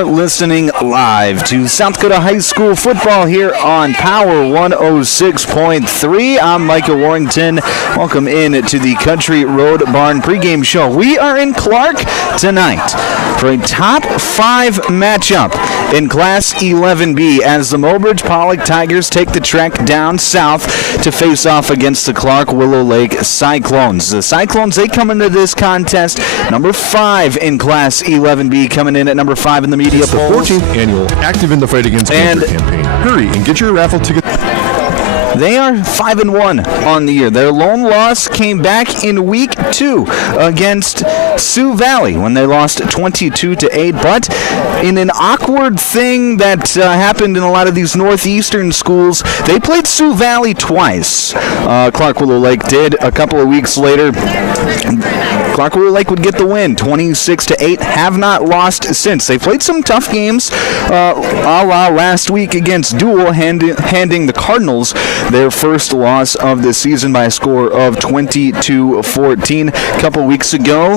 are listening live to South Dakota High School football here on Power 106.3. I'm Micah Warrington. Welcome in to the Country Road Barn pregame show. We are in Clark tonight for a top 5 matchup in Class 11B as the Mobridge-Pollock Tigers take the trek down south to face off against the Clark Willow Lake Cyclones. The Cyclones, they come into this contest number 5 in Class 11B, coming in at number 5 in the media polls. The 14th annual Active in the Fight Against Cancer campaign. Hurry and get your raffle ticket. They are 5-1 on the year. Their lone loss came back in week 2 against Sioux Valley when they lost 22-8. But in an awkward thing that happened in a lot of these northeastern schools, they played Sioux Valley twice. Clark Willow Lake did a couple of weeks later. Clark Willow Lake would get the win, 26-8. Have not lost since. They played some tough games, a la last week against Dual, handing the Cardinals their first loss of the season by a score of 20-14. A couple weeks ago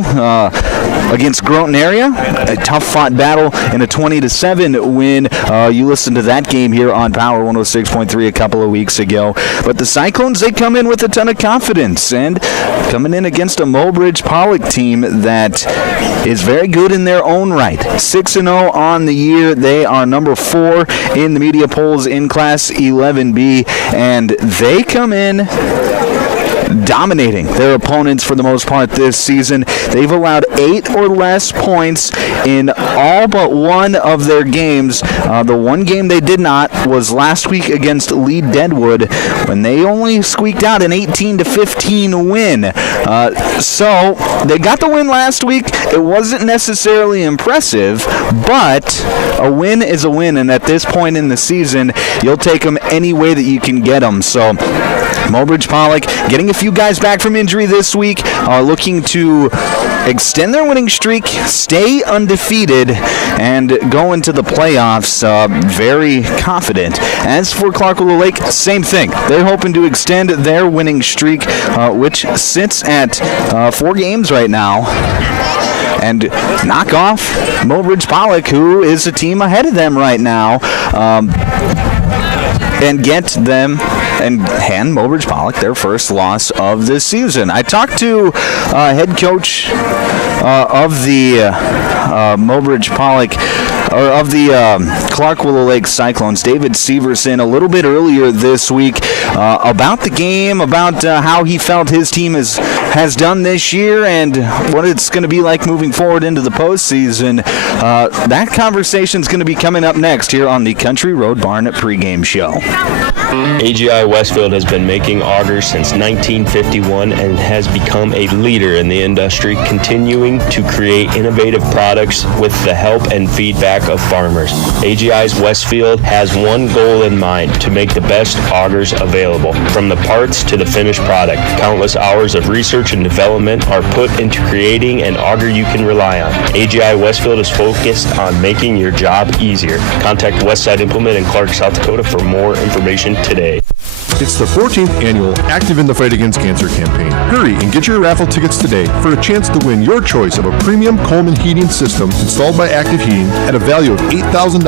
against Groton area, a tough-fought battle and a 20-7 win. You listened to that game here on Power 106.3 a couple of weeks ago. But the Cyclones, they come in with a ton of confidence and coming in against a Mobridge-Pollock team that is very good in their own right. 6-0 on the year. They are number 4 in the media polls in Class 11B, and they come in dominating their opponents for the most part this season. They've allowed 8 or less points in all but one of their games. The one game they did not was last week against Lee Deadwood when they only squeaked out an 18-15 win. So they got the win last week. It wasn't necessarily impressive, but a win is a win, and at this point in the season, you'll take them any way that you can get them. So Mobridge-Pollock getting a few guys back from injury this week, looking to extend their winning streak, stay undefeated, and go into the playoffs very confident. As for Clark Willow Lake, same thing. They're hoping to extend their winning streak, which sits at 4 games right now, and knock off Mobridge-Pollock, who is a team ahead of them right now, and get them and hand Mobridge-Pollock their first loss of the season. I talked to head coach of the Mobridge-Pollock, or of the Clark Willow Lake Cyclones, David Severson, a little bit earlier this week about the game, about how he felt his team has done this year and what it's going to be like moving forward into the postseason. That conversation is going to be coming up next here on the Country Road Barn pregame show. AGI Westfield has been making augers since 1951 and has become a leader in the industry, continuing to create innovative products with the help and feedback of farmers. AGI's Westfield has one goal in mind: to make the best augers available. From the parts to the finished product, countless hours of research and development are put into creating an auger you can rely on. AGI Westfield is focused on making your job easier. Contact Westside Implement in Clark, South Dakota for more information today. It's the 14th annual Active in the Fight Against Cancer campaign. Hurry and get your raffle tickets today for a chance to win your choice of a premium Coleman heating system installed by Active Heating at a value of $8,000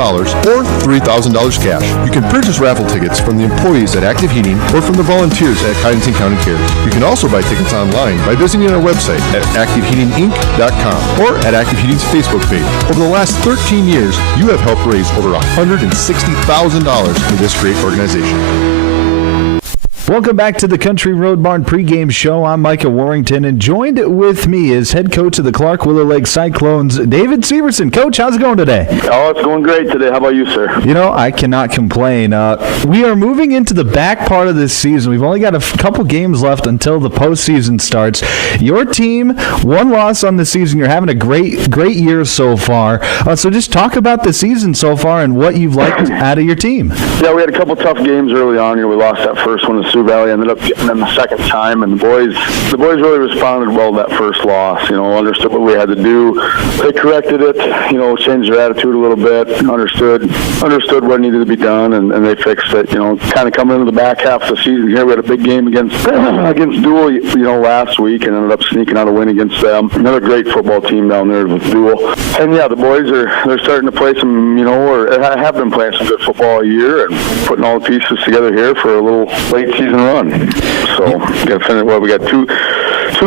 or $3,000 cash. You can purchase raffle tickets from the employees at Active Heating or from the volunteers at Cottington County Cares. You can also buy tickets online by visiting our website at activeheatinginc.com or at Active Heating's Facebook page. Over the last 13 years, you have helped raise over $160,000 for this great organization. Welcome back to the Country Road Barn pregame show. I'm Micah Warrington, and joined with me is head coach of the Clark Willow Lake Cyclones, David Severson. Coach, how's it going today? Oh, it's going great today. How about you, sir? You know, I cannot complain. We are moving into the back part of this season. We've only got a couple games left until the postseason starts. Your team, 1 loss on the season. You're having a great year so far. So just talk about the season so far and what you've liked out of your team. Yeah, we had a couple tough games early on here. We lost that first one to Sioux Valley ended up getting them the second time, and the boys really responded well to that first loss. Understood what we had to do. They corrected it. Changed their attitude a little bit. Understood what needed to be done, and they fixed it. Kind of coming into the back half of the season here, we had a big game against Dual, last week, and ended up sneaking out a win against them. Another great football team down there with Dual. And yeah, the boys they're starting to play some, or have been playing some good football all year, and putting all the pieces together here for a little late season run. So got to finish. Well, we got two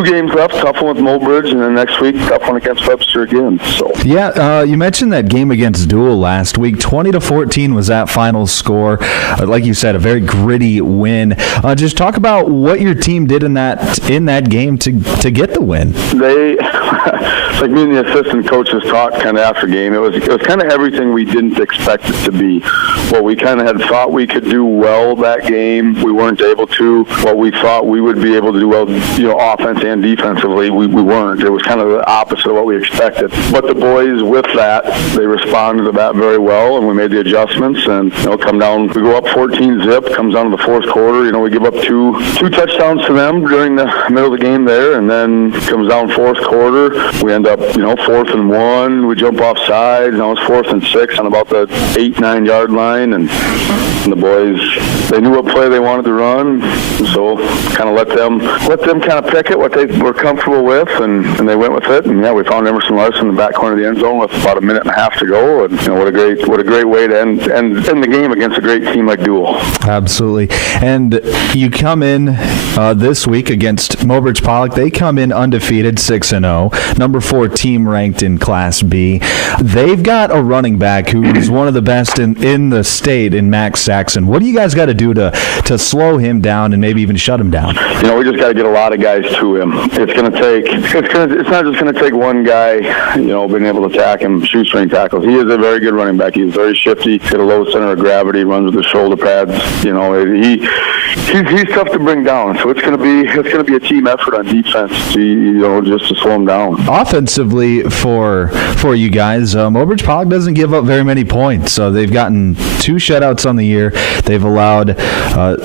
games left. Tough one with Mobridge, and then next week tough one against Webster again. So yeah, you mentioned that game against Dual last week. 20-14 was that final score. Like you said, a very gritty win. Just talk about what your team did in that game to get the win. They, like me and the assistant coaches talked kind of after game. It was kind of everything we didn't expect it to be. What we kind of had thought we could do well that game, we weren't able to. What we thought we would be able to do well, offense and defensively, we weren't. It was kind of the opposite of what we expected. But the boys, with that, they responded to that very well, and we made the adjustments. And come down, we go up 14-zip. Comes down to the fourth quarter. We give up two touchdowns to them during the middle of the game there, and then comes down fourth quarter. We end up 4th and 1. We jump off sides. Now it's 4th and 6 on about the 8-9 yard line, and the boys, they knew what play they wanted to run, so kind of let them kind of pick it, what they were comfortable with, and they went with it. And yeah, we found Emerson Larson in the back corner of the end zone with about a minute and a half to go, and what a great way to end the game against a great team like Dual. Absolutely. And you come in this week against Mobridge-Pollock. They come in undefeated, 6-0, number 4 team ranked in Class B. They've got a running back who's one of the best in the state, in Max Saxon. What do you guys got to do to slow him down and maybe even shut him down? We just got to get a lot of guys to him. It's not just going to take one guy, being able to attack him, shoestring tackles. He is a very good running back. He's very shifty, got a low center of gravity, runs with his shoulder pads. He's tough to bring down. So it's going to be a team effort on defense, just to slow him down. Offensively, for you guys, Mobridge-Pollock doesn't give up very many points. So they've gotten 2 shutouts on the year. They've allowed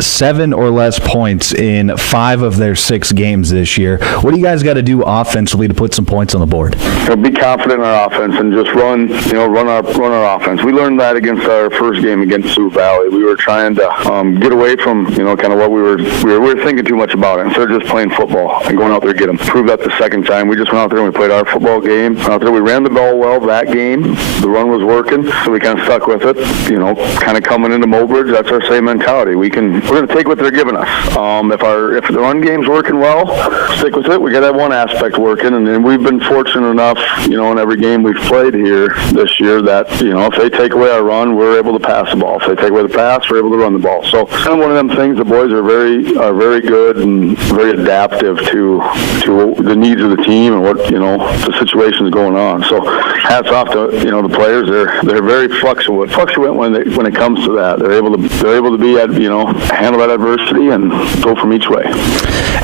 7 or less points in 5 of their 6 games this year. What do you guys got to do offensively to put some points on the board? Be confident in our offense and just run our offense. We learned that against our first game against Sioux Valley. We were trying to get away from kind of what we were thinking too much about it instead of just playing football and going out there and get them. Proved that the second time. We just went out there and we played our football game. Out there we ran the ball well that game. The run was working, so we kind of stuck with it. Kind of coming into Mobridge, that's our same mentality. We're going to take what they're giving us. If the run game's working well, stick with it. We got that one aspect working, and we've been fortunate enough, in every game we've played here this year that if they take away our run, we're able to pass the ball. If they take away the pass, we're able to run the ball. So kind of one of them things. The boys are very good and very adaptive to the needs of the team and what the situation's going on. So hats off to the players. They're very fluctuant when it comes to that. They're able to be handle that adversity and go from each way.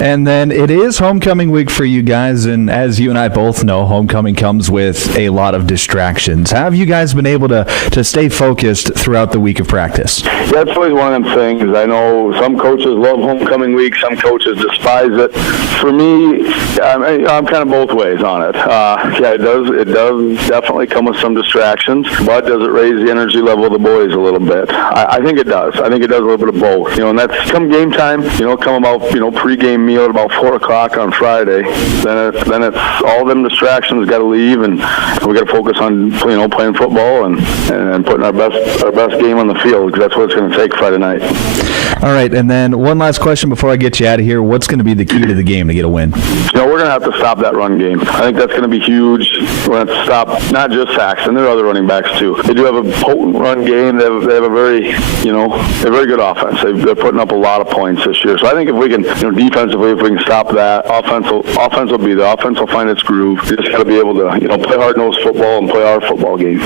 And then it is homecoming week for you guys, and as you and I both know, homecoming comes with a lot of distractions. How have you guys been able to stay focused throughout the week of practice? Yeah, it's always one of them things. I know some coaches love homecoming week, some coaches despise it. For me, I'm kind of both ways on it. Yeah, it does definitely come with some distractions, but does it raise the energy level of the boys a little bit? I think it does. I think it does a little bit of both. And that's come game time, come about, pregame meal at about 4 o'clock on Friday. Then it's all them distractions got to leave, and we got to focus on, playing football and putting our best game on the field, because that's what it's going to take Friday night. All right, and then one last question before I get you out of here. What's going to be the key to the game to get a win? We're going to have to stop that run game. I think that's going to be huge. We're going to have to stop not just Saxon, there are other running backs too. They do have a potent run game. They have a very, a very good offense. They're putting up a lot of points this year. So I think if we can, defensively, if we can stop that, offense will be there. Offense will find its groove. You just got to be able to, play hard-nosed football and play our football game.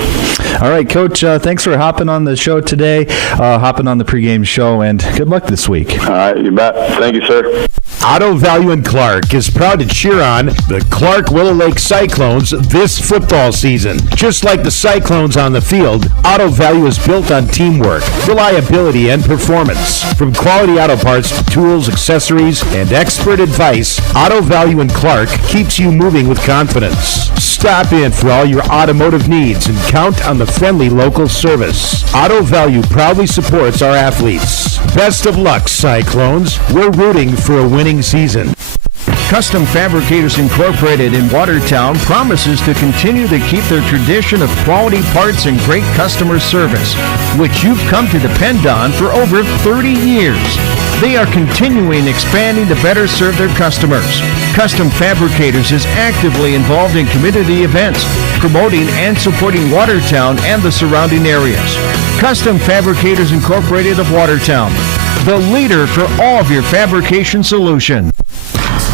All right, Coach, thanks for hopping on the show today, hopping on the pregame show, and good luck this week. All right, you bet. Thank you, sir. Auto Value in Clark is proud to cheer on the Clark Willow Lake Cyclones this football season. Just like the Cyclones on the field, Auto Value is built on teamwork, reliability, and performance. From quality auto parts to tools, accessories, and expert advice, Auto Value in Clark keeps you moving with confidence. Stop in for all your automotive needs and count on the friendly local service. Auto Value proudly supports our athletes. Best of luck, Cyclones. We're rooting for a winning season. Custom Fabricators Incorporated in Watertown promises to continue to keep their tradition of quality parts and great customer service, which you've come to depend on for over 30 years. They are continuing expanding to better serve their customers. Custom Fabricators is actively involved in community events, promoting and supporting Watertown and the surrounding areas. Custom Fabricators Incorporated of Watertown, the leader for all of your fabrication solutions.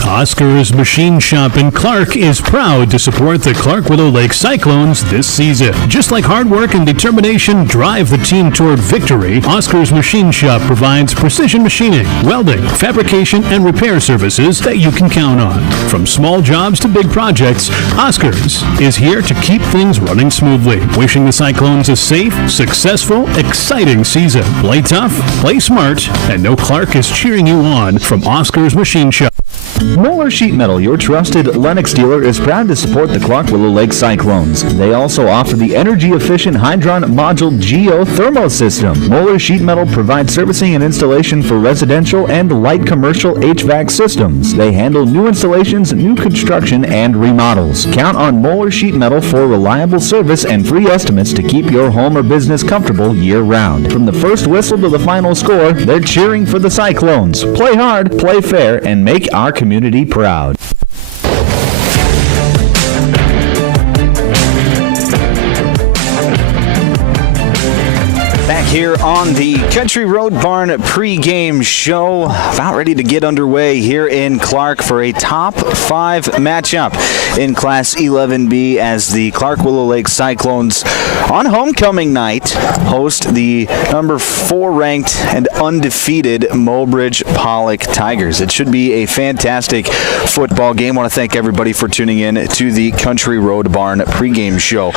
Oscar's Machine Shop in Clark is proud to support the Clark Willow Lake Cyclones this season. Just like hard work and determination drive the team toward victory, Oscar's Machine Shop provides precision machining, welding, fabrication, and repair services that you can count on. From small jobs to big projects, Oscar's is here to keep things running smoothly. Wishing the Cyclones a safe, successful, exciting season. Play tough, play smart, and know Clark is cheering you on from Oscar's Machine Shop. Moeller Sheet Metal, your trusted Lennox dealer, is proud to support the Clark Willow Lake Cyclones. They also offer the energy-efficient Hydron Module Geothermal System. Moeller Sheet Metal provides servicing and installation for residential and light commercial HVAC systems. They handle new installations, new construction, and remodels. Count on Moeller Sheet Metal for reliable service and free estimates to keep your home or business comfortable year-round. From the first whistle to the final score, they're cheering for the Cyclones. Play hard, play fair, and make our community proud. Back here on the Country Road Barn pregame show, about ready to get underway here in Clark for a top 5 matchup in Class 11B as the Clark Willow Lake Cyclones on homecoming night host the number 4 ranked and undefeated Mobridge-Pollock Tigers. It should be a fantastic football game. I want to thank everybody for tuning in to the Country Road Barn pregame show.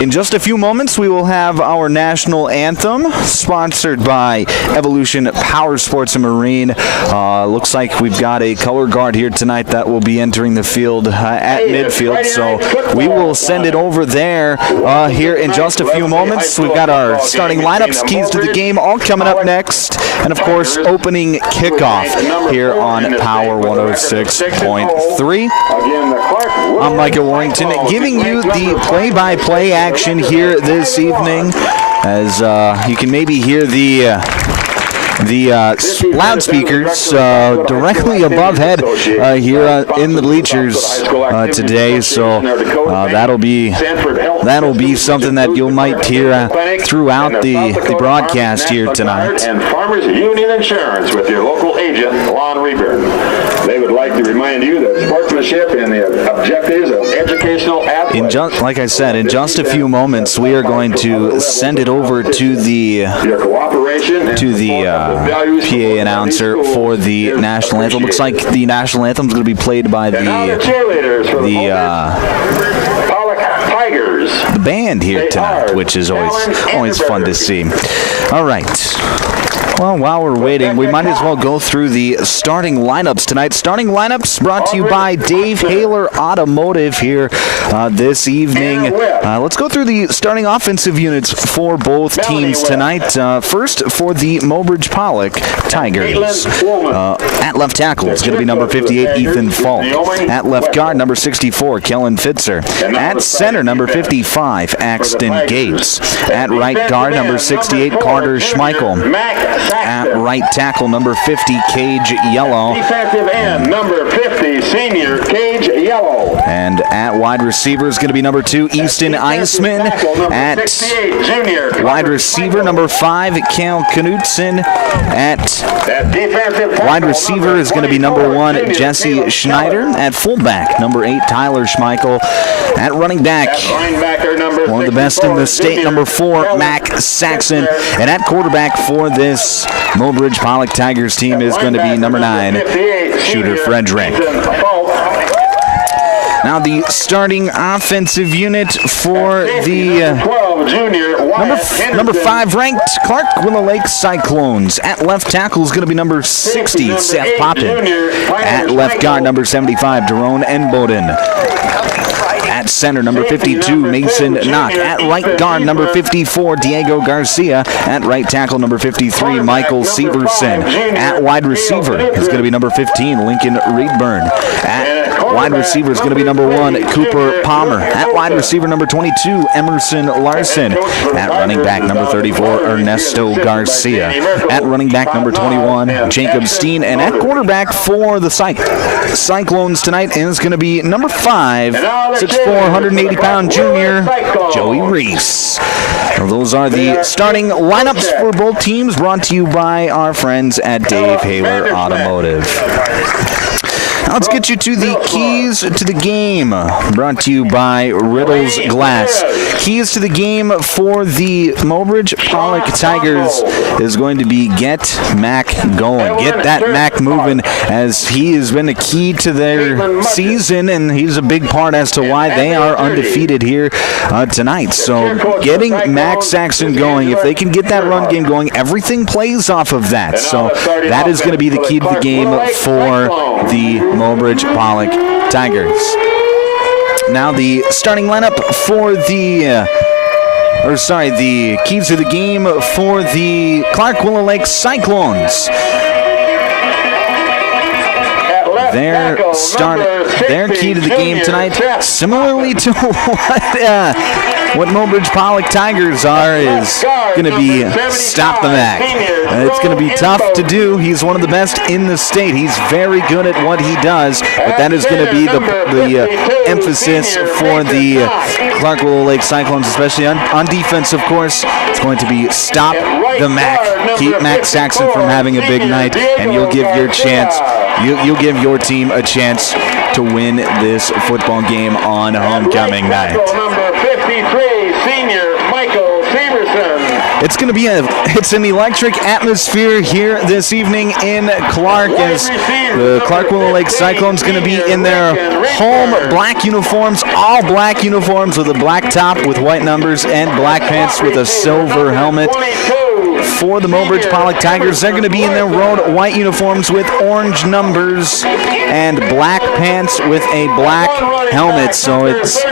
In just a few moments, we will have our national anthem, sponsored by Evolution Power Sports and Marine. Looks like we've got a color guard here tonight that will be entering the field at midfield, so we will send it over there here in just a few moments. We've got our starting lineups, keys to the game, all coming up next, and of course, opening kickoff here on Power 106.3. I'm Micah Warrington, giving you the play-by-play action here this evening, as you can maybe hear the loudspeakers directly above head here in the bleachers today, so that'll be something that you might hear throughout the broadcast here tonight. And Farmers Union Insurance with your local agent, Lon Rayburn. They would like to remind you that sportsmanship and the objectives of educational athletics. Like I said, in just a few moments, we are going to send it over to the PA announcer for the national anthem. Looks like the national anthem is going to be played by the band here tonight, which is always fun to see. All right. Well, while we're waiting, we might as well go through the starting lineups tonight. Starting lineups brought to you by Dave Haler Automotive here this evening. Let's go through the starting offensive units for both teams tonight. First, for the Mobridge-Pollock Tigers. At left tackle, it's going to be number 58, Ethan Falk. At left guard, number 64, Kellen Fitzer. At center, number 55, Axton Gates. At right guard, number 68, Carter Schmeichel. At right tackle, number 50, Cage Yellow. Defensive end, number 50, senior Cage Yellow. And at wide receiver is going to be number 2, Easton Eisman. At wide receiver, number 5, Kale Knudsen. At wide receiver is going to be number 1, Jesse Schneider. At fullback, number 8, Tyler Schmeichel. At running back, one of the best in the state, number 4, Mac Saxon. And at quarterback for this Mobridge-Pollock Tigers team is going to be number 9, Shooter Frederick. Now the starting offensive unit for the 12 junior number 5 ranked Clark Willow Lake Cyclones. At left tackle is going to be number 60, Seth Poppin. At left guard, number 75, Jerome Enboden. At center, number 52, Mason Knock. At right guard, number 54, Diego Garcia. At right tackle, number 53, Michael Severson. At wide receiver is going to be number 15, Lincoln Reedburn. At wide receiver is going to be number 1, Cooper Palmer. At wide receiver, number 22, Emerson Larson. At running back, number 34, Ernesto Garcia. At running back, number 21, Jacob Steen. And at quarterback for the Cyclones tonight is going to be number 5, 6'4", 180-pound junior, Joey Reese. Well, those are the starting lineups for both teams, brought to you by our friends at Dave Haler Automotive. Now let's get you to the keys to the game, brought to you by Riddles Glass. Keys to the game for the Mobridge-Pollock Tigers is going to be get Mac going. Get that Mac moving, as he has been a key to their season, and he's a big part as to why they are undefeated here tonight. So getting Mac Saxon going, if they can get that run game going, everything plays off of that. So that is going to be the key to the game for the Mobridge-Pollock Tigers. Now the starting lineup for the keys to the game for the Clark Willow Lake Cyclones. Their key to the game tonight, similarly to what Mobridge-Pollock Tigers are, is going to be stop the Mac. It's going to be tough to do. He's one of the best in the state. He's very good at what he does, but that is going to be the emphasis for the Clark Willow Lake Cyclones, especially on defense, of course. It's going to be stop the Mac. Keep Mac Saxon from having a big night, and you'll give your chance. You'll give your team a chance to win this football game on homecoming night. Number 53, senior Michael Severson. It's going to be it's an electric atmosphere here this evening in Clark, as the Clark Willow Lake Cyclones going to be in their home black uniforms, all black uniforms with a black top with white numbers and black pants with a silver helmet. For the Mobridge-Pollock Tigers, they're going to be in their road white uniforms with orange numbers and black pants with a black helmet. So it's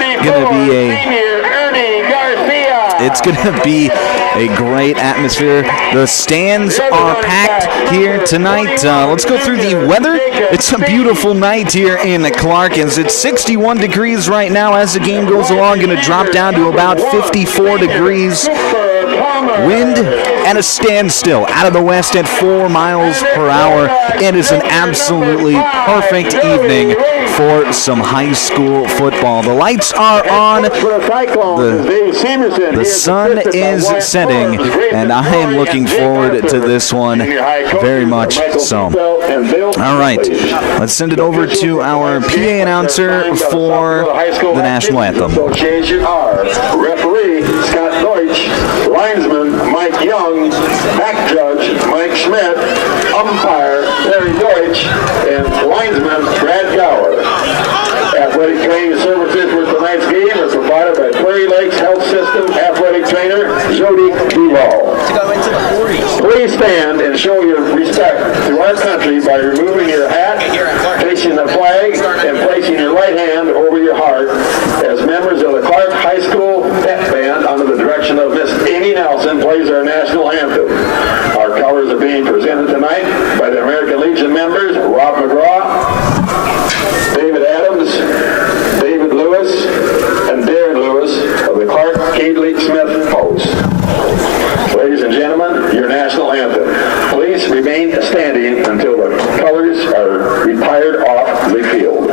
going to be a great atmosphere. The stands are packed here tonight. Let's go through the weather. It's a beautiful night here in Clark, as it's 61 degrees right now. As the game goes along, going to drop down to about 54 degrees. Wind at a standstill out of the west at 4 miles per hour. It is an absolutely perfect evening for some high school football. The lights are on. The sun is setting, and I am looking forward to this one very much so. All right, let's send it over to our PA announcer for the national anthem. Referee Scott Deutsch, linesman Mike Young, back judge Mike Schmidt, umpire Terry Deutsch, and linesman Brad Gower. Athletic training services for tonight's game are provided by Prairie Lakes Health System athletic trainer Jody Duval. Please stand and show your respect to our country by removing your hat, facing the flag, and placing your right hand over your heart as members of the Clark High School Pep Band, under the direction of Miss Amy Nelson, plays our national anthem. Our colors are being presented tonight by the American Legion members Rob McGraw, David Adams, David Lewis, and Darren Lewis of the Clark Cadley Smith Post. Ladies and gentlemen, your national anthem. Please remain standing until the colors are retired off the field.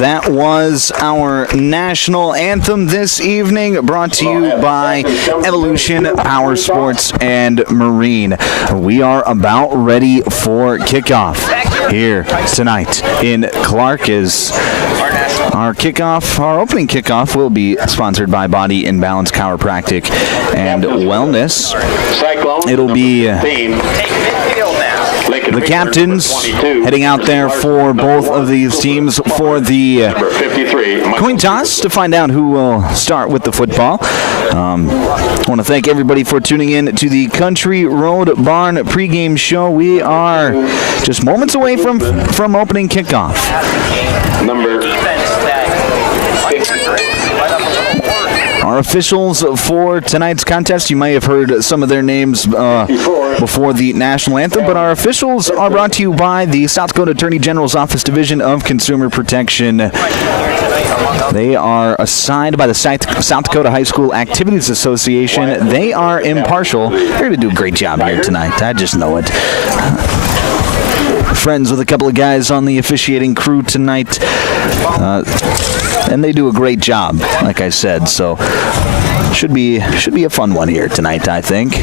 that was our national anthem this evening, brought to you by Evolution Power Sports and Marine. We are about ready for kickoff here tonight in Clark. Is our opening kickoff will be sponsored by Body and Balance Chiropractic and Wellness. It'll be the captains heading out there for both of these teams for the coin toss to find out who will start with the football. I want to thank everybody for tuning in to the Country Road Barn pregame show. We are just moments away from opening kickoff. Our officials for tonight's contest, you may have heard some of their names before the national anthem, but our officials are brought to you by the South Dakota Attorney General's Office Division of Consumer Protection. They are assigned by the South Dakota High School Activities Association. They are impartial. They're going to do a great job here tonight. I just know it. Friends with a couple of guys on the officiating crew tonight. And they do a great job, like I said, so should be a fun one here tonight, I think.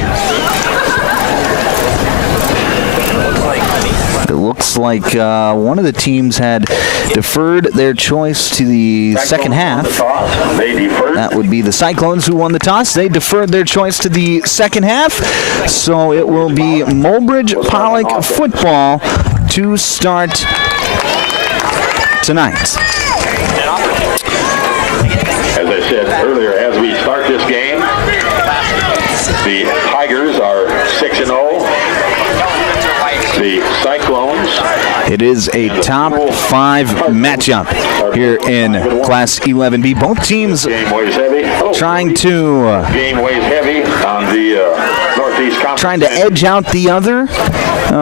It looks like one of the teams had deferred their choice to the second half. That would be the Cyclones who won the toss. They deferred their choice to the second half, so it will be Mobridge-Pollock football to start tonight. As I said earlier, as we start this game, the Tigers are 6-0. The Cyclones. It is a top 5 matchup here in Class 11B. Both teams trying to Game weighs heavy on the Northeast Conference. trying to edge out the other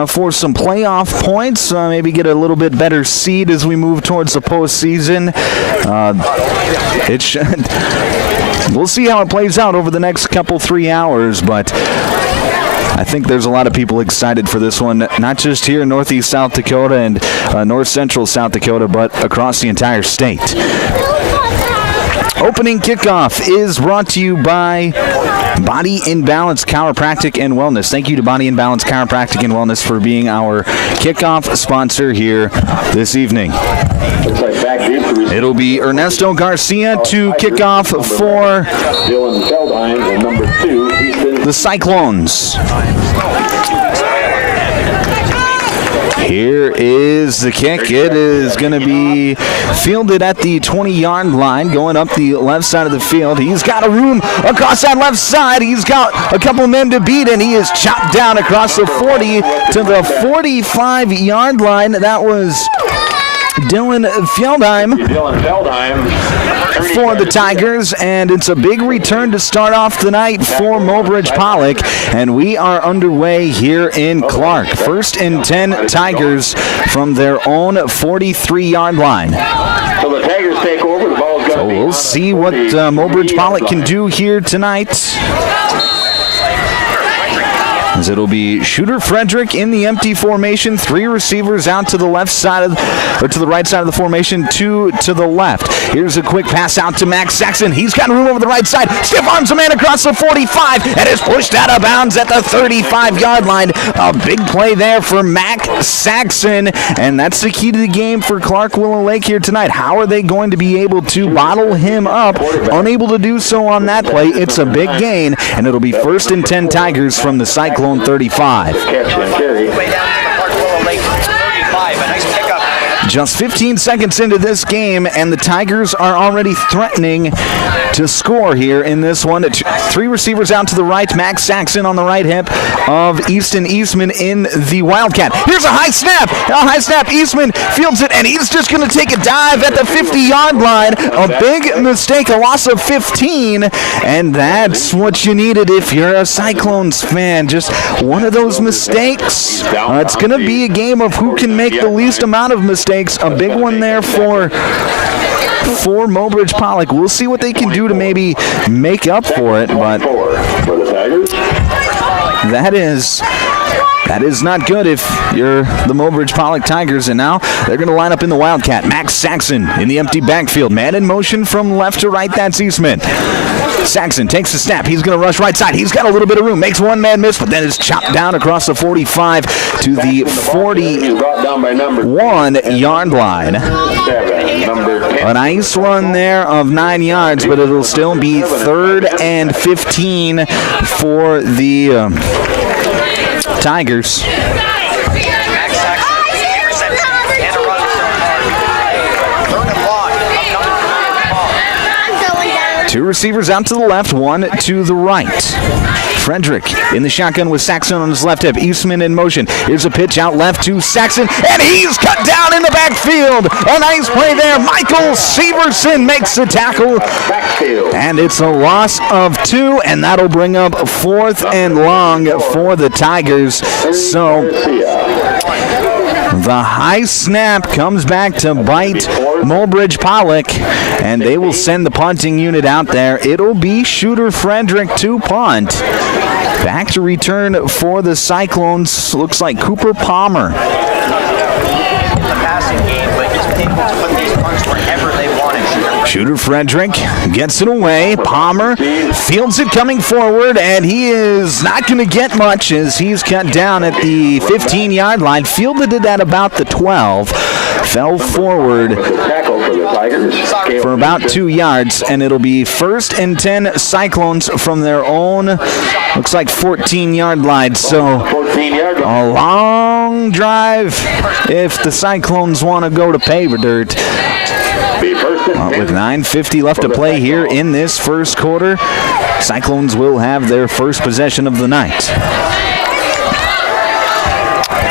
for some playoff points, maybe get a little bit better seed as we move towards the postseason. It should. We'll see how it plays out over the next 3 hours, but I think there's a lot of people excited for this one, not just here in Northeast South Dakota and North Central South Dakota, but across the entire state. Opening kickoff is brought to you by Body and Balance Chiropractic and Wellness. Thank you to Body and Balance Chiropractic and Wellness for being our kickoff sponsor here this evening. It'll be Ernesto Garcia to kick off for the Cyclones. Here is the kick. It is going to be fielded at the 20-yard line, going up the left side of the field. He's got a room across that left side. He's got a couple men to beat, and he is chopped down across the 40 to the 45-yard line. That was Dylan Feldheim for the Tigers, and it's a big return to start off the night for Mobridge-Pollock, and we are underway here in Clark. 1st and 10 Tigers from their own 43-yard line. So the Tigers take over. The ball's So we'll see what Mobridge-Pollock can do here tonight. As it'll be Shooter Frederick in the empty formation, 3 receivers out to the left side to the right side of the formation, 2 to the left. Here's a quick pass out to Max Saxon. He's got room over the right side. Stiff arms a man across the 45 and is pushed out of bounds at the 35-yard line. A big play there for Max Saxon, and that's the key to the game for Clark Willow Lake here tonight. How are they going to be able to bottle him up? Unable to do so on that play. It's a big gain, and it'll be 1st and 10 Tigers from the Cyclone 35. Just 15 seconds into this game, and the Tigers are already threatening to score here in this one. 3 receivers out to the right. Max Saxon on the right hip of Easton Eastman in the Wildcat. Here's a high snap. Eastman fields it, and he's just going to take a dive at the 50-yard line. A big mistake, a loss of 15, and that's what you needed if you're a Cyclones fan. Just one of those mistakes. It's going to be a game of who can make the least amount of mistakes. A big one there for Mobridge-Pollock. We'll see what they can do to maybe make up for it, but that is That is not good if you're the Mobridge-Pollock Tigers, and now they're going to line up in the Wildcat. Max Saxon in the empty backfield. Man in motion from left to right, that's Eastman. Saxon takes the snap. He's going to rush right side. He's got a little bit of room. Makes one man miss, but then is chopped down across the 45 to the 41-yard line. A nice run there of 9 yards, but it'll still be 3rd and 15 for the Tigers. Two receivers out to the left, one to the right. Frederick in the shotgun with Saxon on his left hip. Eastman in motion. Here's a pitch out left to Saxon, and he's cut down in the backfield. A nice play there. Michael Severson makes the tackle, and it's a loss of 2, and that'll bring up 4th and long for the Tigers. So the high snap comes back to bite Mobridge-Pollock, and they will send the punting unit out there. It'll be Shooter Frederick to punt. Back to return for the Cyclones. Looks like Cooper Palmer. The passing game, but he's been able to put these punts wherever they wanted. Shooter Frederick gets it away. Palmer fields it coming forward, and he is not going to get much as he's cut down at the 15-yard line. Fielded it at about the 12. Fell forward for about 2 yards, and it'll be 1st and 10 Cyclones from their own, looks like 14-yard line. So a long drive if the Cyclones want to go to paver dirt. With 9:50 left to play here in this first quarter, Cyclones will have their first possession of the night.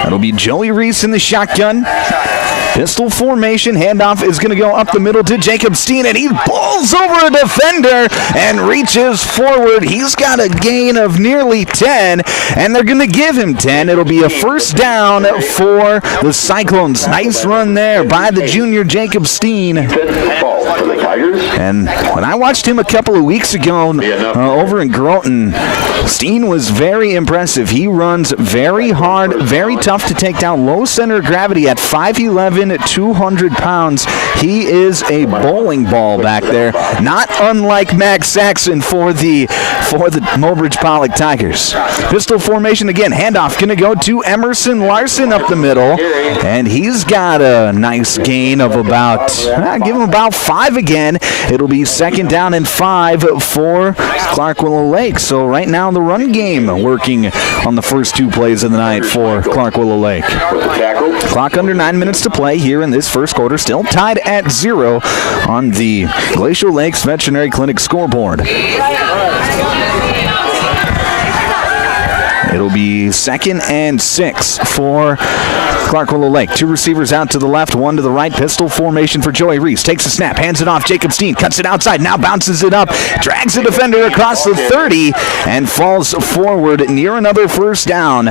That'll be Joey Reese in the shotgun. Pistol formation, handoff is going to go up the middle to Jacob Steen, and he pulls over a defender and reaches forward. He's got a gain of nearly 10, and they're going to give him 10. It'll be a first down for the Cyclones. Nice run there by the junior Jacob Steen. And when I watched him a couple of weeks ago over in Groton, Steen was very impressive. He runs very hard, very tough to take down, low center of gravity at 5'11", 200 pounds. He is a bowling ball back there, not unlike Max Saxon for the Mobridge-Pollock Tigers. Pistol formation again, handoff going to go to Emerson Larson up the middle, and he's got a nice gain of about, give him about 5 again. It'll be 2nd down and 5 for Clark Willow Lake. So right now the run game working on the first 2 plays of the night for Clark Willow Lake. Clock under 9 minutes to play here in this first quarter, still tied at 0 on the Glacial Lakes Veterinary Clinic scoreboard. It'll be 2nd and 6 for Clark Willow Lake. 2 receivers out to the left, 1 to the right. Pistol formation for Joey Reese. Takes a snap, hands it off. Jacob Steen cuts it outside, now bounces it up, drags the defender across the 30, and falls forward near another first down.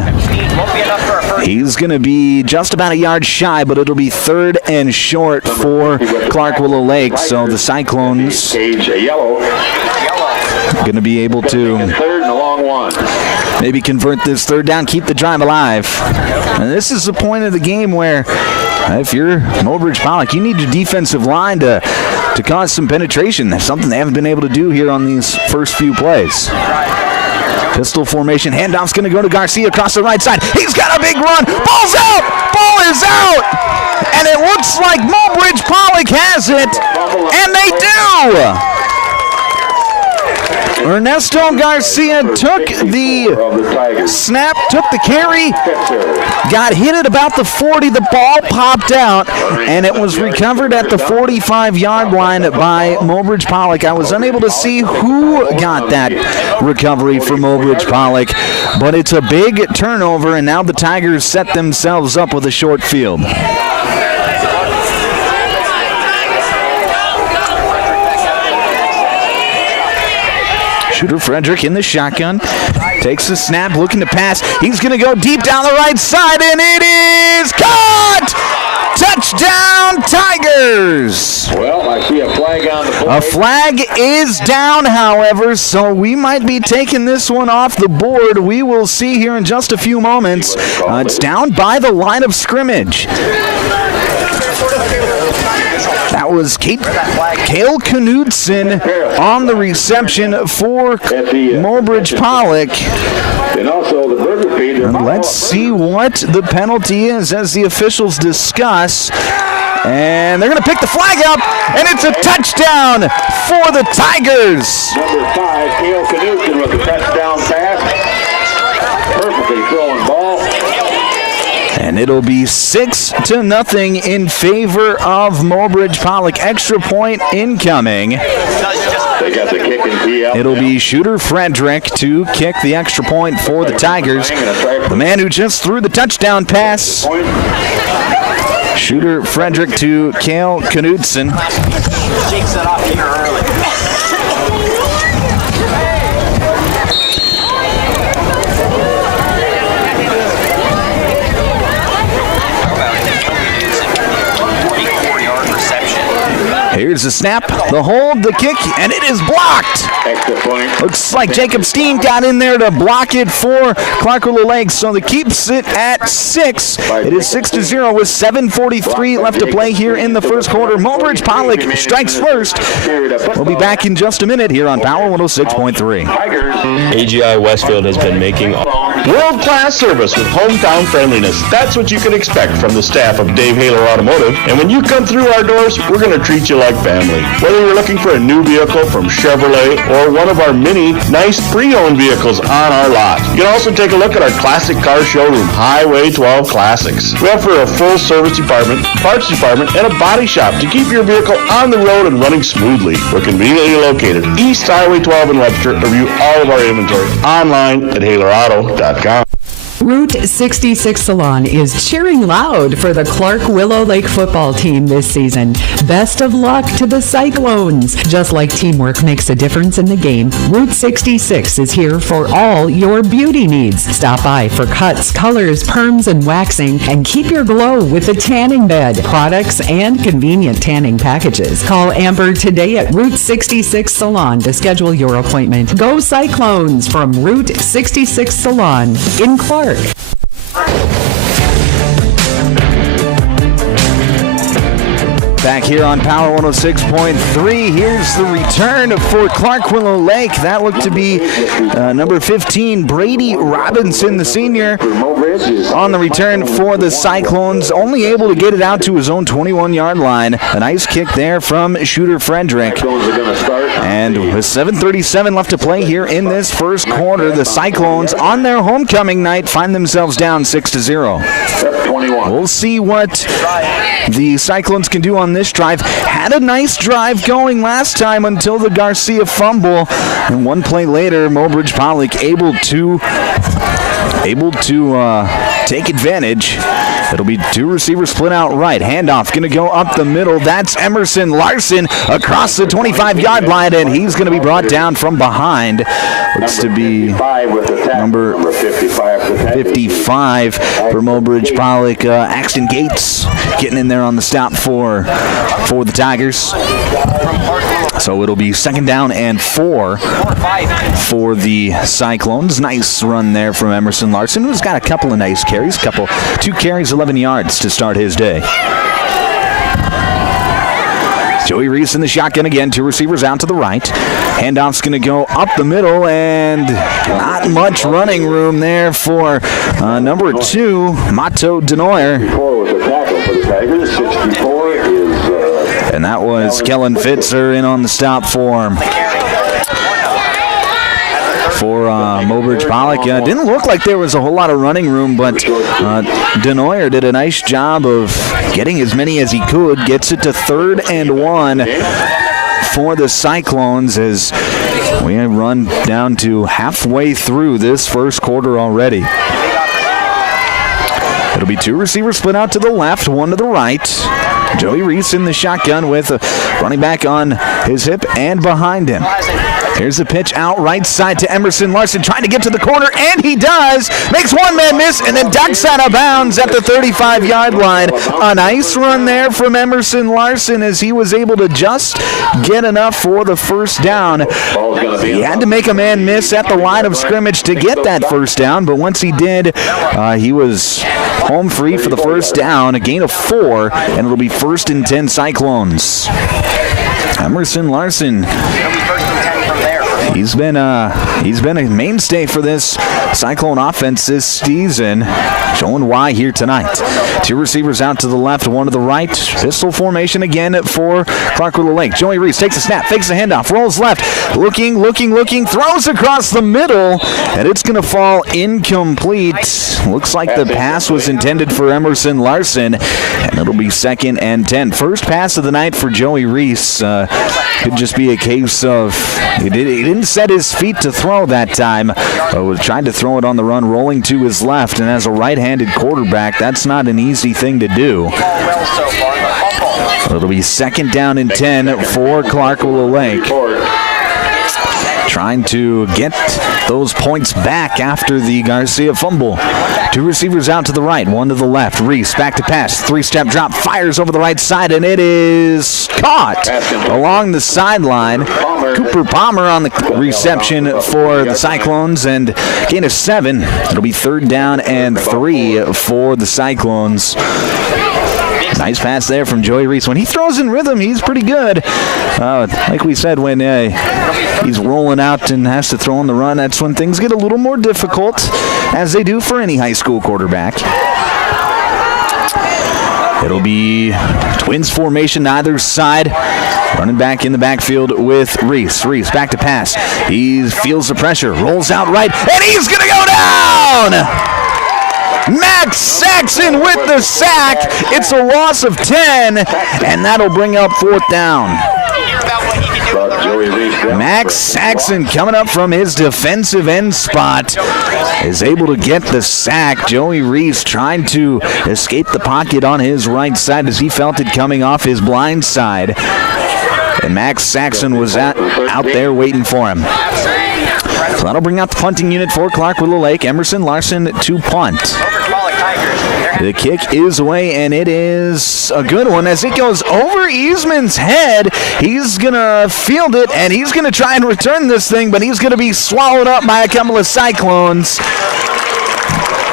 He's going to be just about a yard shy, but it'll be 3rd and short for Clark Willow Lake. So the Cyclones going to be able to maybe convert this 3rd down, keep the drive alive. And this is the point of the game where if you're Mobridge-Pollock, you need your defensive line to cause some penetration. That's something they haven't been able to do here on these first few plays. Pistol formation, handoff's going to go to Garcia across the right side. He's got a big run. Ball's out! Ball is out! And it looks like Mobridge-Pollock has it, and they do! Ernesto Garcia took the snap, took the carry, got hit at about the 40. The ball popped out, and it was recovered at the 45-yard line by Mobridge-Pollock. I was unable to see who got that recovery for Mobridge-Pollock, but it's a big turnover, and now the Tigers set themselves up with a short field. Shooter Frederick in the shotgun, takes the snap, looking to pass. He's going to go deep down the right side, and it is caught! Touchdown, Tigers! Well, I see a flag on the board. A flag is down, however, so we might be taking this one off the board. We will see here in just a few moments. It's down by the line of scrimmage. That was Cale Knudsen on the reception for Mobridge-Pollock. And also the burger feed. And let's see what the penalty is as the officials discuss. And they're going to pick the flag up, and it's a touchdown for the Tigers. Number 5, Cale Knudsen with the touchdown pass. Perfectly thrown ball. And it'll be 6-0 in favor of Mobridge-Pollock. Extra point incoming. They got the kick and tee out. It'll be Shooter Frederick to kick the extra point for the Tigers. The man who just threw the touchdown pass. Shooter Frederick to Cale Knudsen. Shakes it off here early. Here's the snap, the hold, the kick, and it is blocked. Extra point. Looks like Jacob Steen got in there to block it for Clark Willow Lake, so that keeps it at 6. It is 6-0 with 7:43 left to play here in the first quarter. Mobridge-Pollock strikes first. We'll be back in just a minute here on Power 106.3. AGI Westfield has been making world-class service with hometown friendliness. That's what you can expect from the staff of Dave Haler Automotive. And when you come through our doors, we're going to treat you like family. Whether you're looking for a new vehicle from Chevrolet or one of our many nice pre-owned vehicles on our lot. You can also take a look at our classic car showroom, Highway 12 Classics. We offer a full service department, parts department, and a body shop to keep your vehicle on the road and running smoothly. We're conveniently located East Highway 12 in Webster. Review all of our inventory online at HalerAuto.com. Route 66 Salon is cheering loud for the Clark Willow Lake football team this season. Best of luck to the Cyclones. Just like teamwork makes a difference in the game, Route 66 is here for all your beauty needs. Stop by for cuts, colors, perms, and waxing, and keep your glow with the tanning bed, products, and convenient tanning packages. Call Amber today at Route 66 Salon to schedule your appointment. Go Cyclones from Route 66 Salon in Clark. Back here on Power 106.3, here's the return for Clark Willow Lake. That looked to be number 15, Brady Robinson, the senior, on the return for the Cyclones, only able to get it out to his own 21-yard line. A nice kick there from Shooter Frederick. And with 7:37 left to play here in this first quarter, the Cyclones on their homecoming night find themselves down 6-0. We'll see what the Cyclones can do on this drive. Had a nice drive going last time until the Garcia fumble, and one play later, Mobridge-Pollock able to take advantage. It'll be two receivers split out right. Handoff going to go up the middle. That's Emerson Larson across the 25-yard line, and he's going to be brought down from behind. Looks to be number 55 for Mobridge-Pollock. Axton Gates getting in there on the stop for the Tigers. So it'll be 2nd down and 4 for the Cyclones. Nice run there from Emerson Larson, who's got a couple of nice carries. 2 carries, 11 yards to start his day. Joey Reese in the shotgun again. 2 receivers out to the right. Handoff's going to go up the middle, and not much running room there for number 2, Mato Denoyer. And that was Kellen Fitzer in on the stop for Mobridge-Pollock. Didn't look like there was a whole lot of running room, but Denoyer did a nice job of getting as many as he could. Gets it to 3rd and 1 for the Cyclones as we have run down to halfway through this first quarter already. It'll be 2 receivers split out to the left, 1 to the right. Joey Reese in the shotgun with a running back on his hip and behind him. Here's the pitch out right side to Emerson Larson, trying to get to the corner, and he does. Makes one man miss and then ducks out of bounds at the 35-yard line. A nice run there from Emerson Larson as he was able to just get enough for the first down. He had to make a man miss at the line of scrimmage to get that first down, but once he did, he was home free for the first down, a gain of 4, and it'll be 1st and 10 Cyclones. Emerson Larson, he's been a mainstay for this Cyclone offense this season, showing why here tonight. 2 receivers out to the left, 1 to the right. Pistol formation again for Clark Willow Lake. Joey Reese takes a snap, fakes a handoff, rolls left, looking, throws across the middle, and it's going to fall incomplete. Looks like the pass was intended for Emerson Larson, and it'll be 2nd and 10. First pass of the night for Joey Reese. Could just be a case of he didn't set his feet to throw that time. Was trying to throw it on the run, rolling to his left, and as a right-handed quarterback, that's not an easy thing to do. It'll be 2nd down and 10 for Clark Willow Lake. Trying to get those points back after the Garcia fumble. 2 receivers out to the right, 1 to the left. Reese back to pass, 3-step drop, fires over the right side, and it is caught along the sideline. Cooper Palmer on the reception for the Cyclones, and gain of 7. It'll be 3rd down and 3 for the Cyclones. Nice pass there from Joey Reese. When he throws in rhythm, he's pretty good. Like we said, when he's rolling out and has to throw on the run, that's when things get a little more difficult, as they do for any high school quarterback. It'll be Twins formation either side. Running back in the backfield with Reese. Reese back to pass. He feels the pressure, rolls out right, and he's going to go down! Max Saxon with the sack. It's a loss of 10, and that'll bring up 4th down. Max Saxon, coming up from his defensive end spot, is able to get the sack. Joey Reese trying to escape the pocket on his right side as he felt it coming off his blind side. And Max Saxon was out there waiting for him. So that'll bring out the punting unit for Clark Willow Lake. Emerson Larson to punt. The kick is away, and it is a good one as it goes over Eastman's head. He's going to field it, and he's going to try and return this thing, but he's going to be swallowed up by a couple of Cyclones.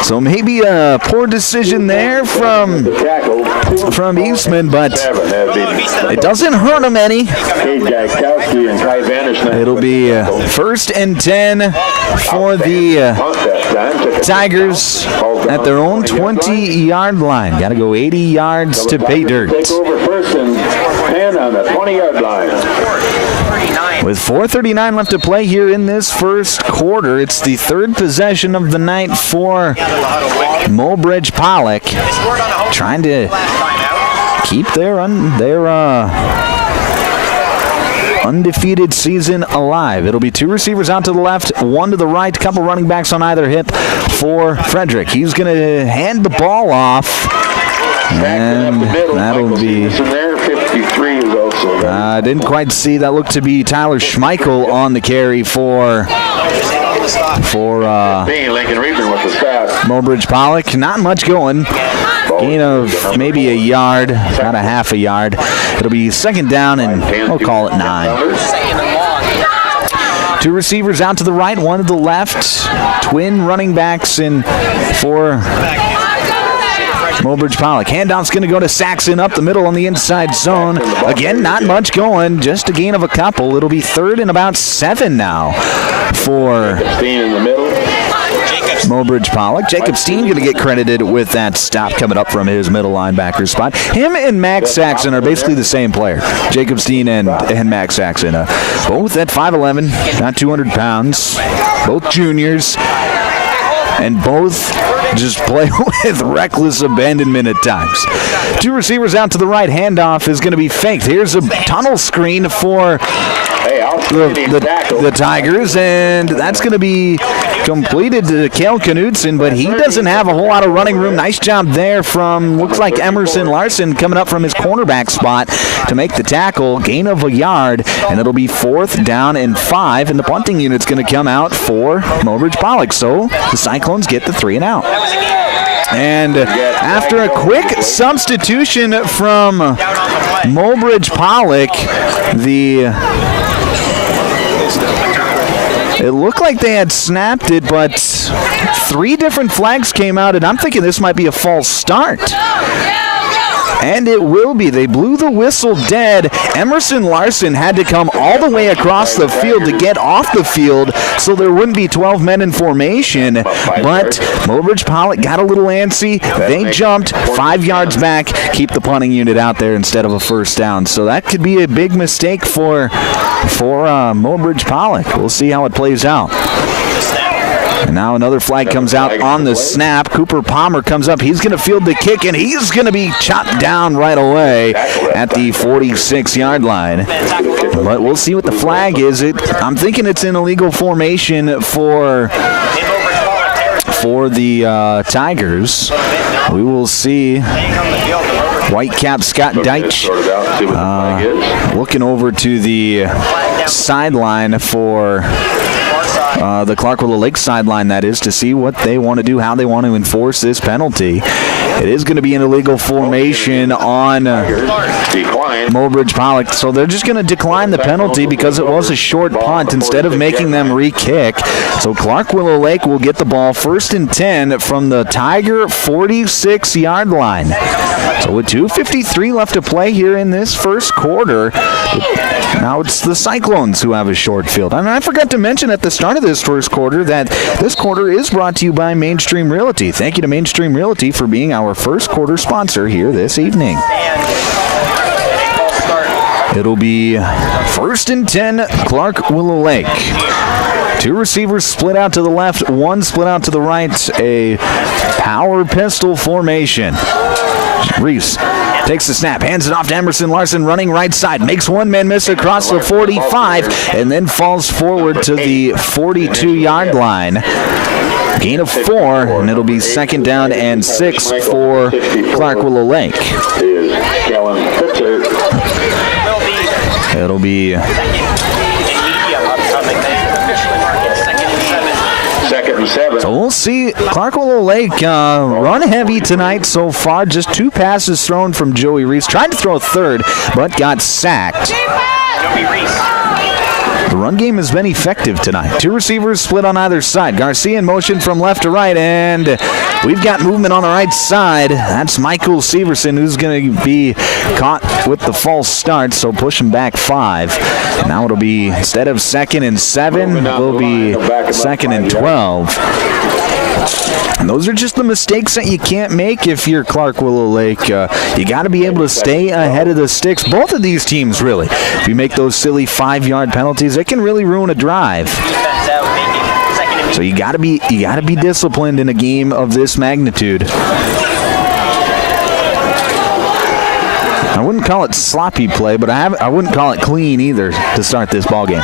So maybe a poor decision there from Eastman, but it doesn't hurt him any. It'll be 1st and 10 for the Tigers at their own 20-yard line. Got to go 80 yards to pay dirt. Take over 1st and 10 on the 20-yard line. With 4:39 left to play here in this first quarter, it's the 3rd possession of the night for Mobridge-Pollock, trying to keep their undefeated season alive. It'll be 2 receivers out to the left, 1 to the right, couple running backs on either hip for Frederick. He's going to hand the ball off, and that'll be... didn't quite see. That looked to be Tyler Schmeichel on the carry for Mobridge-Pollock. Not much going. Gain of maybe a yard, about a half a yard. It'll be 2nd down, and we'll call it 9. 2 receivers out to the right, 1 to the left. Twin running backs in for Mobridge-Pollock. Handoff's going to go to Saxon up the middle on the inside zone. Again, not much going, just a gain of a couple. It'll be 3rd and about 7 now for Mobridge-Pollock. Jacob Steen going to get credited with that stop coming up from his middle linebacker spot. Him and Max Saxon are basically the same player. Jacob Steen and Max Saxon. Both at 5'11", not 200 pounds. Both juniors. And both just play with reckless abandonment at times. 2 receivers out to the right. Handoff is going to be faked. Here's a tunnel screen for the Tigers, and that's going to be completed to Cale Knudsen, but he doesn't have a whole lot of running room. Nice job there from, looks like Emerson Larson coming up from his cornerback spot to make the tackle. Gain of a yard, and it'll be 4th down and 5, and the punting unit's going to come out for Mobridge-Pollock. So the Cyclones get the 3 and out. And after a quick substitution from Mobridge-Pollock, it looked like they had snapped it, but 3 different flags came out, and I'm thinking this might be a false start. And it will be. They blew the whistle dead. Emerson Larson had to come all the way across the field to get off the field so there wouldn't be 12 men in formation. But Mobridge-Pollock got a little antsy. They jumped 5 yards back, keep the punting unit out there instead of a first down. So that could be a big mistake for Mobridge-Pollock. We'll see how it plays out. And now another flag comes out on the snap. Cooper Palmer comes up. He's going to field the kick, and he's going to be chopped down right away at the 46-yard line. But we'll see what the flag is. I'm thinking it's in illegal formation for the Tigers. We will see. Whitecap Scott Deitch looking over to the sideline for the Clark-Willow Lake sideline, that is, to see what they want to do, how they want to enforce this penalty. It is going to be an illegal formation on Mobridge-Pollock, so they're just going to decline the penalty because it was a short punt instead of making them re-kick. So Clark-Willow Lake will get the ball 1st and 10 from the Tiger 46-yard line. So with 2:53 left to play here in this first quarter, now it's the Cyclones who have a short field. And I forgot to mention at the start of this first quarter that this quarter is brought to you by Mainstream Realty. Thank you to Mainstream Realty for being our first quarter sponsor here this evening. It'll be 1st and 10, Clark-Willow Lake. 2 receivers split out to the left, 1 split out to the right, a power pistol formation. Reese takes the snap, hands it off to Emerson Larson, running right side, makes one man miss across the 45, and then falls forward to the 42-yard line. Gain of 4, and it'll be 2nd down and 6 for Clark-Willow Lake. It'll be so we'll see Clark-Willow Lake run heavy tonight so far. Just 2 passes thrown from Joey Reese. Tried to throw a third, but got sacked. The run game has been effective tonight. 2 receivers split on either side. Garcia in motion from left to right, and we've got movement on the right side. That's Michael Severson, who's going to be caught with the false start, so push him back 5. And now it'll be, instead of 2nd and 7, it'll be 2nd and 12. And those are just the mistakes that you can't make if you're Clark-Willow Lake. You got to be able to stay ahead of the sticks. Both of these teams, really. If you make those silly 5-yard penalties, it can really ruin a drive. So you got to be disciplined in a game of this magnitude. I wouldn't call it sloppy play, but I wouldn't call it clean either to start this ball game.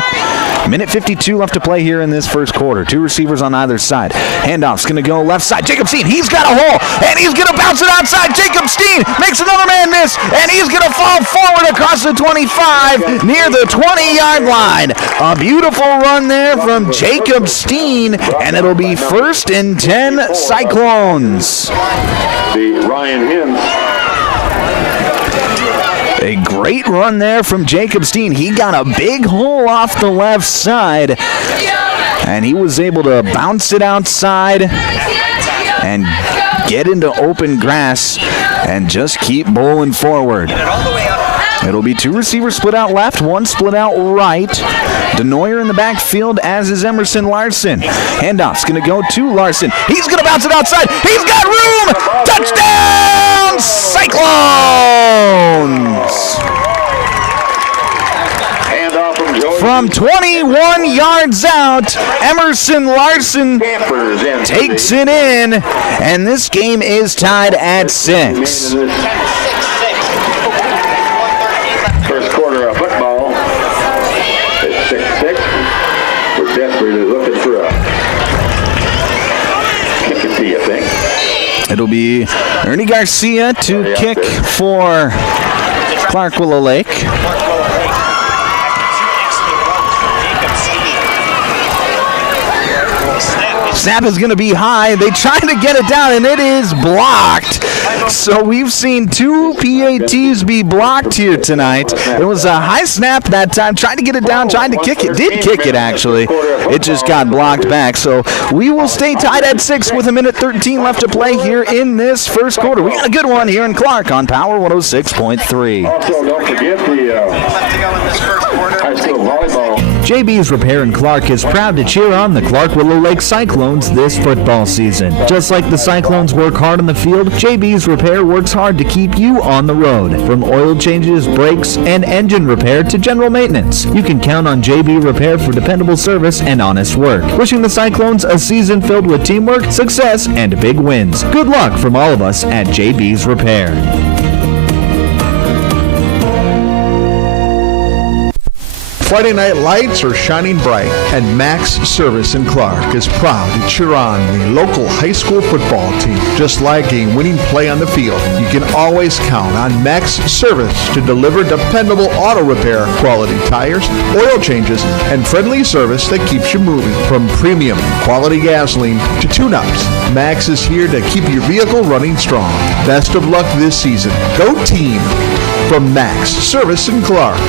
Minute 52 left to play here in this first quarter. 2 receivers on either side. Handoff's going to go left side. Jacob Steen, he's got a hole, and he's going to bounce it outside. Jacob Steen makes another man miss, and he's going to fall forward across the 25 near the 20-yard line. A beautiful run there from Jacob Steen, and it'll be 1st and 10 Cyclones. The Ryan Hins. A great run there from Jacob Steen. He got a big hole off the left side, and he was able to bounce it outside and get into open grass and just keep bowling forward. It'll be 2 receivers split out left, 1 split out right. Denoyer in the backfield, as is Emerson Larson. Handoff's going to go to Larson. He's going to bounce it outside. He's got room. Touchdown, Cyclones! From 21 yards out, Emerson Larson takes it in, and this game is tied at 6. First quarter of football. It's 6-6. It'll be Ernie Garcia to kick for Clark Willow Lake. Snap is going to be high. They try to get it down, and it is blocked. So we've seen 2 PATs be blocked here tonight. It was a high snap that time. Tried to get it down, tried to kick it. Did kick it, actually. It just got blocked back. So we will stay tied at 6 with 1:13 left to play here in this first quarter. We got a good one here in Clark on Power 106.3. Also, don't forget the high school volleyball. JB's Repair in Clark is proud to cheer on the Clark Willow Lake Cyclones this football season. Just like the Cyclones work hard on the field, JB's Repair works hard to keep you on the road. From oil changes, brakes, and engine repair to general maintenance, you can count on JB Repair for dependable service and honest work. Wishing the Cyclones a season filled with teamwork, success, and big wins. Good luck from all of us at JB's Repair. Friday night lights are shining bright, and Max Service in Clark is proud to cheer on the local high school football team. Just like a winning play on the field, you can always count on Max Service to deliver dependable auto repair, quality tires, oil changes, and friendly service that keeps you moving. From premium quality gasoline to tune-ups, Max is here to keep your vehicle running strong. Best of luck this season. Go team! From Max Service in Clark.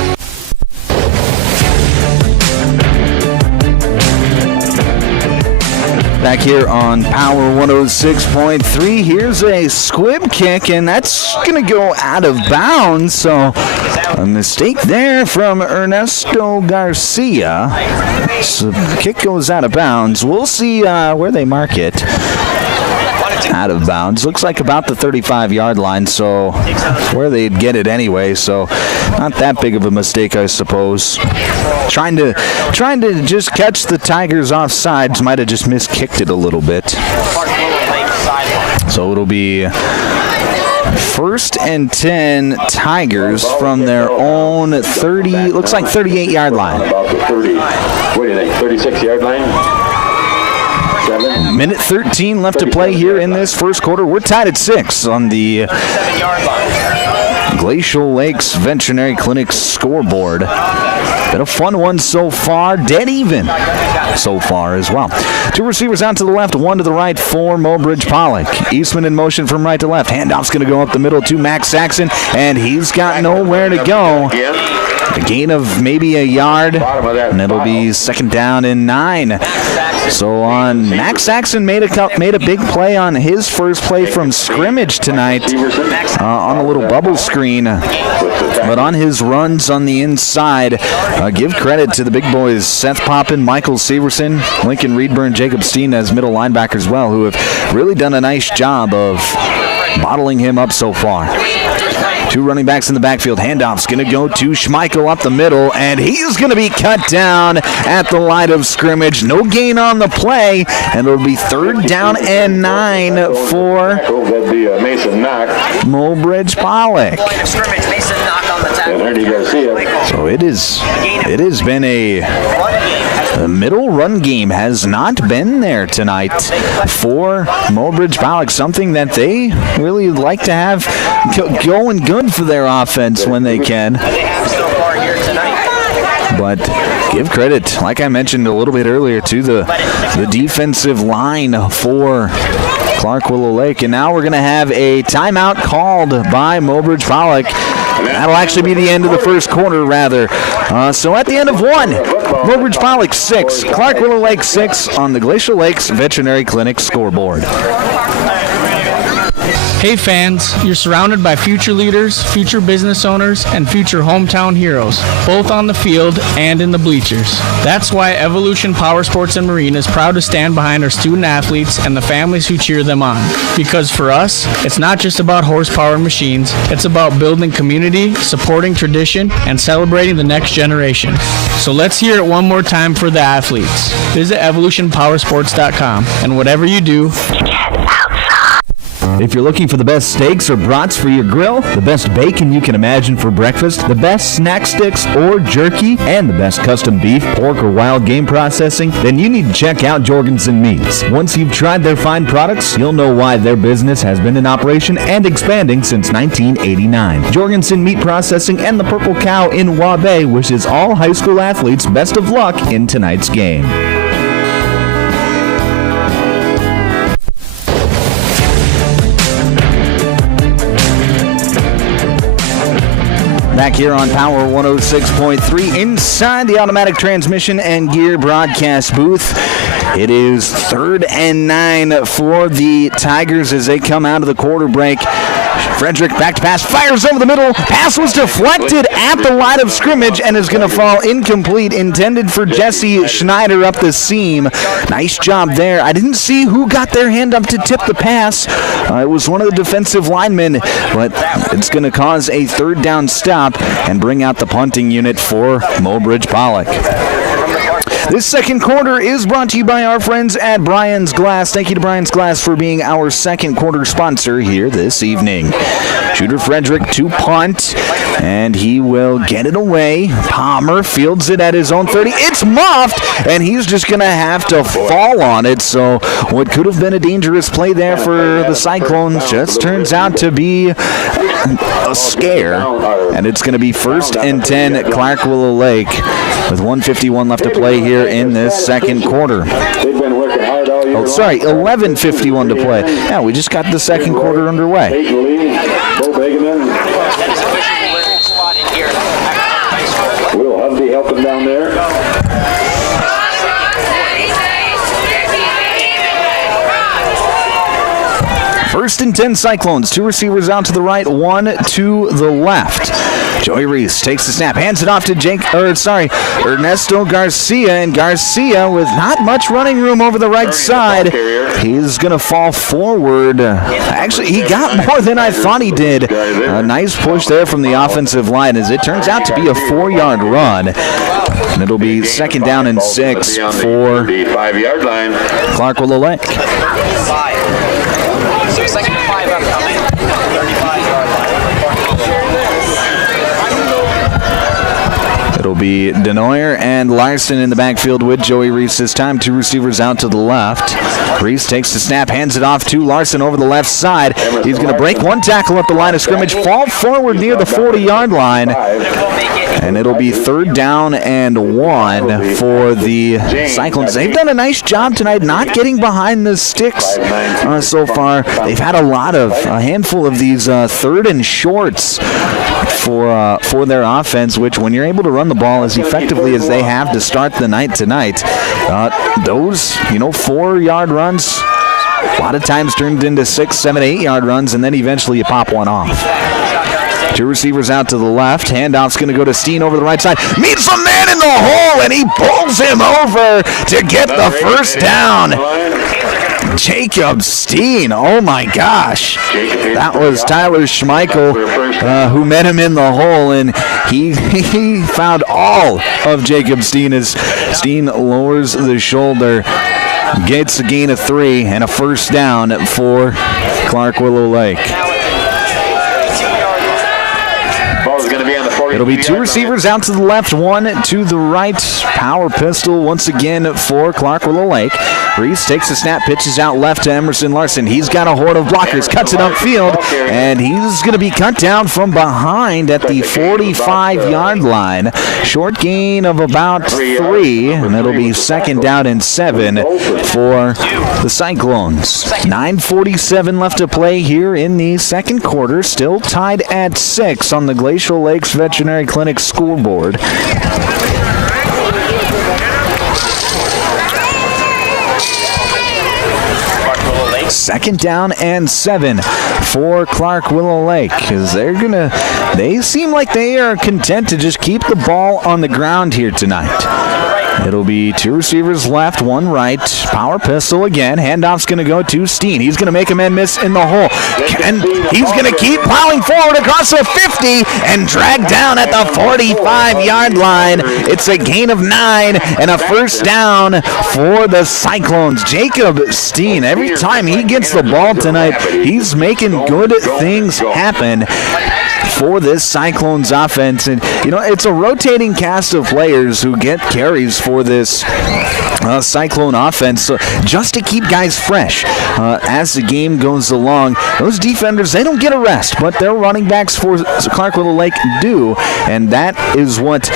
Back here on Power 106.3, here's a squib kick, and that's going to go out of bounds. So a mistake there from Ernesto Garcia. So the kick goes out of bounds. We'll see where they mark it. Out of bounds. Looks like about the 35-yard line, so where they'd get it anyway. So not that big of a mistake, I suppose. Trying to just catch the Tigers off sides. Might have just miskicked it a little bit. So it'll be 1st and 10 Tigers from their own 30, looks like 38-yard line. About the 30, what do you think, 36-yard line? 1:13 left to play here in this first quarter. We're tied at 6 on the Glacial Lakes Veterinary Clinic scoreboard. Been a fun one so far, dead even so far as well. 2 receivers out to the left, 1 to the right for Mobridge-Pollock. Eastman in motion from right to left. Handoff's going to go up the middle to Max Saxon, and he's got nowhere to go. A gain of maybe a yard, and it'll be 2nd down and 9. So on Max Saxon made a big play on his first play from scrimmage tonight on a little bubble screen. But on his runs on the inside, give credit to the big boys, Seth Poppin, Michael Severson, Lincoln Reedburn, Jacob Steen as middle linebackers as well, who have really done a nice job of bottling him up so far. 2 running backs in the backfield. Handoff's going to go to Schmeichel up the middle, and he's going to be cut down at the line of scrimmage. No gain on the play, and it'll be 3rd down and 9 for Mobridge-Pollock. So it has been a middle run game has not been there tonight for Mobridge-Pollock, something that they really like to have going good for their offense when they can. But give credit, like I mentioned a little bit earlier, to the defensive line for Clark Willow Lake. And now we're going to have a timeout called by Mobridge-Pollock. That'll actually be the end of the first quarter, rather. So at the end of 1, Mobridge-Pollock 6, Clark Willow Lake 6 on the Glacial Lakes Veterinary Clinic scoreboard. Hey fans, you're surrounded by future leaders, future business owners, and future hometown heroes, both on the field and in the bleachers. That's why Evolution Power Sports and Marine is proud to stand behind our student athletes and the families who cheer them on. Because for us, it's not just about horsepower and machines, it's about building community, supporting tradition, and celebrating the next generation. So let's hear it one more time for the athletes. Visit evolutionpowersports.com, and whatever you do, If you're looking for the best steaks or brats for your grill, the best bacon you can imagine for breakfast, the best snack sticks or jerky, and the best custom beef, pork, or wild game processing, then you need to check out Jorgensen Meats. Once you've tried their fine products, you'll know why their business has been in operation and expanding since 1989. Jorgensen Meat Processing and the Purple Cow in Waubay wishes all high school athletes best of luck in tonight's game. Back here on Power 106.3 inside the automatic transmission and gear broadcast booth. It is 3rd and 9 for the Tigers as they come out of the quarter break. Frederick back to pass, fires over the middle. Pass was deflected at the line of scrimmage and is going to fall incomplete. Intended for Jesse Schneider up the seam. Nice job there. I didn't see who got their hand up to tip the pass. It was one of the defensive linemen, but it's going to cause a 3rd down stop and bring out the punting unit for Mobridge-Pollock. This second quarter is brought to you by our friends at Brian's Glass. Thank you to Brian's Glass for being our second quarter sponsor here this evening. Shooter Frederick to punt, and he will get it away. Palmer fields it at his own 30. It's muffed, and he's just going to have to fall on it. So what could have been a dangerous play there for the Cyclones just turns out to be a scare, and it's going to be 1st and 10 Clark Willow Lake with 1:51 left to play here in this second quarter. 11:51 to play. Yeah, we just got the second quarter underway. Will Hubby helping down there. First and 10 Cyclones. 2 receivers out to the right, 1 to the left. Joey Reese takes the snap, hands it off to Ernesto Garcia, and Garcia with not much running room over the right side. He's going to fall forward. Actually, he got more than I thought he did. A nice push there from the offensive line as it turns out to be a 4-yard run. And it'll be 2nd down and 6 for the 5-yard line. Clark Willow Lake. 2nd and 5 upcoming. 35-yard line. It'll be Denoyer and Larson in the backfield with Joey Reese this time. 2 receivers out to the left. Reese takes the snap, hands it off to Larson over the left side. He's going to break 1 tackle at the line of scrimmage, fall forward near the 40-yard line. And it'll be 3rd down and 1 for the Cyclones. They've done a nice job tonight not getting behind the sticks so far. They've had a handful of these 3rd and shorts for their offense, which when you're able to run the ball as effectively as they have to start the night tonight, those 4-yard runs a lot of times turned into 6, 7, 8-yard runs, and then eventually you pop one off. 2 receivers out to the left. Handoff's going to go to Steen over the right side. Meets a man in the hole, and he pulls him over to get the 1st down. Jacob Steen, oh my gosh. That was Tyler Schmeichel who met him in the hole, and he found all of Jacob Steen as Steen lowers the shoulder, gets a gain of 3 and a 1st down for Clark Willow Lake. It'll be 2 receivers out to the left, 1 to the right. Power pistol once again for Clark Willow Lake. Reese takes the snap, pitches out left to Emerson Larson. He's got a horde of blockers, cuts it upfield, and he's going to be cut down from behind at the 45-yard line. Short gain of about 3, and it'll be 2nd down and 7 for the Cyclones. 9:47 left to play here in the second quarter. Still tied at 6 on the Glacial Lakes Veterinary Clinic scoreboard. Second down and 7 for Clark Willow Lake, because they seem like they are content to just keep the ball on the ground here tonight. It'll be 2 receivers left, 1 right. Power pistol again. Handoff's going to go to Steen. He's going to make a man miss in the hole. And he's going to keep plowing forward across the 50 and drag down at the 45-yard line. It's a gain of 9 and a first down for the Cyclones. Jacob Steen, every time he gets the ball tonight, he's making good things happen for this Cyclones offense. And, it's a rotating cast of players who get carries for this Cyclone offense, so just to keep guys fresh as the game goes along. Those defenders, they don't get a rest, but their running backs for Clark Willow Lake do, and that is what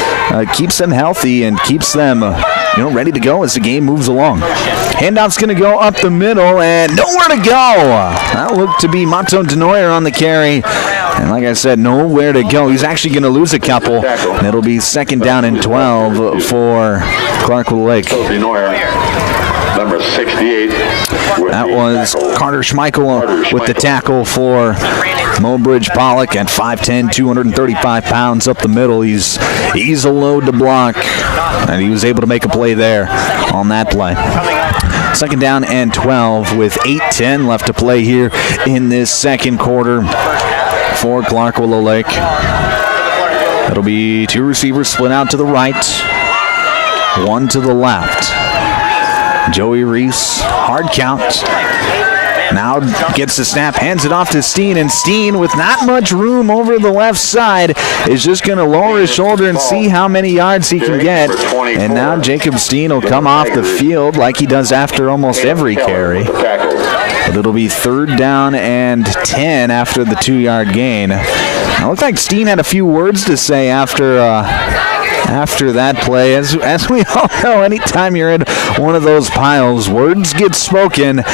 keeps them healthy and keeps them ready to go as the game moves along. Handoff's going to go up the middle and nowhere to go. That looked to be Mato Denoyer on the carry. And like I said, nowhere to go. He's actually going to lose a couple. And it'll be 2nd down and 12 for Clark Willow Lake. Number 68. That was Carter Schmeichel with the tackle for Mobridge-Pollock at 5'10", 235 pounds up the middle. He's a load to block, and he was able to make a play there on that play. 2nd down and 12 with 8:10 left to play here in this second quarter for Clark Willow Lake. It'll be 2 receivers split out to the right, 1 to the left. Joey Reese, hard count. Now gets the snap, hands it off to Steen, and Steen, with not much room over the left side, is just going to lower his shoulder and see how many yards he can get. And now Jacob Steen will come off the field like he does after almost every carry. But it'll be 3rd down and 10 after the 2-yard gain. It looked like Steen had a few words to say after that play. As we all know, anytime you're in one of those piles, words get spoken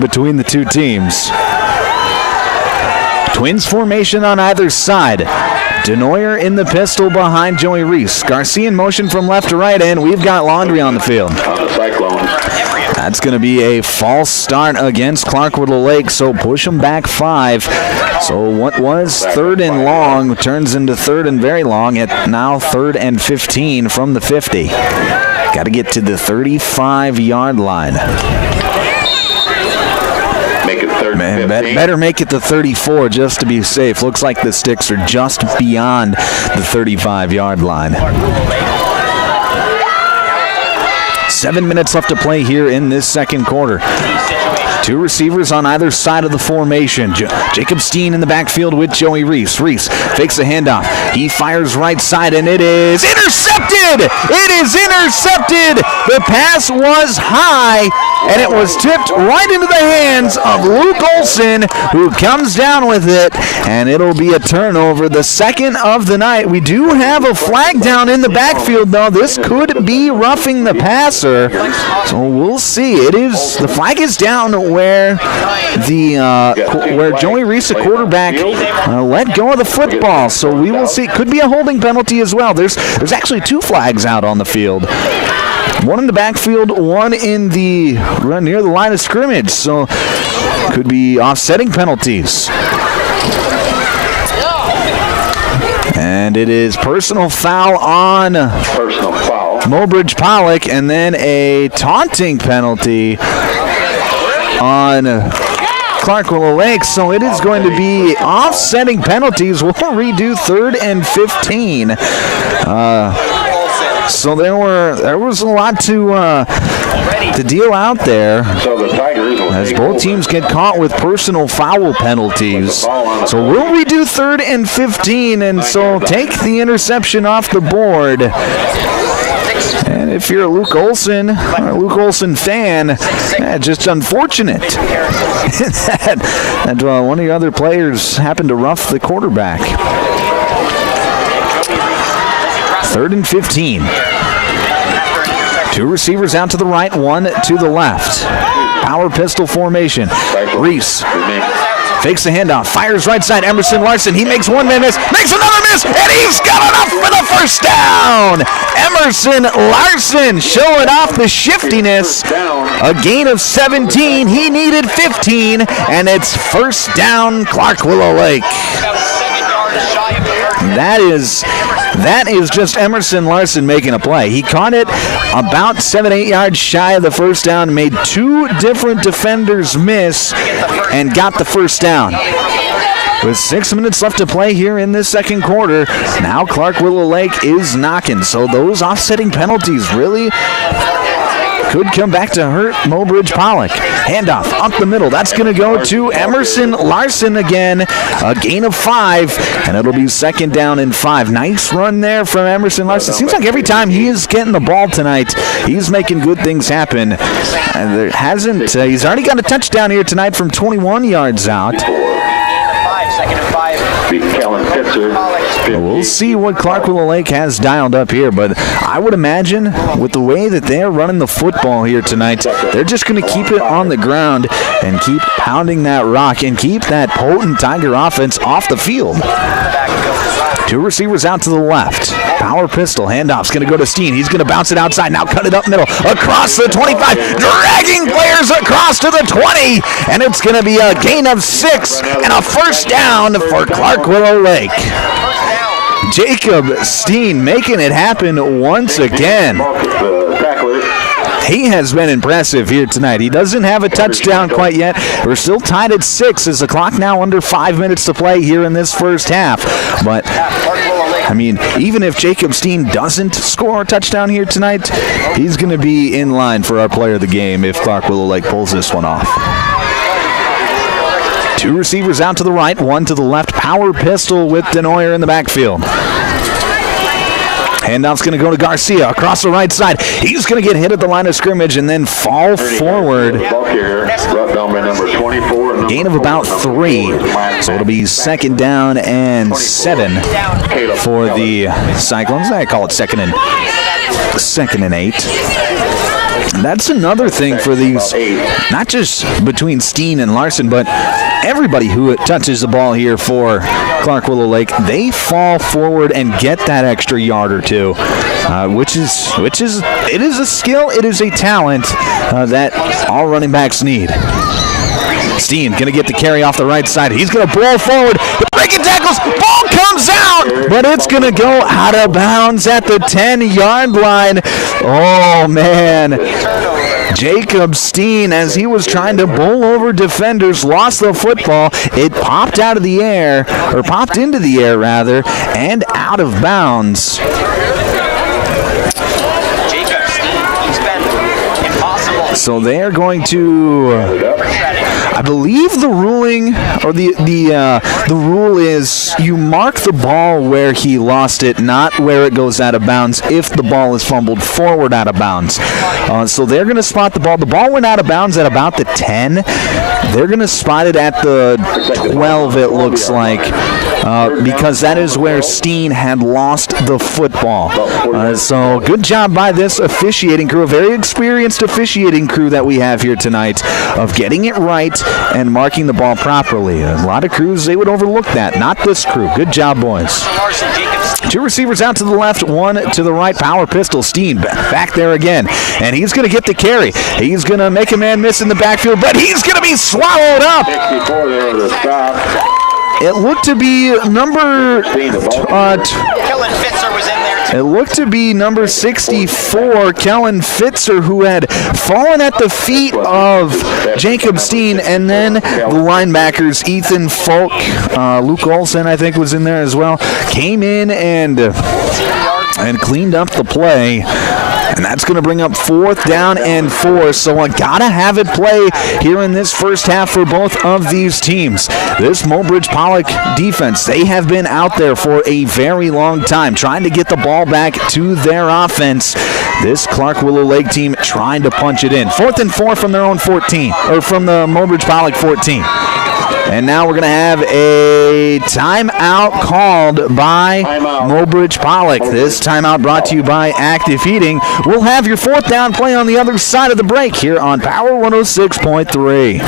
between the two teams. Twins formation on either side. Denoyer in the pistol behind Joey Reese. Garcia in motion from left to right, and we've got Laundry on the field. That's going to be a false start against Clark Willow Lake, so push them back 5. So what was 3rd and long turns into 3rd and very long at now 3rd and 15 from the 50. Got to get to the 35-yard line. Man, better make it the 34 just to be safe. Looks like the sticks are just beyond the 35-yard line. 7 minutes left to play here in this second quarter. 2 receivers on either side of the formation. Jacob Steen in the backfield with Joey Reese. Reese fakes the handoff. He fires right side, and it is intercepted! It is intercepted! The pass was high, and it was tipped right into the hands of Luke Olson, who comes down with it, and it'll be a turnover, the 2nd of the night. We do have a flag down in the backfield, though. This could be roughing the passer, so we'll see. The flag is down where Joey Reese, the quarterback, let go of the football. So we will see. Could be a holding penalty as well. There's actually 2 flags out on the field. 1 in the backfield, 1 in the near the line of scrimmage. So could be offsetting penalties. And it is personal foul on Mobridge-Pollock, and then a taunting penalty on Clark Willow Lake, so it is going to be offsetting penalties. We'll redo 3rd and 15. So there was a lot to deal out there as both teams get caught with personal foul penalties. So we'll redo 3rd and 15, and so take the interception off the board. And if you're a Luke Olson fan, just unfortunate that one of your other players happened to rough the quarterback. 3rd and 15. 2 receivers out to the right, 1 to the left. Power pistol formation. Reese fakes the handoff, fires right side. Emerson Larson, he makes 1 miss, makes another miss, and he's got enough for the first down. Emerson Larson showing off the shiftiness. A gain of 17. He needed 15, and it's first down, Clark Willow Lake. That is That is just Emerson Larson making a play. He caught it about 7-8 yards shy of the first down, made two different defenders miss, and got the first down. With 6 minutes left to play here in this second quarter, now Clark Willow Lake is knocking. So those offsetting penalties really could come back to hurt Mobridge-Pollock. Handoff up the middle. That's going to go to Emerson Larson again. A gain of 5, and it'll be second down and 5. Nice run there from Emerson Larson. Seems like every time he is getting the ball tonight, he's making good things happen. And there hasn't. He's already got a touchdown here tonight from 21 yards out. Second and 5. We'll see what Clark Willow Lake has dialed up here, but I would imagine with the way that they're running the football here tonight, they're just going to keep it on the ground and keep pounding that rock and keep that potent Tiger offense off the field. Two receivers out to the left. Power pistol. Handoff's going to go to Steen. He's going to bounce it outside. Now cut it up middle. Across the 25. Dragging players across to the 20. And it's going to be a gain of 6 and a first down for Clark Willow Lake. Jacob Steen making it happen once again. He has been impressive here tonight. He doesn't have a touchdown quite yet. We're still tied at 6 as the clock now under 5 minutes to play here in this first half. But, I mean, even if Jacob Steen doesn't score a touchdown here tonight, he's going to be in line for our player of the game if Clark Willow Lake pulls this one off. Two receivers out to the right, one to the left. Power pistol with Denoyer in the backfield. Handoff's going to go to Garcia across the right side. He's going to get hit at the line of scrimmage and then fall forward. Gain of about 3. So it'll be second down and 7 for the Cyclones. I call it second and 8. That's another thing for these, not just between Steen and Larson, but everybody who touches the ball here for Clark Willow Lake, they fall forward and get that extra yard or two, which is it is a skill, it is a talent that all running backs need. Steen going to get the carry off the right side. He's going to blow forward. Breaking tackles. Ball comes out, but it's going to go out of bounds at the 10-yard line. Oh, man. Jacob Steen, as he was trying to bowl over defenders, lost the football. It popped out of the air, or popped into the air, rather, and out of bounds. So they are going to, I believe the ruling, or the rule is you mark the ball where he lost it, not where it goes out of bounds if the ball is fumbled forward out of bounds. So they're going to spot the ball. The ball went out of bounds at about the 10. They're going to spot it at the 12, it looks like, because that is where Steen had lost the football. So good job by this officiating crew, a very experienced officiating crew that we have here tonight, of getting it right and marking the ball properly. A lot of crews, they would overlook that. Not this crew. Good job, boys. Two receivers out to the left, one to the right. Power pistol. Steen back there again. And he's going to get the carry. He's going to make a man miss in the backfield, but he's going to be swallowed up. It looked to be number... It looked to be number 64, Kellen Fitzer, who had fallen at the feet of Jacob Steen, and then the linebackers, Ethan Folk, Luke Olsen, I think, was in there as well, came in and cleaned up the play. And that's going to bring up 4th down and 4. So I got to have it play here in this first half for both of these teams. This Mobridge-Pollock defense, they have been out there for a very long time trying to get the ball back to their offense. This Clark Willow Lake team trying to punch it in. 4th and 4 from their own 14, or from the Mobridge-Pollock 14. And now we're going to have a timeout called by Mobridge-Pollock. This timeout brought to you by Active Heating. We'll have your 4th down play on the other side of the break here on Power 106.3.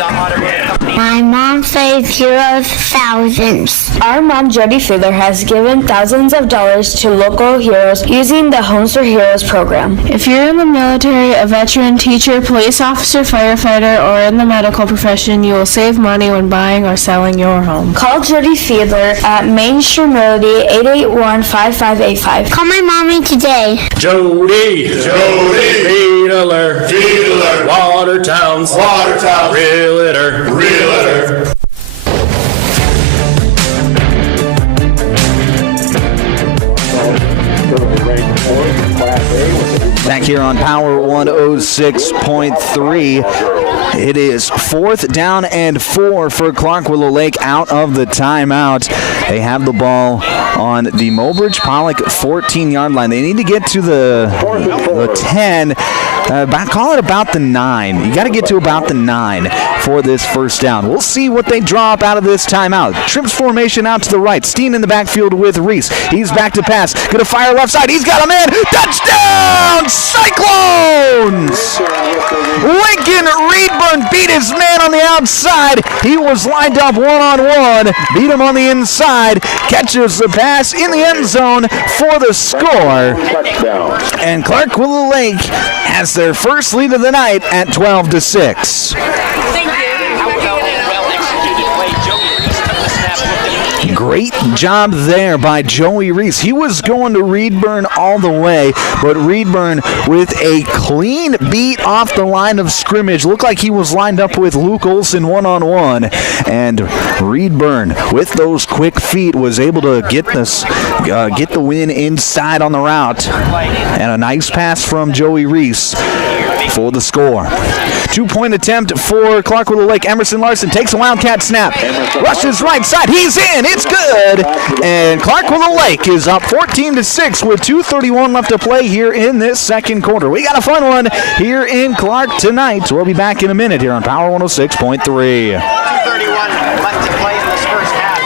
My mom saved heroes thousands. Our mom, Jody Fiedler, has given thousands of dollars to local heroes using the Homes for Heroes program. If you're in the military, a veteran, teacher, police officer, firefighter, or in the medical profession, you will save money when buying or selling your home. Call Jody Fiedler at Main Street Melody 881-5585. Call my mommy today. Jody, Fiedler, Watertown's, Realtor. Back here on Power 106.3. It is 4th down and 4 for Clark Willow Lake out of the timeout. They have the ball on the Mobridge-Pollock 14-yard line. They need to get to the 10. Call it about the 9. You got to get to about the 9 for this first down. We'll see what they draw up out of this timeout. Trips formation out to the right. Steen in the backfield with Reese. He's back to pass. Going to fire left side. He's got a man. Touchdown! Cyclones! Lincoln Reedburn beat his man on the outside. He was lined up one-on-one. Beat him on the inside. Catches the pass in the end zone for the score. And Clark Willow Lake has their first lead of the night at 12-6. Great job there by Joey Reese. He was going to Reedburn all the way, but Reedburn with a clean beat off the line of scrimmage. Looked like he was lined up with Luke Olson one-on-one, and Reedburn with those quick feet was able to get the win inside on the route, and a nice pass from Joey Reese for the score. 2-point attempt for Clark Willow Lake. Emerson Larson takes a Wildcat snap. Rushes right side. He's in. It's good. And Clark Willow Lake is up 14-6 with 2:31 left to play here in this second quarter. We got a fun one here in Clark tonight. We'll be back in a minute here on Power 106.3. 2:31 left to play in this first half.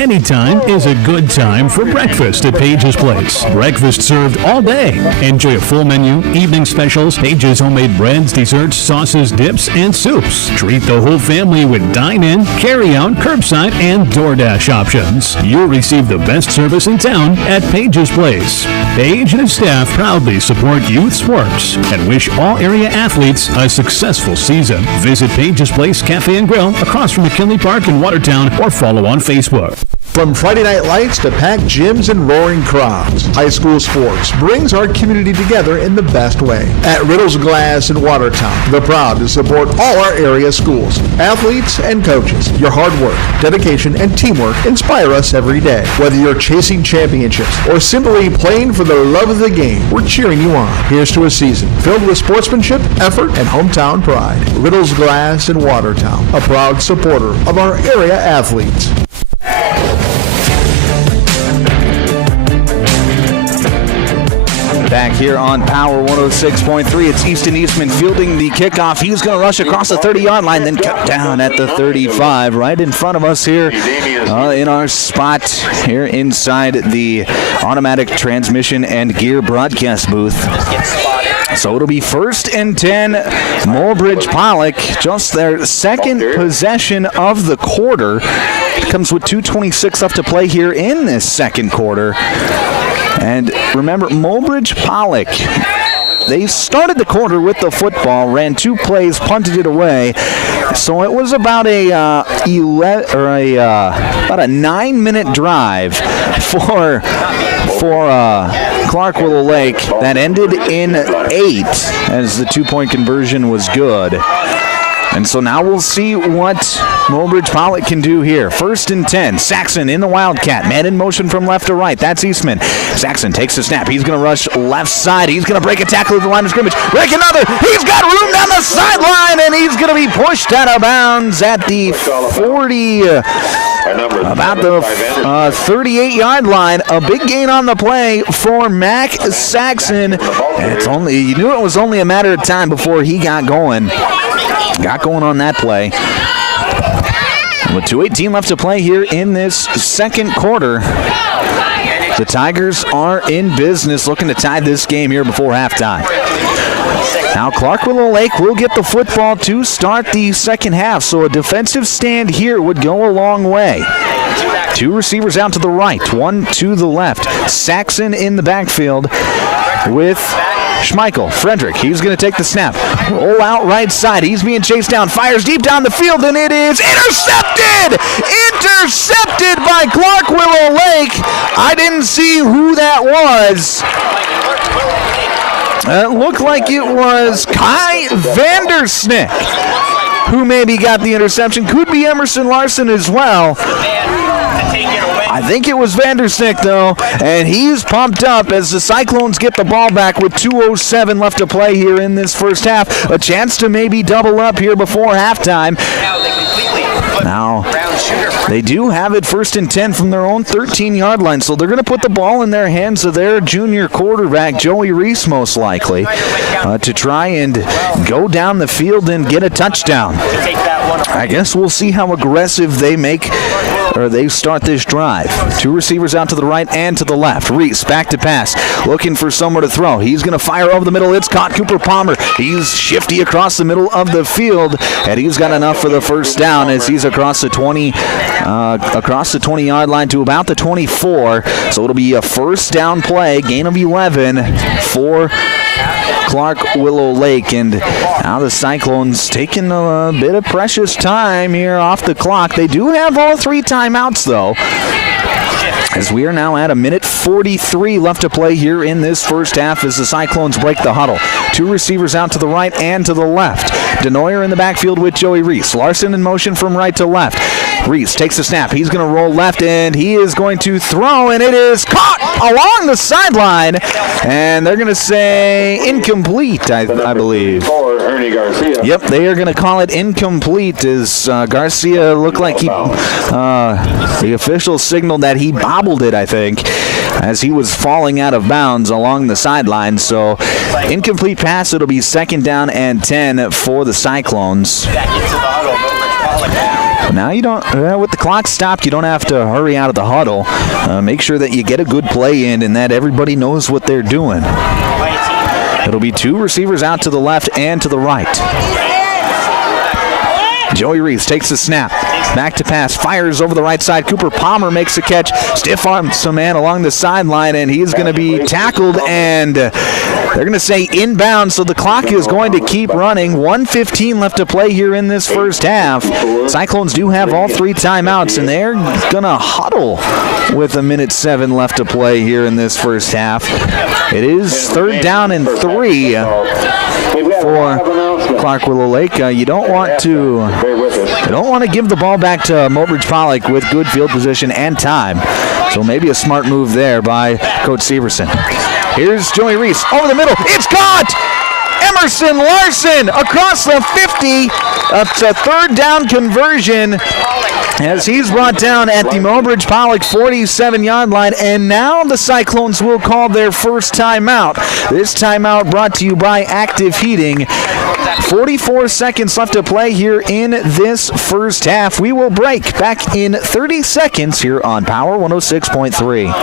Anytime is a good time for breakfast at Page's Place. Breakfast served all day. Enjoy a full menu, evening specials, Page's homemade breads, desserts, sauces, dips, and soups. Treat the whole family with dine-in, carry-out, curbside, and DoorDash options. You'll receive the best service in town at Page's Place. Page and his staff proudly support youth sports and wish all area athletes a successful season. Visit Page's Place Cafe and Grill across from McKinley Park in Watertown or follow on Facebook. From Friday night lights to packed gyms and roaring crowds, high school sports brings our community together in the best way. At Riddle's Glass in Watertown, they're proud to support all our area schools, athletes, and coaches. Your hard work, dedication, and teamwork inspire us every day. Whether you're chasing championships or simply playing for the love of the game, we're cheering you on. Here's to a season filled with sportsmanship, effort, and hometown pride. Riddle's Glass in Watertown, a proud supporter of our area athletes. Back here on Power 106.3, it's Easton Eastman fielding the kickoff. He's going to rush across the 30-yard line, then cut down at the 35, right in front of us here in our spot here inside the automatic transmission and gear broadcast booth. So it'll be 1st and 10, Mobridge-Pollock, just their second possession of the quarter. Comes with 2:26 left to play here in this second quarter. And remember, Mobridge-Pollock, they started the quarter with the football, ran 2 plays, punted it away. So it was about a 9-minute drive for Clark Willow Lake that ended in 8 as the 2-point conversion was good. And so now we'll see what Mobridge-Pollock can do here. 1st and 10. Saxon in the Wildcat. Man in motion from left to right. That's Eastman. Saxon takes the snap. He's going to rush left side. He's going to break a tackle at the line of scrimmage. Break another. He's got room down the sideline, and he's going to be pushed out of bounds at the 40, about the 38-yard line. A big gain on the play for Mac Saxon. And you knew it was only a matter of time before he got going. Got going on that play. With 2:18 left to play here in this second quarter, the Tigers are in business looking to tie this game here before halftime. Now Clark Willow Lake will get the football to start the second half, so a defensive stand here would go a long way. 2 receivers out to the right, 1 to the left. Saxon in the backfield with Schmeichel. Frederick, he's going to take the snap. Roll out right side. He's being chased down. Fires deep down the field, and it is intercepted! Intercepted by Clark Willow Lake. I didn't see who that was. It looked like it was Kai Vandersnick who maybe got the interception. Could be Emerson Larson as well. I think it was Vandersnick, though, and he's pumped up as the Cyclones get the ball back with 2:07 left to play here in this first half. A chance to maybe double up here before halftime. Now, they do have it 1st and 10 from their own 13-yard line, so they're going to put the ball in their hands of their junior quarterback, Joey Reese, most likely, to try and go down the field and get a touchdown. I guess we'll see how aggressive they make or they start this drive. 2 receivers out to the right and to the left. Reese back to pass, looking for somewhere to throw. He's going to fire over the middle. It's caught. Cooper Palmer. He's shifty across the middle of the field, and he's got enough for the first down as he's across the 20-yard line to about the 24. So it'll be a first down play, gain of 11 for Clark Willow Lake. And now the Cyclones taking a bit of precious time here off the clock. They do have all 3 timeouts, though, as we are now at 1:43 left to play here in this first half as the Cyclones break the huddle. 2 receivers out to the right and to the left. Denoyer in the backfield with Joey Reese. Larson in motion from right to left. Reese takes the snap. He's going to roll left, and he is going to throw, and it is caught along the sideline. And they're going to say incomplete, I believe. Yep, they are going to call it incomplete as Garcia looked like the official signaled that he bobbled it, I think, as he was falling out of bounds along the sideline. So incomplete pass. It'll be 2nd down and 10 for the Cyclones. Now you don't, with the clock stopped, you don't have to hurry out of the huddle. Make sure that you get a good play in and that everybody knows what they're doing. It'll be 2 receivers out to the left and to the right. Joey Reese takes the snap. Back to pass. Fires over the right side. Cooper Palmer makes the catch. Stiff arms some man along the sideline, and he's going to be tackled, and they're going to say inbound, so the clock is going to keep running. 1:15 left to play here in this first half. Cyclones do have all 3 timeouts, and they're going to huddle with 1:07 left to play here in this first half. It is 3rd down and 3 for Clark Willow Lake. You don't want to give the ball back to Mobridge-Pollock with good field position and time. So maybe a smart move there by Coach Severson. Here's Joey Reese over the middle. It's caught! Emerson Larson across the 50. It's a 3rd down conversion as he's brought down at the Mobridge-Pollock 47-yard line. And now the Cyclones will call their first timeout. This timeout brought to you by Active Heating. 44 seconds left to play here in this first half. We will break back in 30 seconds here on Power 106.3.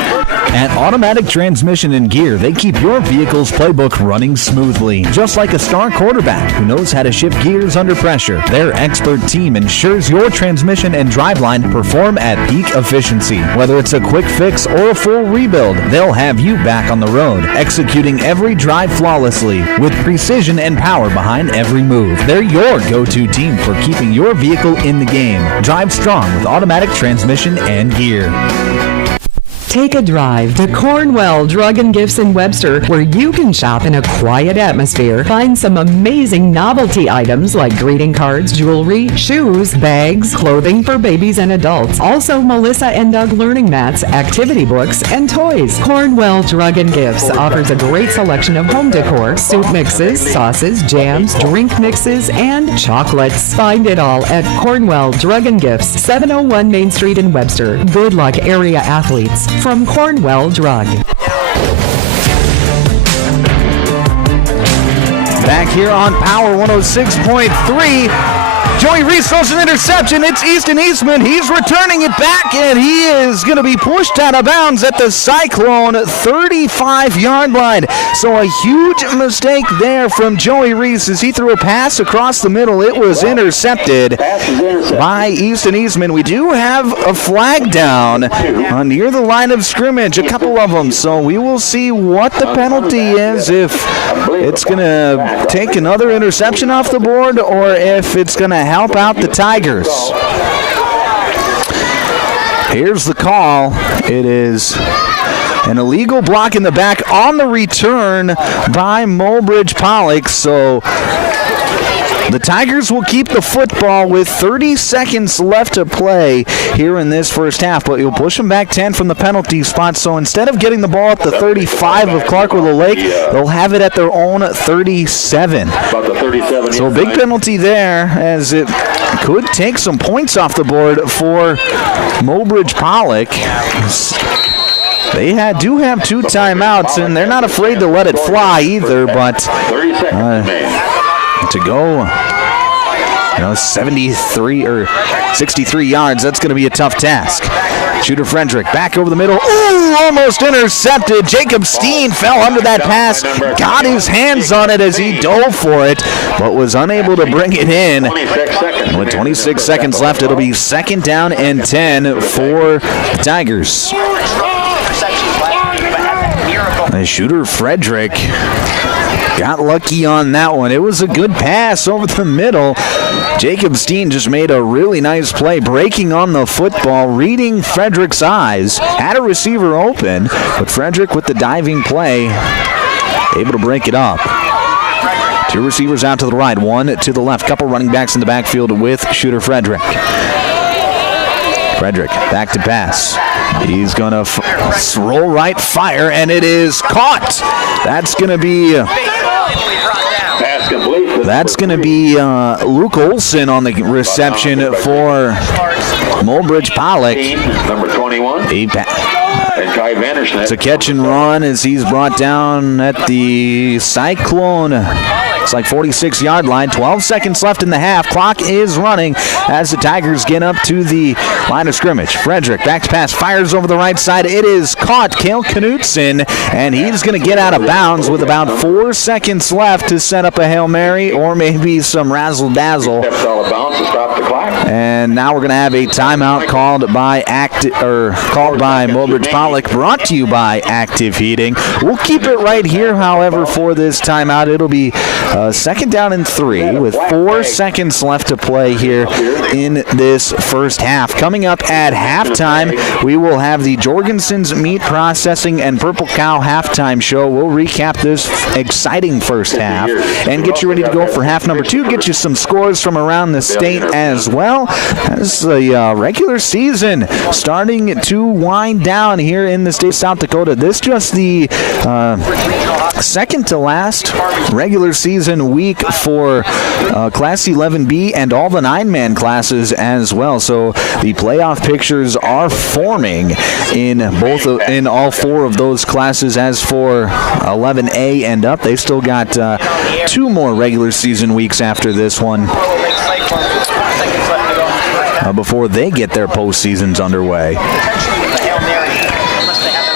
At Automatic Transmission and Gear, they keep your vehicle's playbook running smoothly. Just like a star quarterback who knows how to shift gears under pressure, their expert team ensures your transmission and driveline perform at peak efficiency. Whether it's a quick fix or a full rebuild, they'll have you back on the road, executing every drive flawlessly with precision and power behind every move. They're your go-to team for keeping your vehicle in the game. Drive strong with Automatic Transmission and Gear. Take a drive to Cornwell Drug and Gifts in Webster, where you can shop in a quiet atmosphere. Find some amazing novelty items like greeting cards, jewelry, shoes, bags, clothing for babies and adults. Also, Melissa and Doug learning mats, activity books, and toys. Cornwell Drug and Gifts offers a great selection of home decor, soup mixes, sauces, jams, drink mixes, and chocolates. Find it all at Cornwell Drug and Gifts, 701 Main Street in Webster. Good luck, area athletes. From Cornwell Drug. Back here on Power 106.3. Joey Reese throws an interception. It's Easton Eastman. He's returning it back, and he is going to be pushed out of bounds at the Cyclone 35-yard line. So a huge mistake there from Joey Reese as he threw a pass across the middle. It was intercepted by Easton Eastman. We do have a flag down near the line of scrimmage, a couple of them. So we will see what the penalty is, if it's going to take another interception off the board or if it's going to help out the Tigers. Here's the call. It is an illegal block in the back on the return by Mobridge-Pollock. So the Tigers will keep the football with 30 seconds left to play here in this first half, but you'll push them back 10 from the penalty spot. So instead of getting the ball at the 35 of Clark Willow Lake, they'll have it at their own 37. So a big penalty there, as it could take some points off the board for Mobridge-Pollock. They do have 2 timeouts, and they're not afraid to let it fly either, but to go 73 or 63 yards, that's going to be a tough task. Shooter Frederick back over the middle. Ooh, almost intercepted. Jacob Steen fell under that pass, got his hands on it as he dove for it, but was unable to bring it in. And with 26 seconds left, it'll be 2nd down and 10 for the Tigers. Shooter Frederick got lucky on that one. It was a good pass over the middle. Jacob Steen just made a really nice play, breaking on the football, reading Frederick's eyes. Had a receiver open, but Frederick with the diving play, able to break it up. 2 receivers out to the right, 1 to the left. Couple running backs in the backfield with Shooter Frederick. Frederick back to pass. He's going to roll right, fire, and it is caught. That's going to be Luke Olson on the reception for Mobridge-Pollock. Number 21. It's a catch and run as he's brought down at the Cyclone. It's like 46-yard line. 12 seconds left in the half. Clock is running as the Tigers get up to the line of scrimmage. Frederick back to pass, fires over the right side. It is caught. Cale Knutson, and he's going to get out of bounds with about 4 seconds left to set up a Hail Mary or maybe some razzle-dazzle. And now we're going to have a timeout called by Mobridge-Pollock, brought to you by Active Heating. We'll keep it right here, however, for this timeout. It'll be 2nd down and 3 with 4 seconds left to play here in this first half. Coming up at halftime, we will have the Jorgensen's Meat Processing and Purple Cow halftime show. We'll recap this exciting first half and get you ready to go for half number 2. Get you some scores from around the state as well as the regular season starting to wind down here in the state of South Dakota. This just the second to last regular season week for Class 11B and all the 9-man classes as well. So the playoff pictures are forming in all 4 of those classes. As for 11A and up, they've still got 2 more regular season weeks after this one before they get their postseasons underway.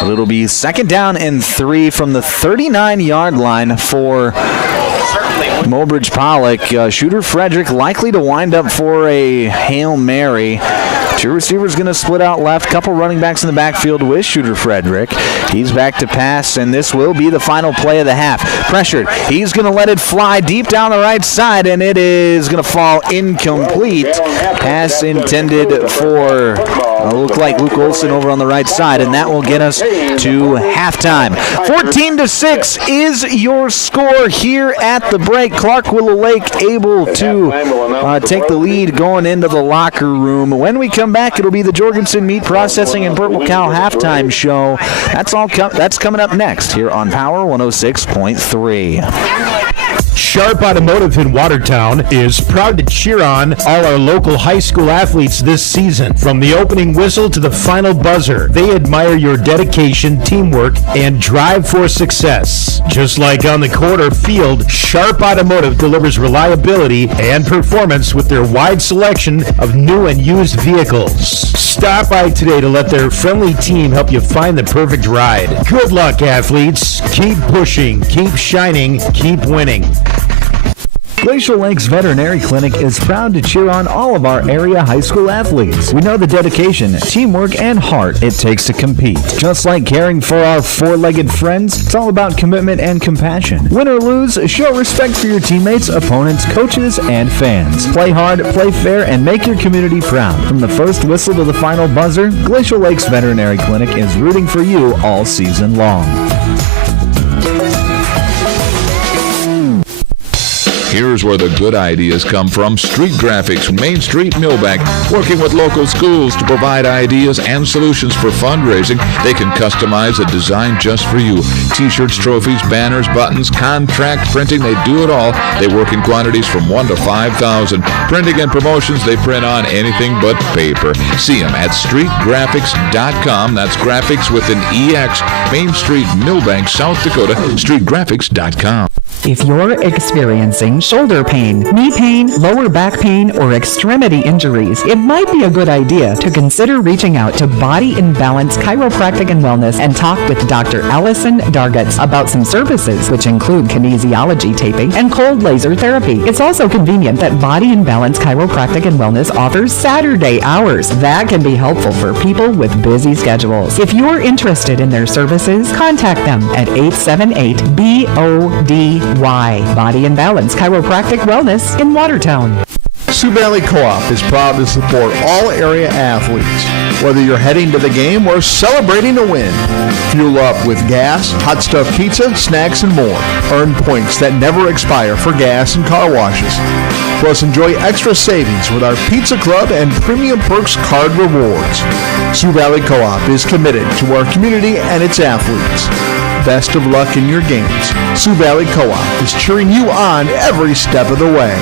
But it'll be 2nd down and 3 from the 39-yard line for Mobridge-Pollock. Shooter Frederick likely to wind up for a Hail Mary. 2 receivers going to split out left. Couple running backs in the backfield with Shooter Frederick. He's back to pass, and this will be the final play of the half. Pressured. He's going to let it fly deep down the right side, and it is going to fall incomplete. Pass intended for look like Luke Olson over on the right side, and that will get us to halftime. 14-6 is your score here at the break. Clark Willow Lake able to take the lead going into the locker room. When we come back, it'll be the Jorgensen Meat Processing and Purple Cow halftime show. That's coming up next here on Power 106.3. Sharp Automotive in Watertown is proud to cheer on all our local high school athletes this season. From the opening whistle to the final buzzer, they admire your dedication, teamwork, and drive for success. Just like on the court or field, Sharp Automotive delivers reliability and performance with their wide selection of new and used vehicles. Stop by today to let their friendly team help you find the perfect ride. Good luck, athletes. Keep pushing, keep shining, keep winning. Glacial Lakes Veterinary Clinic is proud to cheer on all of our area high school athletes. We know the dedication, teamwork, and heart it takes to compete. Just like caring for our four-legged friends, it's all about commitment and compassion. Win or lose, show respect for your teammates, opponents, coaches, and fans. Play hard, play fair, and make your community proud. From the first whistle to the final buzzer, Glacial Lakes Veterinary Clinic is rooting for you all season long. Here's where the good ideas come from. Street Graphics, Main Street, Millbank, working with local schools to provide ideas and solutions for fundraising. They can customize a design just for you. T-shirts, trophies, banners, buttons, contract printing, they do it all. They work in quantities from 1 to 5,000. Printing and promotions, they print on anything but paper. See them at streetgraphics.com. That's graphics with an EX. Main Street, Millbank, South Dakota, streetgraphics.com. If you're experiencing shoulder pain, knee pain, lower back pain, or extremity injuries, it might be a good idea to consider reaching out to Body in Balance Chiropractic and Wellness and talk with Dr. Allison Dargutz about some services, which include kinesiology taping and cold laser therapy. It's also convenient that Body in Balance Chiropractic and Wellness offers Saturday hours. That can be helpful for people with busy schedules. If you're interested in their services, contact them at 878-BODY. Body and Balance Chiropractic Wellness in Watertown. Sioux Valley Co-op is proud to support all area athletes. Whether you're heading to the game or celebrating a win, fuel up with gas, hot stuffed pizza, snacks, and more. Earn points that never expire for gas and car washes. Plus, enjoy extra savings with our Pizza Club and Premium Perks card rewards. Sioux Valley Co-op is committed to our community and its athletes. Best of luck in your games. Sioux Valley Co-op is cheering you on every step of the way.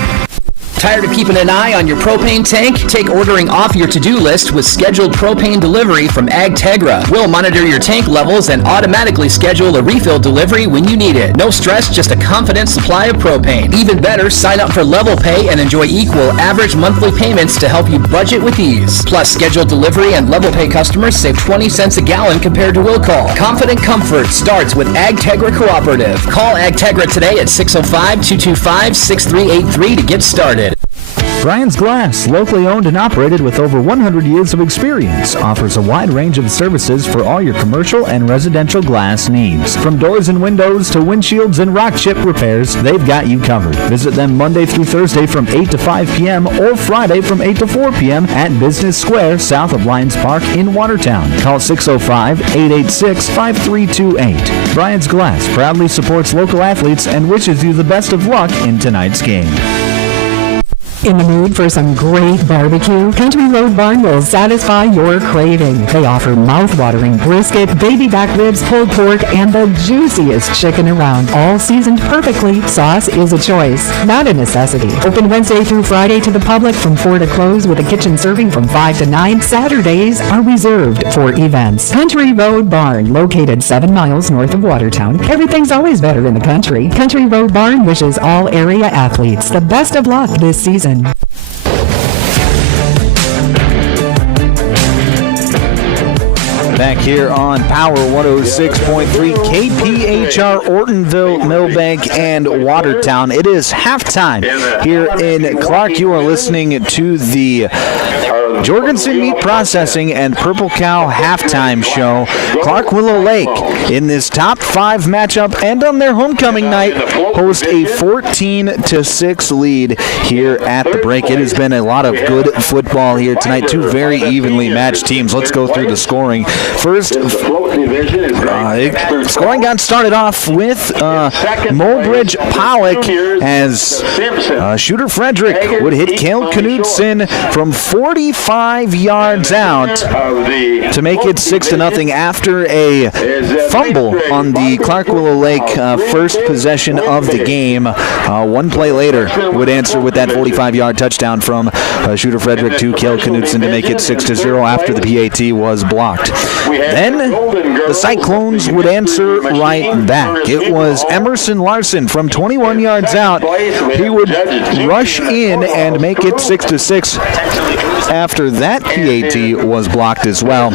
Tired of keeping an eye on your propane tank? Take ordering off your to-do list with scheduled propane delivery from AgTegra. We'll monitor your tank levels and automatically schedule a refill delivery when you need it. No stress, just a confident supply of propane. Even better, sign up for Level Pay and enjoy equal average monthly payments to help you budget with ease. Plus, scheduled delivery and Level Pay customers save 20 cents a gallon compared to will call. Confident comfort starts with AgTegra Cooperative. Call AgTegra today at 605-225-6383 to get started. Brian's Glass, locally owned and operated with over 100 years of experience, offers a wide range of services for all your commercial and residential glass needs. From doors and windows to windshields and rock chip repairs, they've got you covered. Visit them Monday through Thursday from 8 to 5 p.m. or Friday from 8 to 4 p.m. at Business Square, south of Lions Park in Watertown. Call 605-886-5328. Brian's Glass proudly supports local athletes and wishes you the best of luck in tonight's game. In the mood for some great barbecue? Country Road Barn will satisfy your craving. They offer mouth-watering brisket, baby back ribs, pulled pork, and the juiciest chicken around, all seasoned perfectly. Sauce is a choice, not a necessity. Open Wednesday through Friday to the public from 4 to close with a kitchen serving from 5 to 9. Saturdays are reserved for events. Country Road Barn, located 7 miles north of Watertown. Everything's always better in the country. Country Road Barn wishes all area athletes the best of luck this season. Back here on Power 106.3 KPHR, Ortonville, Millbank, and Watertown. It is halftime here in Clark. You are listening to the Jorgensen Meat Processing and Purple Cow halftime show. Clark Willow Lake in this top 5 matchup and on their homecoming night host a 14-6 lead here at the break. It has been a lot of good football here tonight. 2 very evenly matched teams. Let's go through the scoring. First, scoring got started off with Mobridge-Pollock as shooter Frederick would hit Cale Knudsen from 45 45 yards out to make it 6-0 after a fumble on the Clark Willow Lake first possession of the game. One play later would answer with that 45-yard touchdown from shooter Frederick to Kale Knutson to make it 6-0 after the PAT was blocked. Then the Cyclones would answer right back. It was Emerson Larson from 21 yards out. He would rush in and make it 6-6 after that PAT was blocked as well.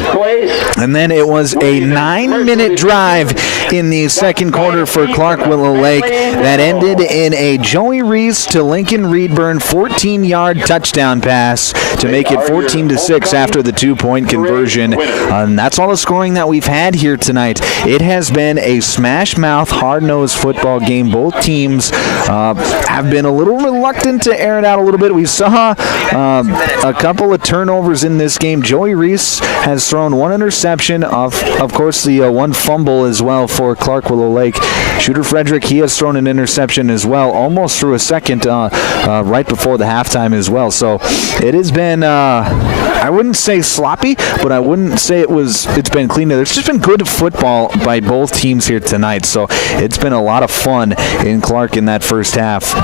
And then it was a 9-minute drive in the second quarter for Clark Willow Lake that ended in a Joey Reese to Lincoln Reedburn 14-yard touchdown pass to make it 14-6 after the 2-point conversion. And that's all the scoring that we've had here tonight. It has been a smash-mouth, hard-nosed football game. Both teams have been a little reluctant to air it out a little bit. We saw a couple of turnovers in this game. Joey Reese has thrown one interception, of course the one fumble as well for Clark Willow Lake. Shooter Frederick, he has thrown an interception as well, almost threw a second right before the halftime as well. So it has been, I wouldn't say sloppy, but I wouldn't say it's been clean. There's just been good football by both teams here tonight. So it's been a lot of fun in Clark in that first half.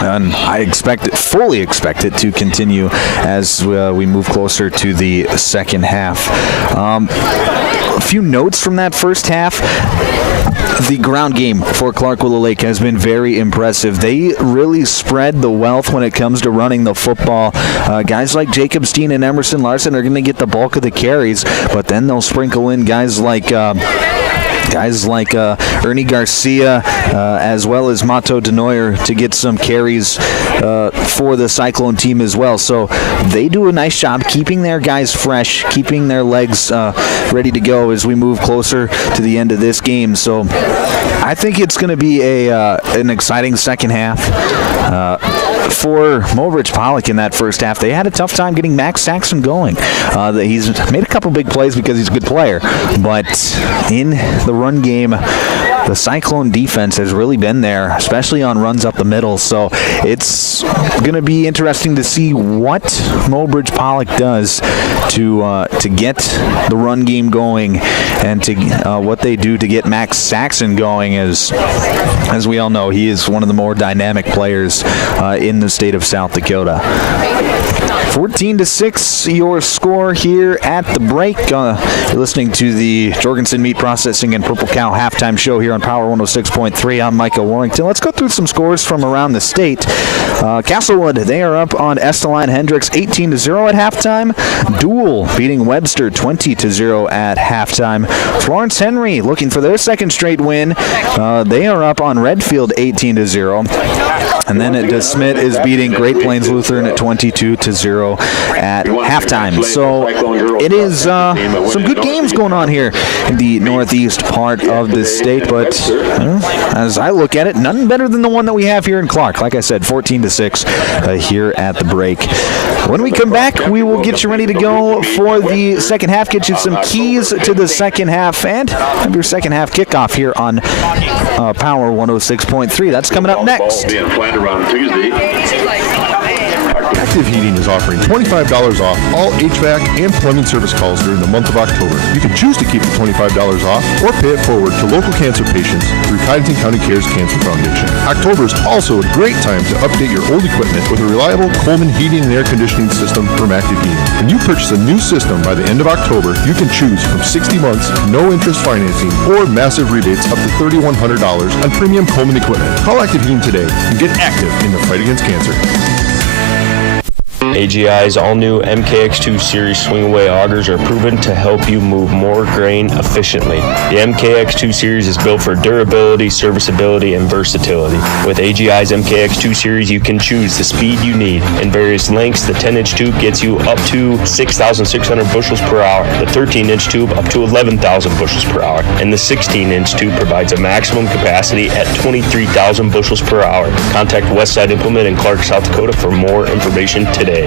And I fully expect it to continue as we move closer to the second half. A few notes from that first half. The ground game for Clark Willow Lake has been very impressive. They really spread the wealth when it comes to running the football. Guys like Jacob Steen and Emerson Larson are going to get the bulk of the carries, but then they'll sprinkle in guys like Ernie Garcia as well as Mato Denoyer to get some carries for the Cyclone team as well. So they do a nice job keeping their guys fresh, keeping their legs ready to go as we move closer to the end of this game. So I think it's going to be an exciting second half. For Mobridge-Pollock in that first half, they had a tough time getting Max Saxon going. He's made a couple big plays because he's a good player, but in the run game, the Cyclone defense has really been there, especially on runs up the middle. So it's going to be interesting to see what Mobridge-Pollock does to get the run game going and to what they do to get Max Saxon going. As we all know, he is one of the more dynamic players in the state of South Dakota. 14-6, your score here at the break. You're listening to the Jorgensen Meat Processing and Purple Cow halftime show here on Power 106.3. I'm Micah Warrington. Let's go through some scores from around the state. Castlewood, they are up on Esteline Hendricks 18-0 at halftime. Dual beating Webster 20-0 at halftime. Florence Henry looking for their second straight win. They are up on Redfield 18-0. And then DeSmit is beating Great Plains Lutheran at 22-0 at halftime. So it is some good games going on here in the northeast part of the state, but as I look at it, none better than the one that we have here in Clark. Like I said, 14-6 here at the break. When we come back, we will get you ready to go for the second half, get you some keys to the second half, and have your second half kickoff here on Power 106.3. That's coming up next. Active Heating is offering $25 off all HVAC and plumbing service calls during the month of October. You can choose to keep the $25 off or pay it forward to local cancer patients through Cottington County Cares Cancer Foundation. October is also a great time to update your old equipment with a reliable Coleman heating and air conditioning system from Active Heating. When you purchase a new system by the end of October, you can choose from 60 months, no interest financing, or massive rebates up to $3,100 on premium Coleman equipment. Call Active Heating today and get active in the fight against cancer. AGI's all-new MKX2 Series swing-away augers are proven to help you move more grain efficiently. The MKX2 Series is built for durability, serviceability, and versatility. With AGI's MKX2 Series, you can choose the speed you need. In various lengths, the 10-inch tube gets you up to 6,600 bushels per hour, the 13-inch tube up to 11,000 bushels per hour, and the 16-inch tube provides a maximum capacity at 23,000 bushels per hour. Contact Westside Implement in Clark, South Dakota for more information today.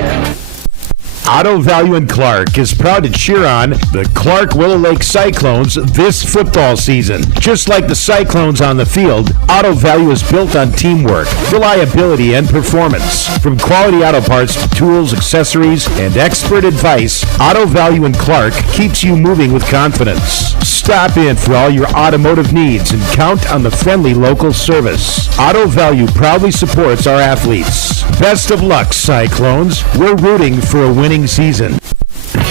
Auto Value in Clark is proud to cheer on the Clark Willow Lake Cyclones this football season. Just like the Cyclones on the field, Auto Value is built on teamwork, reliability, and performance. From quality auto parts to tools, accessories, and expert advice, Auto Value in Clark keeps you moving with confidence. Stop in for all your automotive needs and count on the friendly local service. Auto Value proudly supports our athletes. Best of luck, Cyclones. We're rooting for a winning season.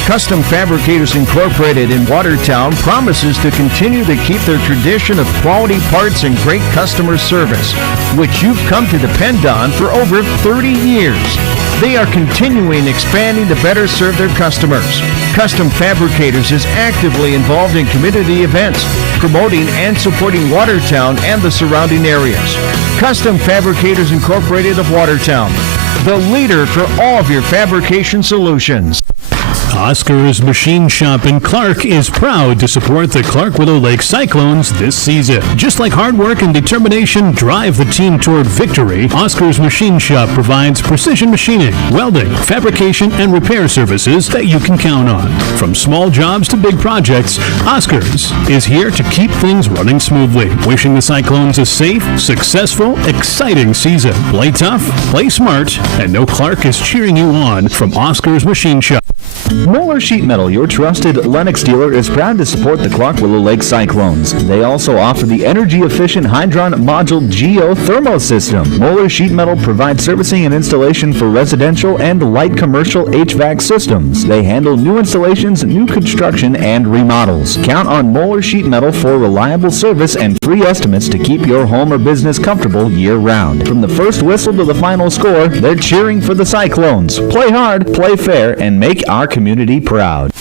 Custom Fabricators Incorporated in Watertown promises to continue to keep their tradition of quality parts and great customer service, which you've come to depend on for over 30 years. They are continuing expanding to better serve their customers. Custom Fabricators is actively involved in community events, promoting and supporting Watertown and the surrounding areas. Custom Fabricators Incorporated of Watertown, the leader for all of your fabrication solutions. Oscar's Machine Shop in Clark is proud to support the Clark Willow Lake Cyclones this season. Just like hard work and determination drive the team toward victory, Oscar's Machine Shop provides precision machining, welding, fabrication, and repair services that you can count on. From small jobs to big projects, Oscar's is here to keep things running smoothly. Wishing the Cyclones a safe, successful, exciting season. Play tough, play smart, and know Clark is cheering you on from Oscar's Machine Shop. Moeller Sheet Metal, your trusted Lennox dealer, is proud to support the Clark Willow Lake Cyclones. They also offer the energy-efficient Hydron Module Geothermal System. Moeller Sheet Metal provides servicing and installation for residential and light commercial HVAC systems. They handle new installations, new construction, and remodels. Count on Moeller Sheet Metal for reliable service and free estimates to keep your home or business comfortable year-round. From the first whistle to the final score, they're cheering for the Cyclones. Play hard, play fair, and make our community proud.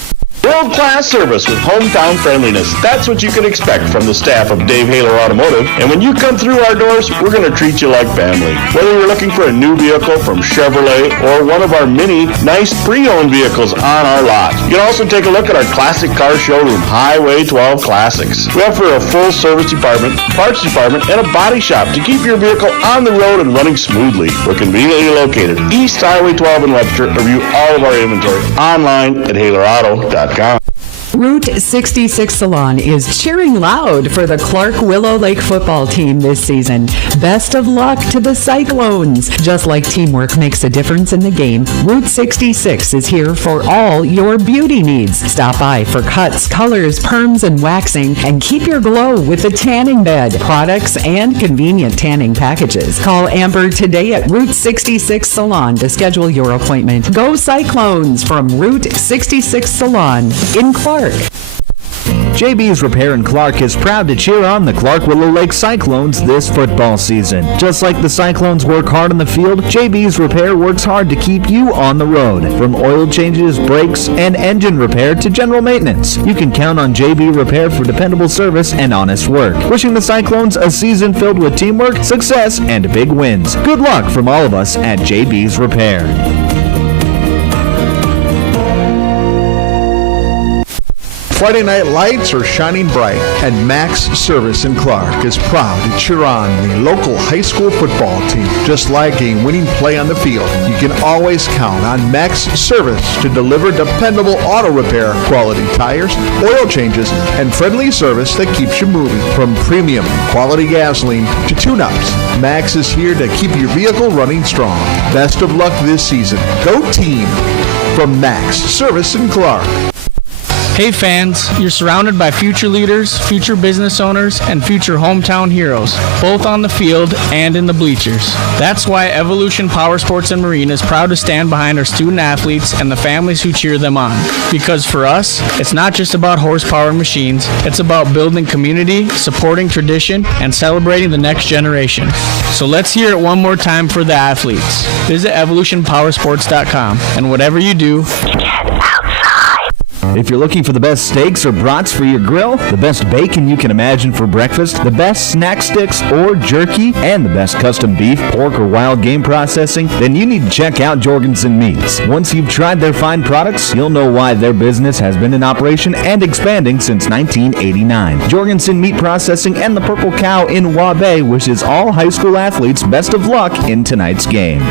World-class service with hometown friendliness. That's what you can expect from the staff of Dave Haler Automotive. And when you come through our doors, we're going to treat you like family. Whether you're looking for a new vehicle from Chevrolet or one of our many nice pre-owned vehicles on our lot. You can also take a look at our classic car showroom, Highway 12 Classics. We offer a full service department, parts department, and a body shop to keep your vehicle on the road and running smoothly. We're conveniently located East Highway 12 in Webster. Review all of our inventory online at HalerAuto.com. Route 66 Salon is cheering loud for the Clark Willow Lake football team this season. Best of luck to the Cyclones. Just like teamwork makes a difference in the game, Route 66 is here for all your beauty needs. Stop by for cuts, colors, perms, and waxing, and keep your glow with the tanning bed, products, and convenient tanning packages. Call Amber today at Route 66 Salon to schedule your appointment. Go Cyclones from Route 66 Salon in Clark. JB's Repair in Clark is proud to cheer on the Clark Willow Lake Cyclones this football season. Just like the Cyclones work hard on the field, JB's Repair works hard to keep you on the road. From oil changes, brakes, and engine repair to general maintenance, you can count on JB Repair for dependable service and honest work. Wishing the Cyclones a season filled with teamwork, success, and big wins. Good luck from all of us at JB's Repair. Friday night lights are shining bright, and Max Service in Clark is proud to cheer on the local high school football team. Just like a winning play on the field, you can always count on Max Service to deliver dependable auto repair, quality tires, oil changes, and friendly service that keeps you moving. From premium quality gasoline to tune-ups, Max is here to keep your vehicle running strong. Best of luck this season. Go team! From Max Service in Clark. Hey fans, you're surrounded by future leaders, future business owners, and future hometown heroes, both on the field and in the bleachers. That's why Evolution Power Sports and Marine is proud to stand behind our student athletes and the families who cheer them on. Because for us, it's not just about horsepower and machines, it's about building community, supporting tradition, and celebrating the next generation. So let's hear it one more time for the athletes. Visit evolutionpowersports.com, and whatever you do, if you're looking for the best steaks or brats for your grill, the best bacon you can imagine for breakfast, the best snack sticks or jerky, and the best custom beef, pork, or wild game processing, then you need to check out Jorgensen Meats. Once you've tried their fine products, you'll know why their business has been in operation and expanding since 1989. Jorgensen Meat Processing and the Purple Cow in Waubay wishes all high school athletes best of luck in tonight's game.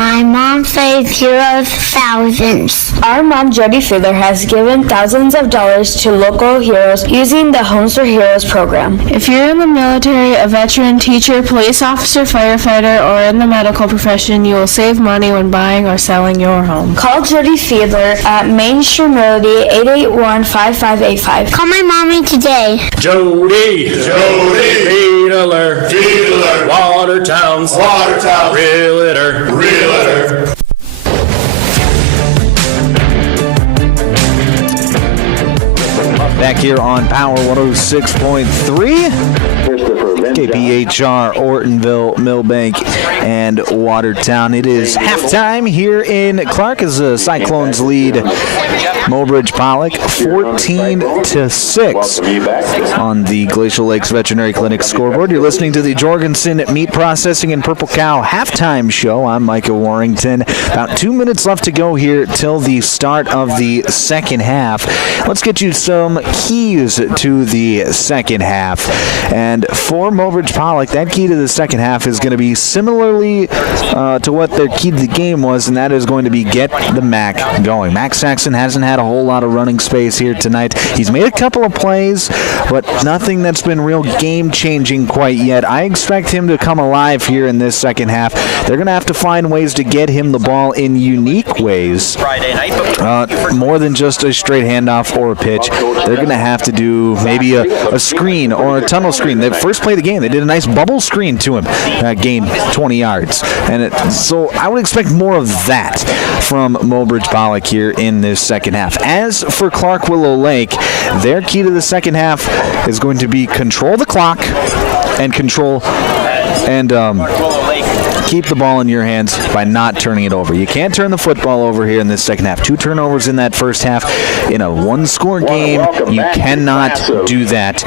My mom saved heroes thousands. Our mom, Jody Fiedler, has given thousands of dollars to local heroes using the Homes for Heroes program. If you're in the military, a veteran, teacher, police officer, firefighter, or in the medical profession, you will save money when buying or selling your home. Call Jody Fiedler at Main Street Melody 881-5585. Call my mommy today. Jody, Fiedler, Watertown's, Realtor. Back here on Power 106.3. KPHR, Ortonville, Millbank, and Watertown. It is halftime here in Clark as the Cyclones lead Mobridge-Pollock 14-6 on the Glacial Lakes Veterinary Clinic scoreboard. You're listening to the Jorgensen Meat Processing and Purple Cow halftime show. I'm Micah Warrington. About 2 minutes left to go here till the start of the second half. Let's get you some keys to the second half. And for Mobridge-Pollock, that key to the second half is going to be similarly to what their key to the game was, and that is going to be get the Mac going. Mac Saxon hasn't had a whole lot of running space here tonight. He's made a couple of plays, but nothing that's been real game-changing quite yet. I expect him to come alive here in this second half. They're going to have to find ways to get him the ball in unique ways, more than just a straight handoff or a pitch. They're going to have to do maybe a screen or a tunnel screen. The first play of the game, they did a nice bubble screen to him, gained 20 yards. And so I would expect more of that from Mobridge-Pollock here in this second half. As for Clark Willow Lake, their key to the second half is going to be control the clock and keep the ball in your hands by not turning it over. You can't turn the football over here in this second half. 2 turnovers in that first half. In a one-score game, you cannot do that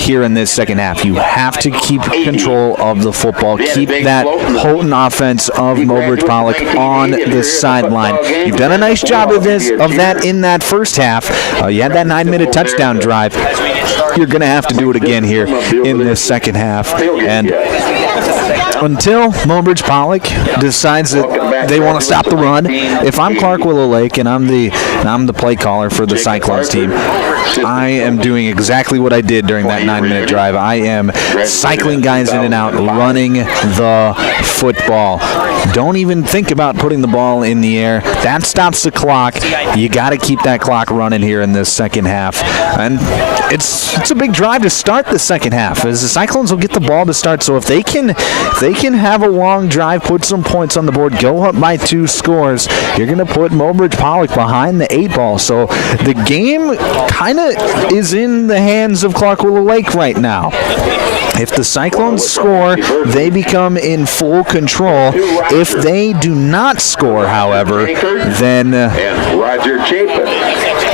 here in this second half. You have to keep control of the football. Keep that potent offense of Mobridge-Pollock on the sideline. You've done a nice job of that in that first half. You had that 9-minute touchdown drive. You're going to have to do it again here in this second half. And until Mobridge-Pollock decides that they want to stop the run, if I'm Clark Willow Lake and I'm the play caller for the Cyclones team, I am doing exactly what I did during that 9-minute drive. I am cycling guys in and out, running the football. Don't even think about putting the ball in the air. That stops the clock. You got to keep that clock running here in this second half. And it's a big drive to start the second half, as the Cyclones will get the ball to start. So if they can have a long drive, put some points on the board, go up by 2 scores, you're going to put Mobridge-Pollock behind the 8 ball. So the game kind of is in the hands of Clark Willow Lake right now. If the Cyclones score, they become in full control. If they do not score, however, then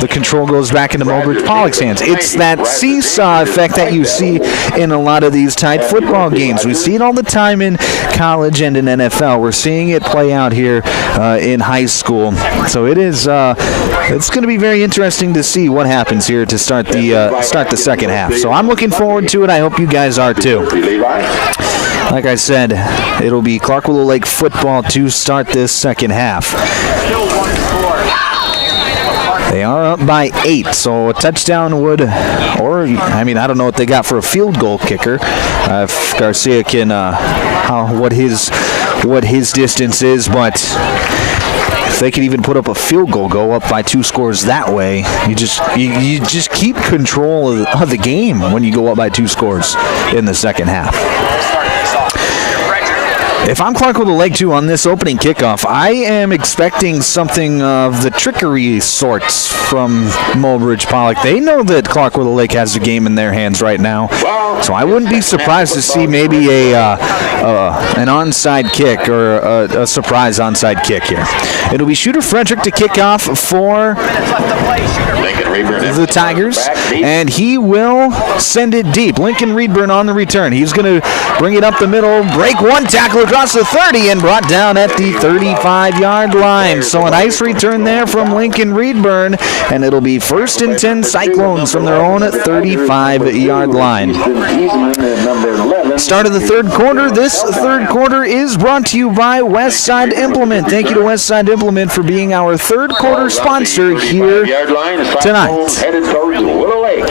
the control goes back into Mobridge-Pollock's hands. It's that seesaw effect that you see in a lot of these tight football games. We see it all the time in college and in NFL. We're seeing it play out here in high school. So it is. It's going to be very interesting to see what happens here to start the second half. So I'm looking forward to it. I hope you guys are too. Like I said, it'll be Clark Willow Lake football to start this second half. They are up by 8, so a touchdown would, or I don't know what they got for a field goal kicker. If Garcia can, what his distance is, but if they can even put up a field goal, go up by 2 scores that way, you just keep control of the game when you go up by 2 scores in the second half. If I'm Clark Willow Lake, too, on this opening kickoff, I am expecting something of the trickery sorts from Mobridge-Pollock. They know that Clark Willow Lake has the game in their hands right now, so I wouldn't be surprised to see maybe an onside kick or a surprise onside kick here. It'll be Shooter Frederick to kick off for the Tigers, and he will send it deep. Lincoln Reedburn on the return. He's going to bring it up the middle, break one tackle across the 30, and brought down at the 35-yard line. So a nice return there from Lincoln Reedburn, and it'll be 1st and 10 Cyclones from their own 35-yard line. Start of the third quarter. This third quarter is brought to you by Westside Implement. Thank you to Westside Implement for being our third quarter sponsor here tonight. Headed towards Willow Lake.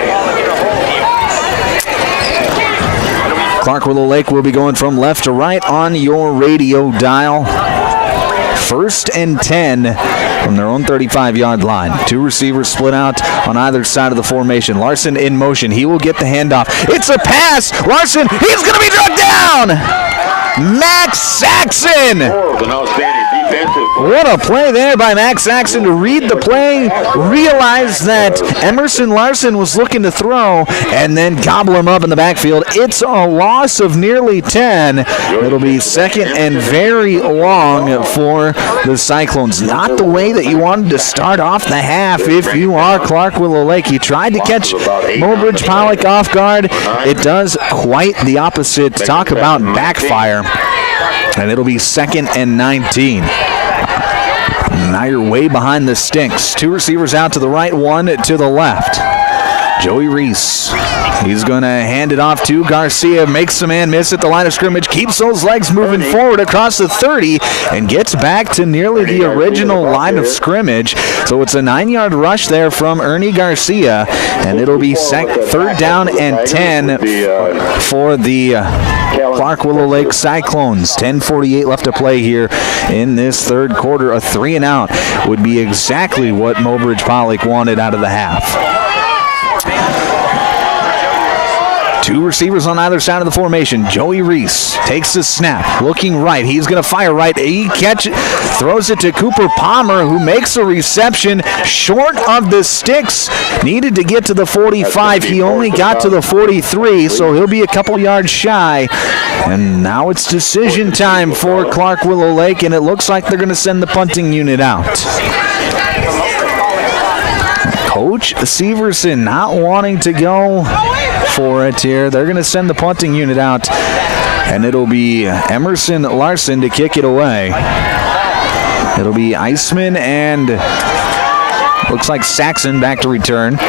Clark Willow Lake will be going from left to right on your radio dial. 1st and 10 from their own 35-yard line. 2 receivers split out on either side of the formation. Larson in motion. He will get the handoff. It's a pass. Larson, he's going to be drugged down. Max Saxon. What a play there by Max Saxon to read the play, realize that Emerson Larson was looking to throw, and then gobble him up in the backfield. It's a loss of nearly 10. It'll be 2nd and very long for the Cyclones. Not the way that you wanted to start off the half if you are Clark Willow Lake. You tried to catch Mobridge-Pollock off guard. It does quite the opposite. Talk about backfire. And it'll be 2nd and 19. Now you're way behind the sticks. 2 receivers out to the right, 1 to the left. Joey Reese. He's going to hand it off to Garcia. Makes the man miss at the line of scrimmage. Keeps those legs moving forward across the 30 and gets back to nearly the original line of scrimmage. So it's a 9-yard rush there from Ernie Garcia. And it'll be 3rd down and 10 for the Clark Willow Lake Cyclones. 10:48 left to play here in this third quarter. A 3-and-out would be exactly what Mobridge-Pollock wanted out of the half. 2 receivers on either side of the formation. Joey Reese takes the snap, looking right. He's going to fire right. He throws it to Cooper Palmer, who makes a reception short of the sticks. Needed to get to the 45. He only got to the 43, so he'll be a couple yards shy. And now it's decision time for Clark Willow Lake, and it looks like they're going to send the punting unit out. Coach Severson not wanting to go for it here. They're going to send the punting unit out, and it'll be Emerson Larson to kick it away. It'll be Eisman and looks like Saxon back to return.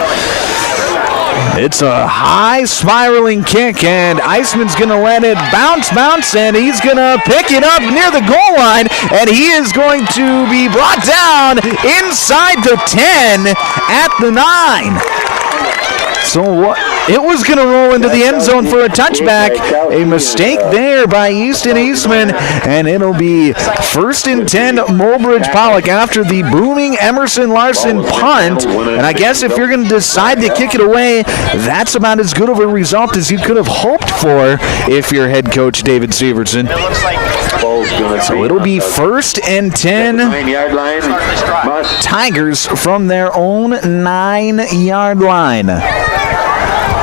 It's a high spiraling kick, and Eisman's going to let it bounce, and he's going to pick it up near the goal line, and he is going to be brought down inside the 10 at the 9. So what? It was going to roll into the end zone for a touchback. A mistake there by Easton Eastman, and it'll be 1st and 10 Mobridge-Pollock after the booming Emerson Larson punt. And I guess if you're going to decide to kick it away, that's about as good of a result as you could have hoped for if you're head coach David Severson. So it'll be 1st and 10 Tigers from their own 9-yard line.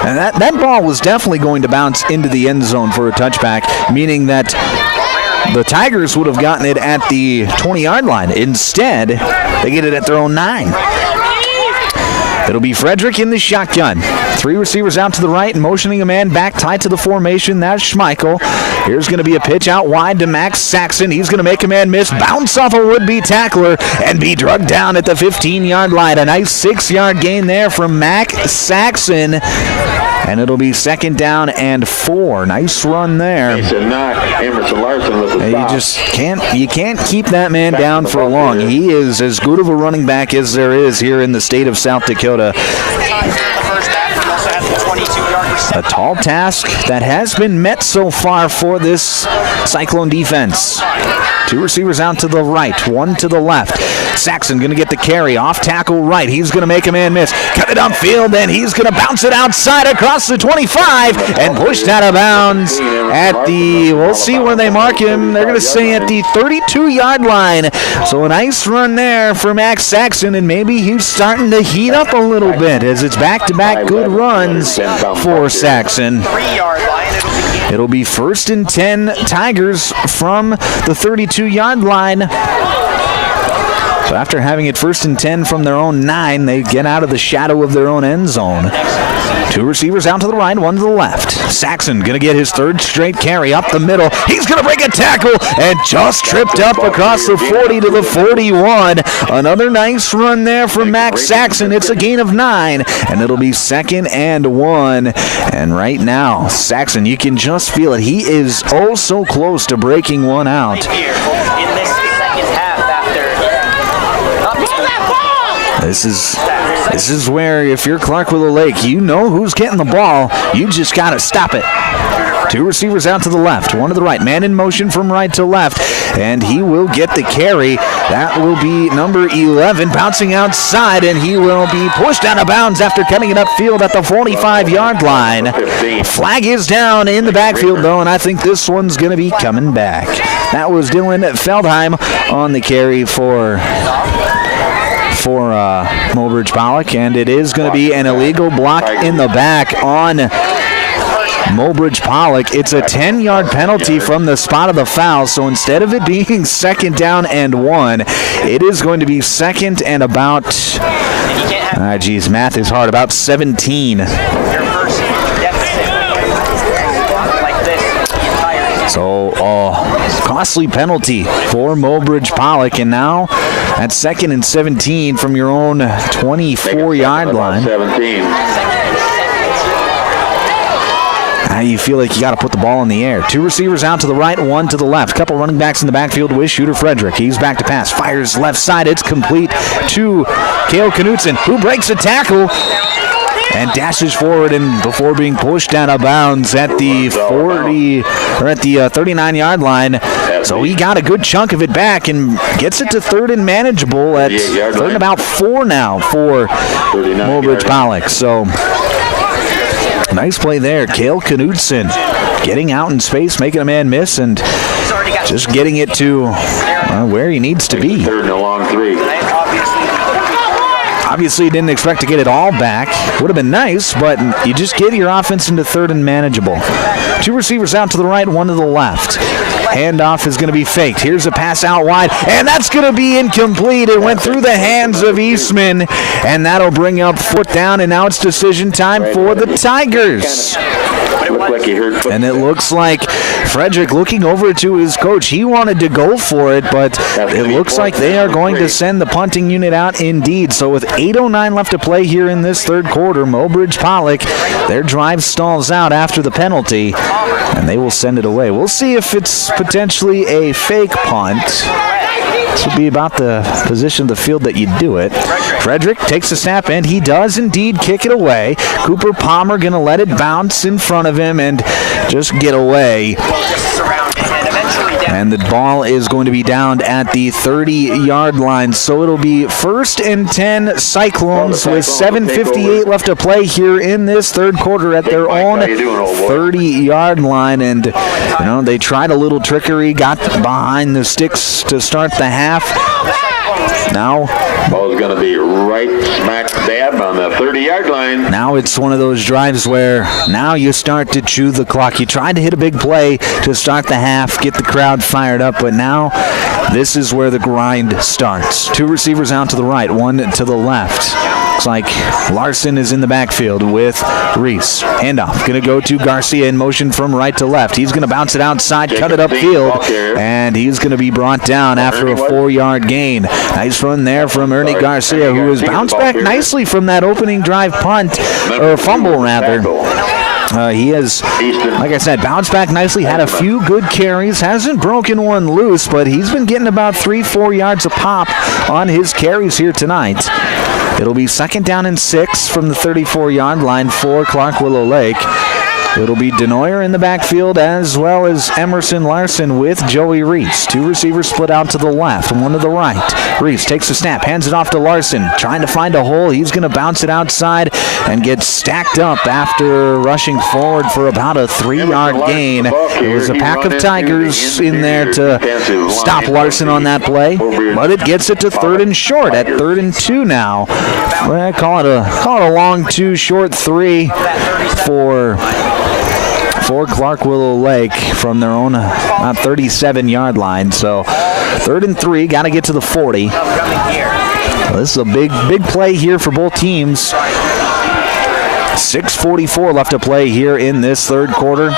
And that ball was definitely going to bounce into the end zone for a touchback, meaning that the Tigers would have gotten it at the 20-yard line. Instead, they get it at their own 9. It'll be Frederick in the shotgun. 3 receivers out to the right, motioning a man back tight to the formation. That's Schmeichel. Here's going to be a pitch out wide to Max Saxon. He's going to make a man miss, bounce off a would-be tackler, and be drugged down at the 15-yard line. A nice 6-yard gain there from Max Saxon. And it'll be 2nd down and 4. Nice run there. You just can't keep that man down for long. He is as good of a running back as there is here in the state of South Dakota. A tall task that has been met so far for this Cyclone defense. 2 receivers out to the right, 1 to the left. Saxon going to get the carry, off tackle right. He's going to make a man miss. Cut it upfield, and he's going to bounce it outside across the 25 and pushed out of bounds at the, we'll see where they mark him. They're going to say at the 32-yard line. So a nice run there for Max Saxon, and maybe he's starting to heat up a little bit as it's back-to-back good runs for Saxon. It'll be 1st and 10 Tigers from the 32-yard line. So after having it 1st and 10 from their own 9, they get out of the shadow of their own end zone. 2 receivers out to the right, 1 to the left. Saxon going to get his 3rd straight carry up the middle. He's going to break a tackle and just tripped up across the 40 to the 41. Another nice run there from Max Saxon. It's a gain of 9, and it'll be 2nd and 1. And right now, Saxon, you can just feel it. He is oh so close to breaking one out. This is where, if you're Clark Willow Lake, you know who's getting the ball. You just got to stop it. 2 receivers out to the left, 1 to the right. Man in motion from right to left, and he will get the carry. That will be number 11, bouncing outside, and he will be pushed out of bounds after coming it upfield at the 45-yard line. Flag is down in the backfield, though, and I think this one's going to be coming back. That was Dylan Feldheim on the carry for Mobridge-Pollock, and it is going to be an illegal block in the back on Mobridge-Pollock. It's a 10-yard penalty from the spot of the foul, so instead of it being 2nd down and 1, it is going to be 2nd and about, math is hard, about 17. So, costly penalty for Mobridge-Pollock, and now at 2nd and 17 from your own 24-yard line. 17. Now you feel like you got to put the ball in the air. 2 receivers out to the right, 1 to the left. Couple running backs in the backfield with Shooter Frederick. He's back to pass. Fires left side. It's complete to Cale Knutson, who breaks a tackle and dashes forward, and before being pushed out of bounds at the 39-yard line. So he got a good chunk of it back and gets it to 3rd and manageable at 3rd and about 4 now for Mobridge-Pollock. So nice play there. Cale Knutson getting out in space, making a man miss, and just getting it to where he needs to be. 3rd and a long 3. Obviously, didn't expect to get it all back. Would have been nice, but you just get your offense into 3rd and manageable. 2 receivers out to the right, 1 to the left. Handoff is going to be faked. Here's a pass out wide, and that's going to be incomplete. It went through the hands of Eastman, and that'll bring up 4th down, and now it's decision time for the Tigers. And it looks like Frederick, looking over to his coach, he wanted to go for it, but it looks like they are going to send the punting unit out indeed. So with 8:09 left to play here in this 3rd quarter, Mobridge-Pollock, their drive stalls out after the penalty, and they will send it away. We'll see if it's potentially a fake punt. This would be about the position of the field that you do it. Frederick takes a snap, and he does indeed kick it away. Cooper Palmer going to let it bounce in front of him and just get away. And the ball is going to be down at the 30-yard line. So it'll be 1st and 10 Cyclones with 7:58 left to play here in this 3rd quarter at their own 30-yard line. And, they tried a little trickery, got behind the sticks to start the half. Now, ball's going to be right smack dab on the 30-yard line. Now it's one of those drives where now you start to chew the clock. You tried to hit a big play to start the half, get the crowd fired up, but now this is where the grind starts. 2 receivers out to the right, 1 to the left. Looks like Larson is in the backfield with Reese. Handoff going to go to Garcia in motion from right to left. He's going to bounce it outside, cut it upfield, and he's going to be brought down after a 4-yard gain. Nice run there from Ernie Garcia, who has bounced back nicely from that opening drive punt, or fumble rather. He has, like I said, bounced back nicely, had a few good carries, hasn't broken one loose, but he's been getting about 3-4 yards a pop on his carries here tonight. It'll be 2nd down and 6 from the 34-yard line for Clark Willow Lake. It'll be Denoyer in the backfield as well as Emerson Larson with Joey Reese. 2 receivers split out to the left, 1 to the right. Reese takes a snap, hands it off to Larson, trying to find a hole. He's going to bounce it outside and get stacked up after rushing forward for about a 3-yard gain. There was a pack of Tigers in there to stop Larson on that play, but it gets it to 3rd and short at 3rd and 2 now. Well, call it a long 2, short 3 for Clark Willow Lake from their own 37-yard line. So 3rd and 3, got to get to the 40. This is a big play here for both teams. 6:44 left to play here in this third quarter.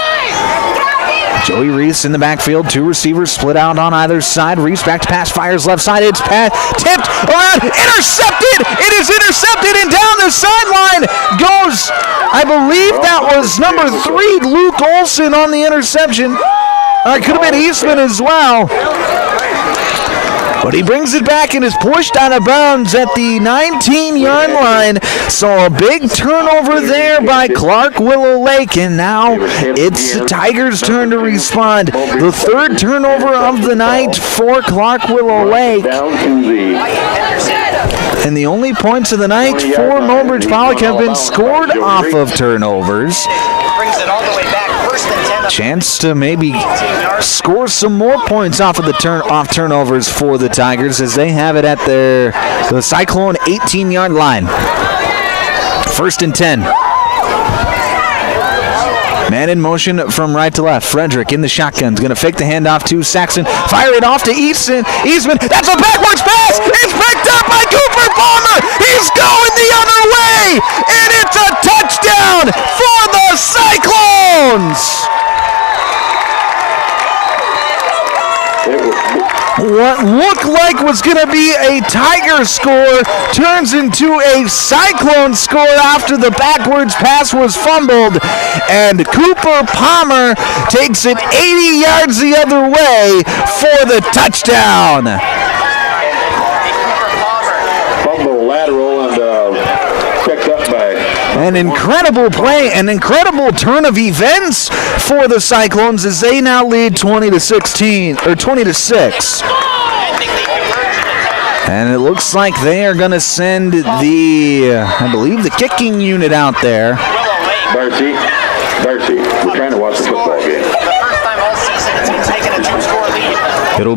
Joey Reese in the backfield. 2 receivers split out on either side. Reese back to pass, fires left side. It's tipped around, intercepted. It is intercepted, and down the sideline goes, I believe that was number 3, Luke Olson on the interception. It could have been Eastman as well. But he brings it back and is pushed out of bounds at the 19-yard line. So a big turnover there by Clark Willow Lake, and now it's the Tigers' turn to respond. The 3rd turnover of the night for Clark Willow Lake. And the only points of the night for Mobridge-Pollock have been scored off of turnovers. Brings it all the way back. 1st and 10. Chance to maybe score some more points off of the turnovers for the Tigers as they have it at the Cyclone 18-yard line. 1st and 10. Man in motion from right to left. Frederick in the shotgun is going to fake the handoff to Saxon. Fire it off to Eastman. That's a backwards pass. It's picked up by Cooper Palmer. He's going the other way. And it's a touchdown for the Cyclones. What looked like was going to be a Tiger score turns into a Cyclone score after the backwards pass was fumbled. And Cooper Palmer takes it 80 yards the other way for the touchdown. Fumble lateral and picked up by... An incredible play, an incredible turn of events for the Cyclones as they now lead 20-6. And it looks like they are going to send I believe the kicking unit out there. Darcy, we're trying to watch the football game. The first time all season it's been taking a 2-score lead. It'll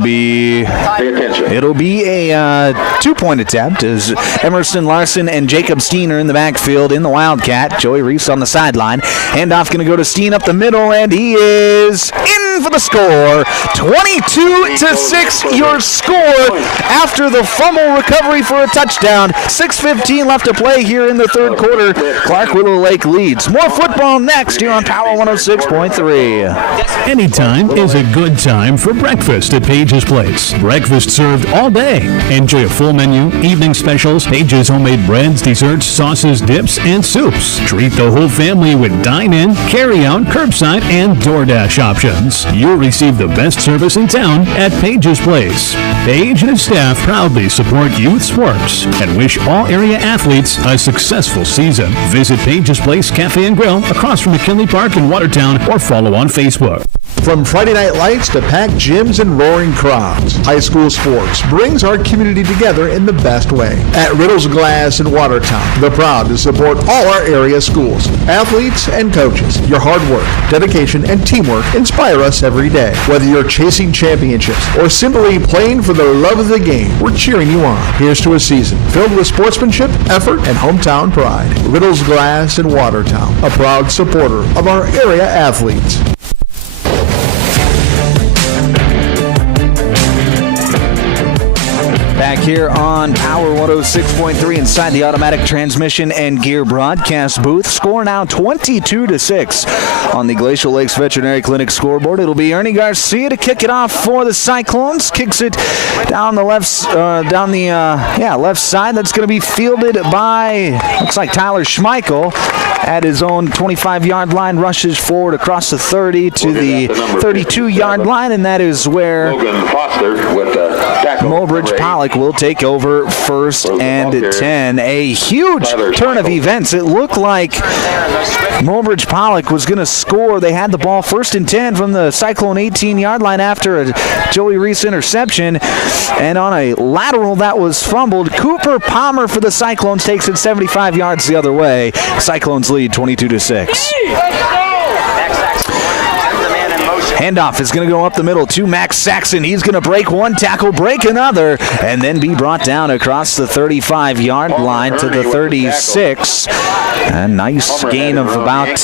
be a 2-point attempt as Emerson Larson and Jacob Steen are in the backfield in the Wildcat. Joey Reese on the sideline. Handoff going to go to Steen up the middle, and he is in for the score. 22-6 your score after the fumble recovery for a touchdown. 6:15 left to play here in the third quarter. Clark Willow Lake leads. More football next here on Power 106.3. Anytime is a good time for breakfast at Page's Place. Breakfast served all day. Enjoy a full menu, evening specials, Page's homemade breads, desserts, sauces, dips, and soups. Treat the whole family with dine-in, carry-out, curbside, and DoorDash options. You'll receive the best service in town at Page's Place. Page and his staff proudly support youth sports and wish all area athletes a successful season. Visit Page's Place Cafe and Grill across from McKinley Park in Watertown or follow on Facebook. From Friday night lights to packed gyms and roaring crowds, high school sports brings our community together in the best way. At Riddle's Glass in Watertown, they're proud to support all our area schools, athletes, and coaches. Your hard work, dedication, and teamwork inspire us every day. Whether you're chasing championships or simply playing for the love of the game, we're cheering you on. Here's to a season filled with sportsmanship, effort, and hometown pride. Riddle's Glass in Watertown, a proud supporter of our area athletes. Back here on Power 106.3 inside the automatic transmission and gear broadcast booth. Score now 22-6 on the Glacial Lakes Veterinary Clinic scoreboard. It'll be Ernie Garcia to kick it off for the Cyclones. Kicks it down the left side. That's going to be fielded by, looks like Tyler Schmeichel at his own 25-yard line. Rushes forward across the 30 to the 32-yard line, and that is where Mobridge-Pollock will take over 1st and 10. A huge turn of events. It looked like Mobridge-Pollock was going to score. They had the ball 1st and 10 from the Cyclone 18-yard line after a Joey Reese interception. And on a lateral that was fumbled, Cooper Palmer for the Cyclones takes it 75 yards the other way. Cyclones lead 22-6. Handoff is going to go up the middle to Max Saxon. He's going to break one tackle, break another, and then be brought down across the 35-yard line to the 36. A nice gain of about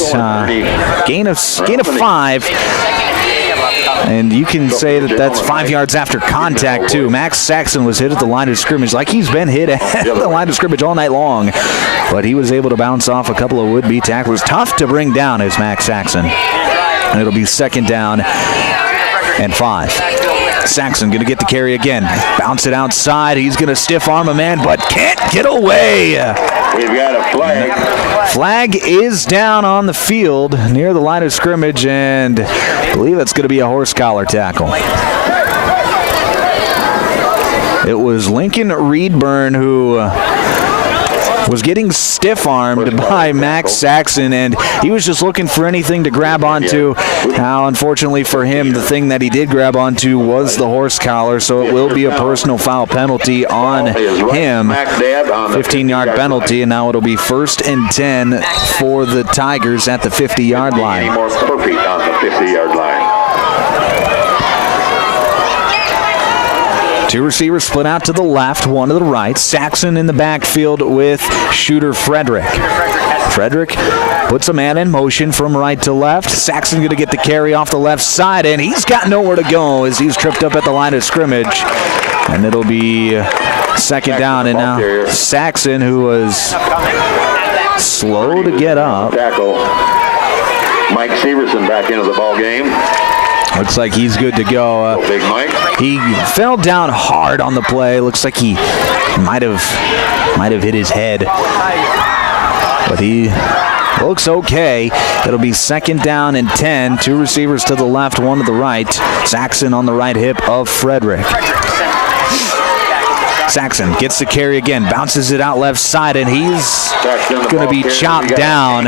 gain of 5. And you can say that that's 5 yards after contact, too. Max Saxon was hit at the line of scrimmage like he's been hit at the line of scrimmage all night long. But he was able to bounce off a couple of would-be tacklers. Tough to bring down is Max Saxon. And it'll be 2nd down and 5. Saxon going to get the carry again. Bounce it outside. He's going to stiff arm a man, but can't get away. We've got a flag. Flag is down on the field near the line of scrimmage, and I believe it's going to be a horse collar tackle. It was Lincoln Reedburn who was getting stiff-armed by Max Saxon, and he was just looking for anything to grab onto. Now, unfortunately for him, the thing that he did grab onto was the horse collar, so it will be a personal foul penalty on him. 15-yard penalty, and now it'll be 1st and 10 for the Tigers at the 50-yard line. Any more perfect on the 50-yard line. 2 receivers split out to the left, 1 to the right. Saxon in the backfield with shooter Frederick. Frederick puts a man in motion from right to left. Saxon going to get the carry off the left side, and he's got nowhere to go as he's tripped up at the line of scrimmage. And it'll be 2nd down, and now Saxon, who was slow to get up. Tackle. Mike Severson back into the ball game. Looks like he's good to go. Big Mike. He fell down hard on the play. Looks like he might have hit his head, but he looks okay. It'll be 2nd down and 10. 2 receivers to the left, 1 to the right. Saxon on the right hip of Frederick. Saxon gets the carry again, bounces it out left side, and he's going to be chopped down.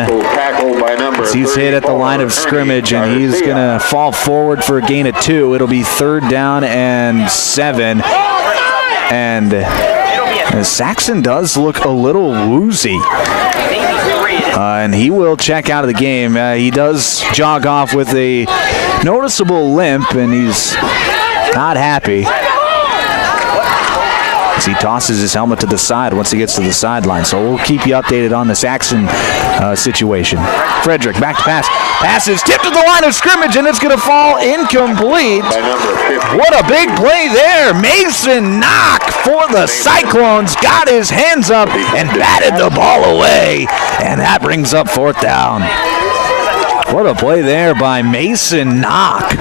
He's hit at the line of scrimmage, and he's going to fall forward for a gain of 2. It'll be 3rd down and 7. And Saxon does look a little woozy. And he will check out of the game. He does jog off with a noticeable limp, and he's not happy. He tosses his helmet to the side once he gets to the sideline. So we'll keep you updated on the Saxon situation. Frederick back to pass. Pass is tipped to the line of scrimmage, and it's going to fall incomplete. What a big play there. Mason Knock for the Cyclones got his hands up and batted the ball away. And that brings up 4th down. What a play there by Mason Knock.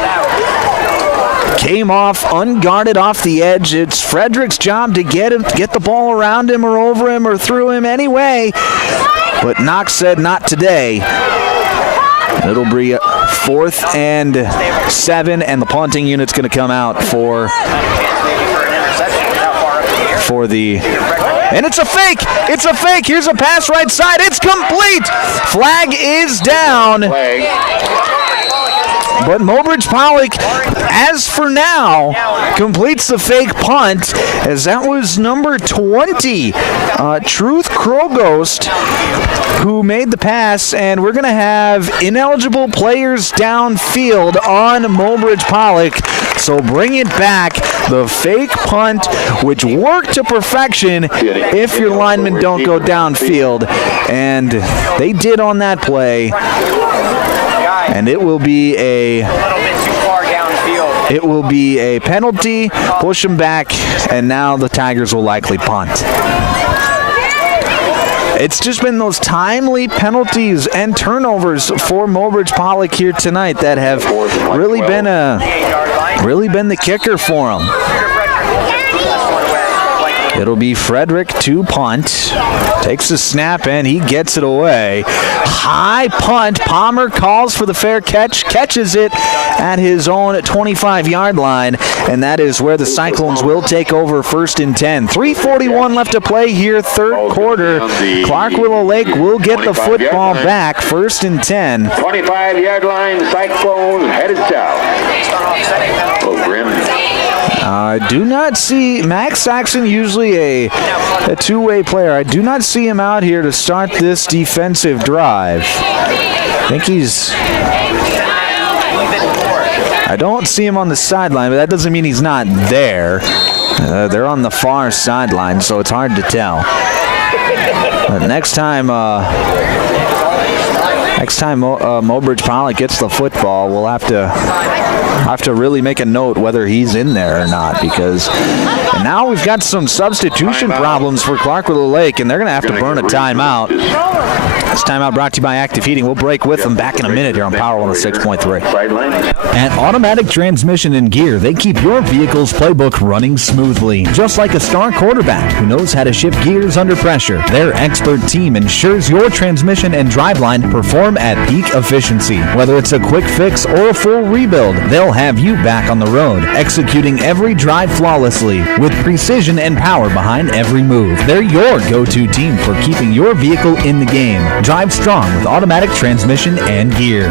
Came off unguarded off the edge. It's Frederick's job to get the ball around him or over him or through him anyway. But Knox said not today. It'll be 4th and 7, and the punting unit's going to come out for the... And it's a fake. It's a fake. Here's a pass right side. It's complete. Flag is down. But Mobridge-Pollock, as for now, completes the fake punt, as that was number 20, Truth Krogost, who made the pass, and we're going to have ineligible players downfield on Mobridge-Pollock. So bring it back, the fake punt, which worked to perfection if your linemen don't go downfield. And they did on that play. And it will be a penalty, push them back, and now the Tigers will likely punt. It's just been those timely penalties and turnovers for Mobridge-Pollock here tonight that have really been the kicker for them. It'll be Frederick to punt. Takes the snap and he gets it away. High punt. Palmer calls for the fair catch. Catches it at his own 25-yard line. And that is where the Cyclones will take over 1st and 10. 3:41 left to play here, 3rd quarter. Clark Willow Lake will get the football back. 1st and 10. 25-yard line. Cyclones headed south. Oh, grim. I do not see Max Saxon, usually a two-way player. I do not see him out here to start this defensive drive. I don't see him on the sideline, but that doesn't mean he's not there. They're on the far sideline, so it's hard to tell. But next time Mobridge-Pollock gets the football, we'll have to I have to really make a note whether he's in there or not, because and now we've got some substitution problems for Clark Willow Lake, and they're going to have to burn a timeout. This timeout brought to you by Active Heating. We'll break with them back in a minute here on Power 106.3. At Automatic Transmission and Gear, they keep your vehicle's playbook running smoothly. Just like a star quarterback who knows how to shift gears under pressure, their expert team ensures your transmission and driveline perform at peak efficiency. Whether it's a quick fix or a full rebuild, they'll have you back on the road, executing every drive flawlessly with precision and power behind every move. They're your go-to team for keeping your vehicle in the game. Drive strong with Automatic Transmission and Gear.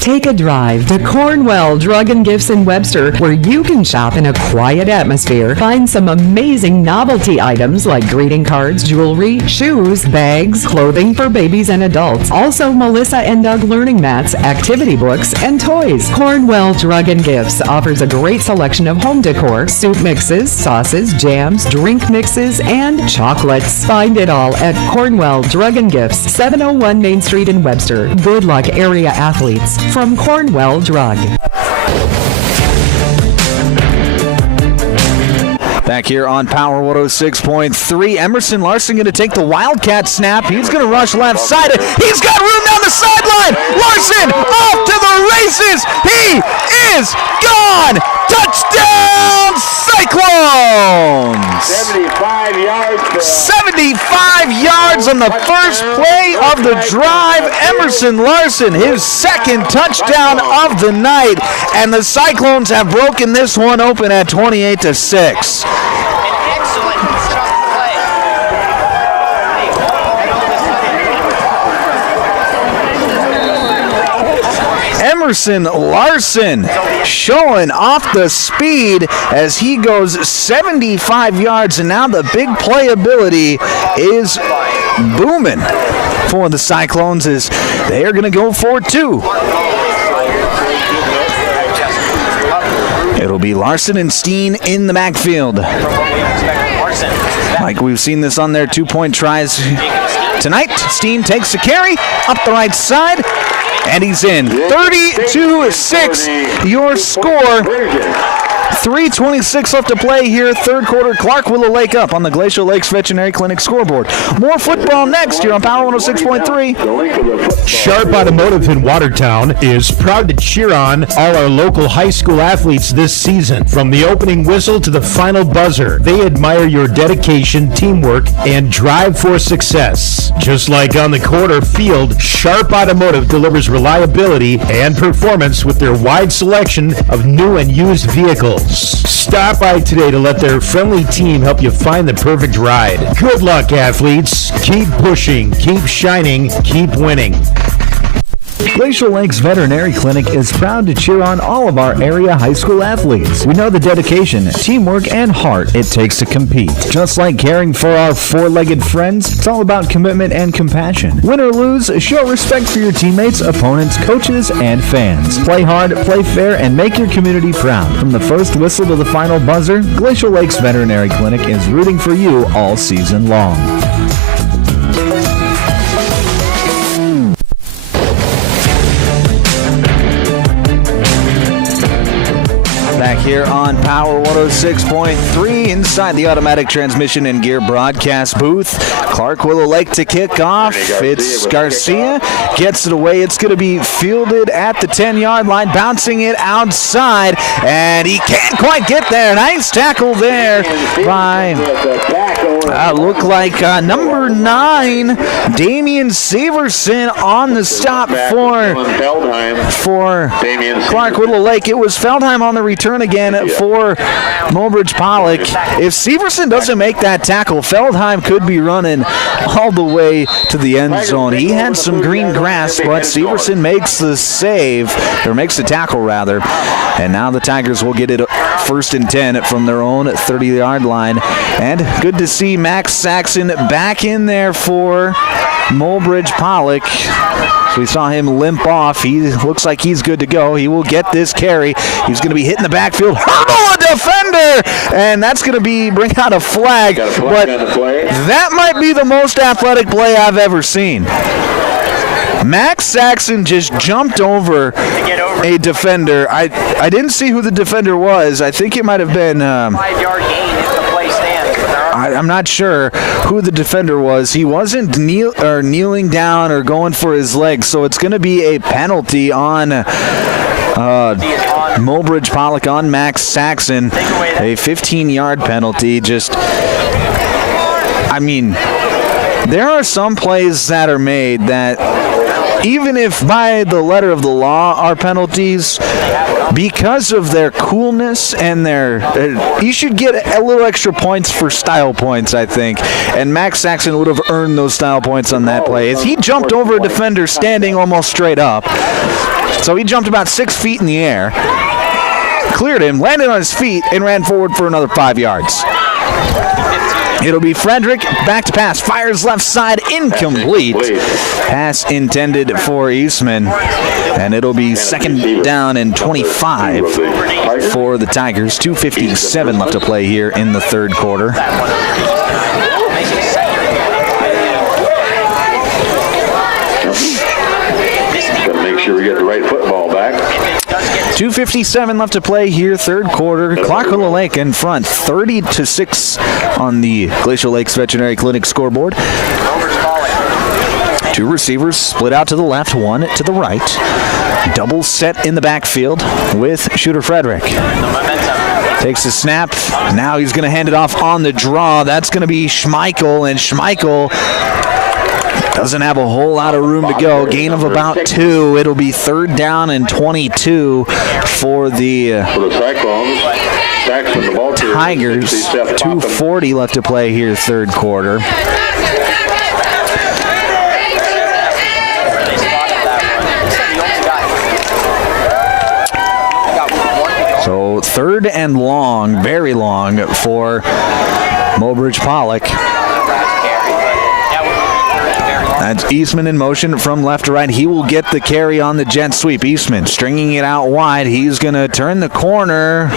Take a drive to Cornwell Drug and Gifts in Webster, where you can shop in a quiet atmosphere. Find some amazing novelty items like greeting cards, jewelry, shoes, bags, clothing for babies and adults. Also, Melissa and Doug learning mats, activity books, and toys. Cornwell Drug and Gifts offers a great selection of home decor, soup mixes, sauces, jams, drink mixes, and chocolates. Find it all at Cornwell Drug and Gifts, 701 Main Street in Webster. Good luck, area athletes. From Cornwell Drug. Back here on Power 106.3, Emerson Larson going to take the Wildcat snap. He's going to rush left side. He's got room down the sideline. Larson off to the races. He is gone. Touchdown, Cyclones! 75 yards. 75 yards on the first play of the drive. Emerson Larson, his second touchdown of the night. And the Cyclones have broken this one open at 28-6. Emerson Larson showing off the speed as he goes 75 yards, and now the big playability is booming for the Cyclones as they are going to go for two. It'll be Larson and Steen in the backfield. Like we've seen this on their two-point tries tonight. Steen takes the carry up the right side, and he's in. 32-6, your score. 3:26 left to play here, third quarter. Clark Willow Lake up on the Glacial Lakes Veterinary Clinic scoreboard. More football next here on Power 106.3. Sharp Automotive in Watertown is proud to cheer on all our local high school athletes this season. From the opening whistle to the final buzzer, they admire your dedication, teamwork, and drive for success. Just like on the quarter field, Sharp Automotive delivers reliability and performance with their wide selection of new and used vehicles. Stop by today to let their friendly team help you find the perfect ride. Good luck, athletes. Keep pushing, keep shining, keep winning. Glacial Lakes Veterinary Clinic is proud to cheer on all of our area high school athletes. We know the dedication, teamwork, and heart it takes to compete. Just like caring for our four-legged friends, it's all about commitment and compassion. Win or lose, show respect for your teammates, opponents, coaches, and fans. Play hard, play fair, and make your community proud. From the first whistle to the final buzzer, Glacial Lakes Veterinary Clinic is rooting for you all season long. Back here on Power 106.3 inside the Automatic Transmission and Gear broadcast booth. Clark Willow Lake to kick off. It's Garcia. Gets it away. It's going to be fielded at the 10-yard line, bouncing it outside, and he can't quite get there. Nice tackle there by, look like number 9, Damian Severson on the stop for Clark Willow Lake. It was Feldheim on the return again for Mobridge-Pollock. If Severson doesn't make that tackle, Feldheim could be running all the way to the end zone. He had some green grass, but Severson makes the save, or makes the tackle rather. And now the Tigers will get it first and 10 from their own 30-yard line. And good to see Max Saxon back in there for Mobridge-Pollock. So we saw him limp off. He looks like he's good to go. He will get this carry. He's going to be hitting the backfield. Hurdle a defender! And that's going to bring out a flag. But that might be the most athletic play I've ever seen. Max Saxon just jumped over a defender. I didn't see who the defender was. I think it might have been... 5-yard gain if the play stands. I'm not sure who the defender was. He wasn't kneeling down or going for his legs, so it's going to be a penalty on Mobridge-Pollock on Max Saxon. A 15-yard penalty. There are some plays that are made that, even if by the letter of the law are penalties, because of their coolness and you should get a little extra points for style points, I think. And Max Saxon would have earned those style points on that play, as he jumped over a defender standing almost straight up. So he jumped about 6 feet in the air, cleared him, landed on his feet, and ran forward for another 5 yards. It'll be Frederick, back to pass, fires left side, incomplete. Pass intended for Eastman, and it'll be 2nd down and 25 for the Tigers. 2:57 left to play here in the third quarter. Make sure we get the right football back. 2:57 left to play here, third quarter. Clark Willow Lake in front, 30-6 on the Glacial Lakes Veterinary Clinic scoreboard. Two receivers split out to the left, one to the right. Double set in the backfield with shooter Frederick. Takes the snap. Now he's going to hand it off on the draw. That's going to be Schmeichel, and Schmeichel doesn't have a whole lot of room to go. Gain of about 2. It'll be 3rd down and 22 for the Tigers. 2:40 left to play here, third quarter. So 3rd and long, very long for Mobridge-Pollock. That's Eastman in motion from left to right. He will get the carry on the jet sweep. Eastman stringing it out wide. He's going to turn the corner,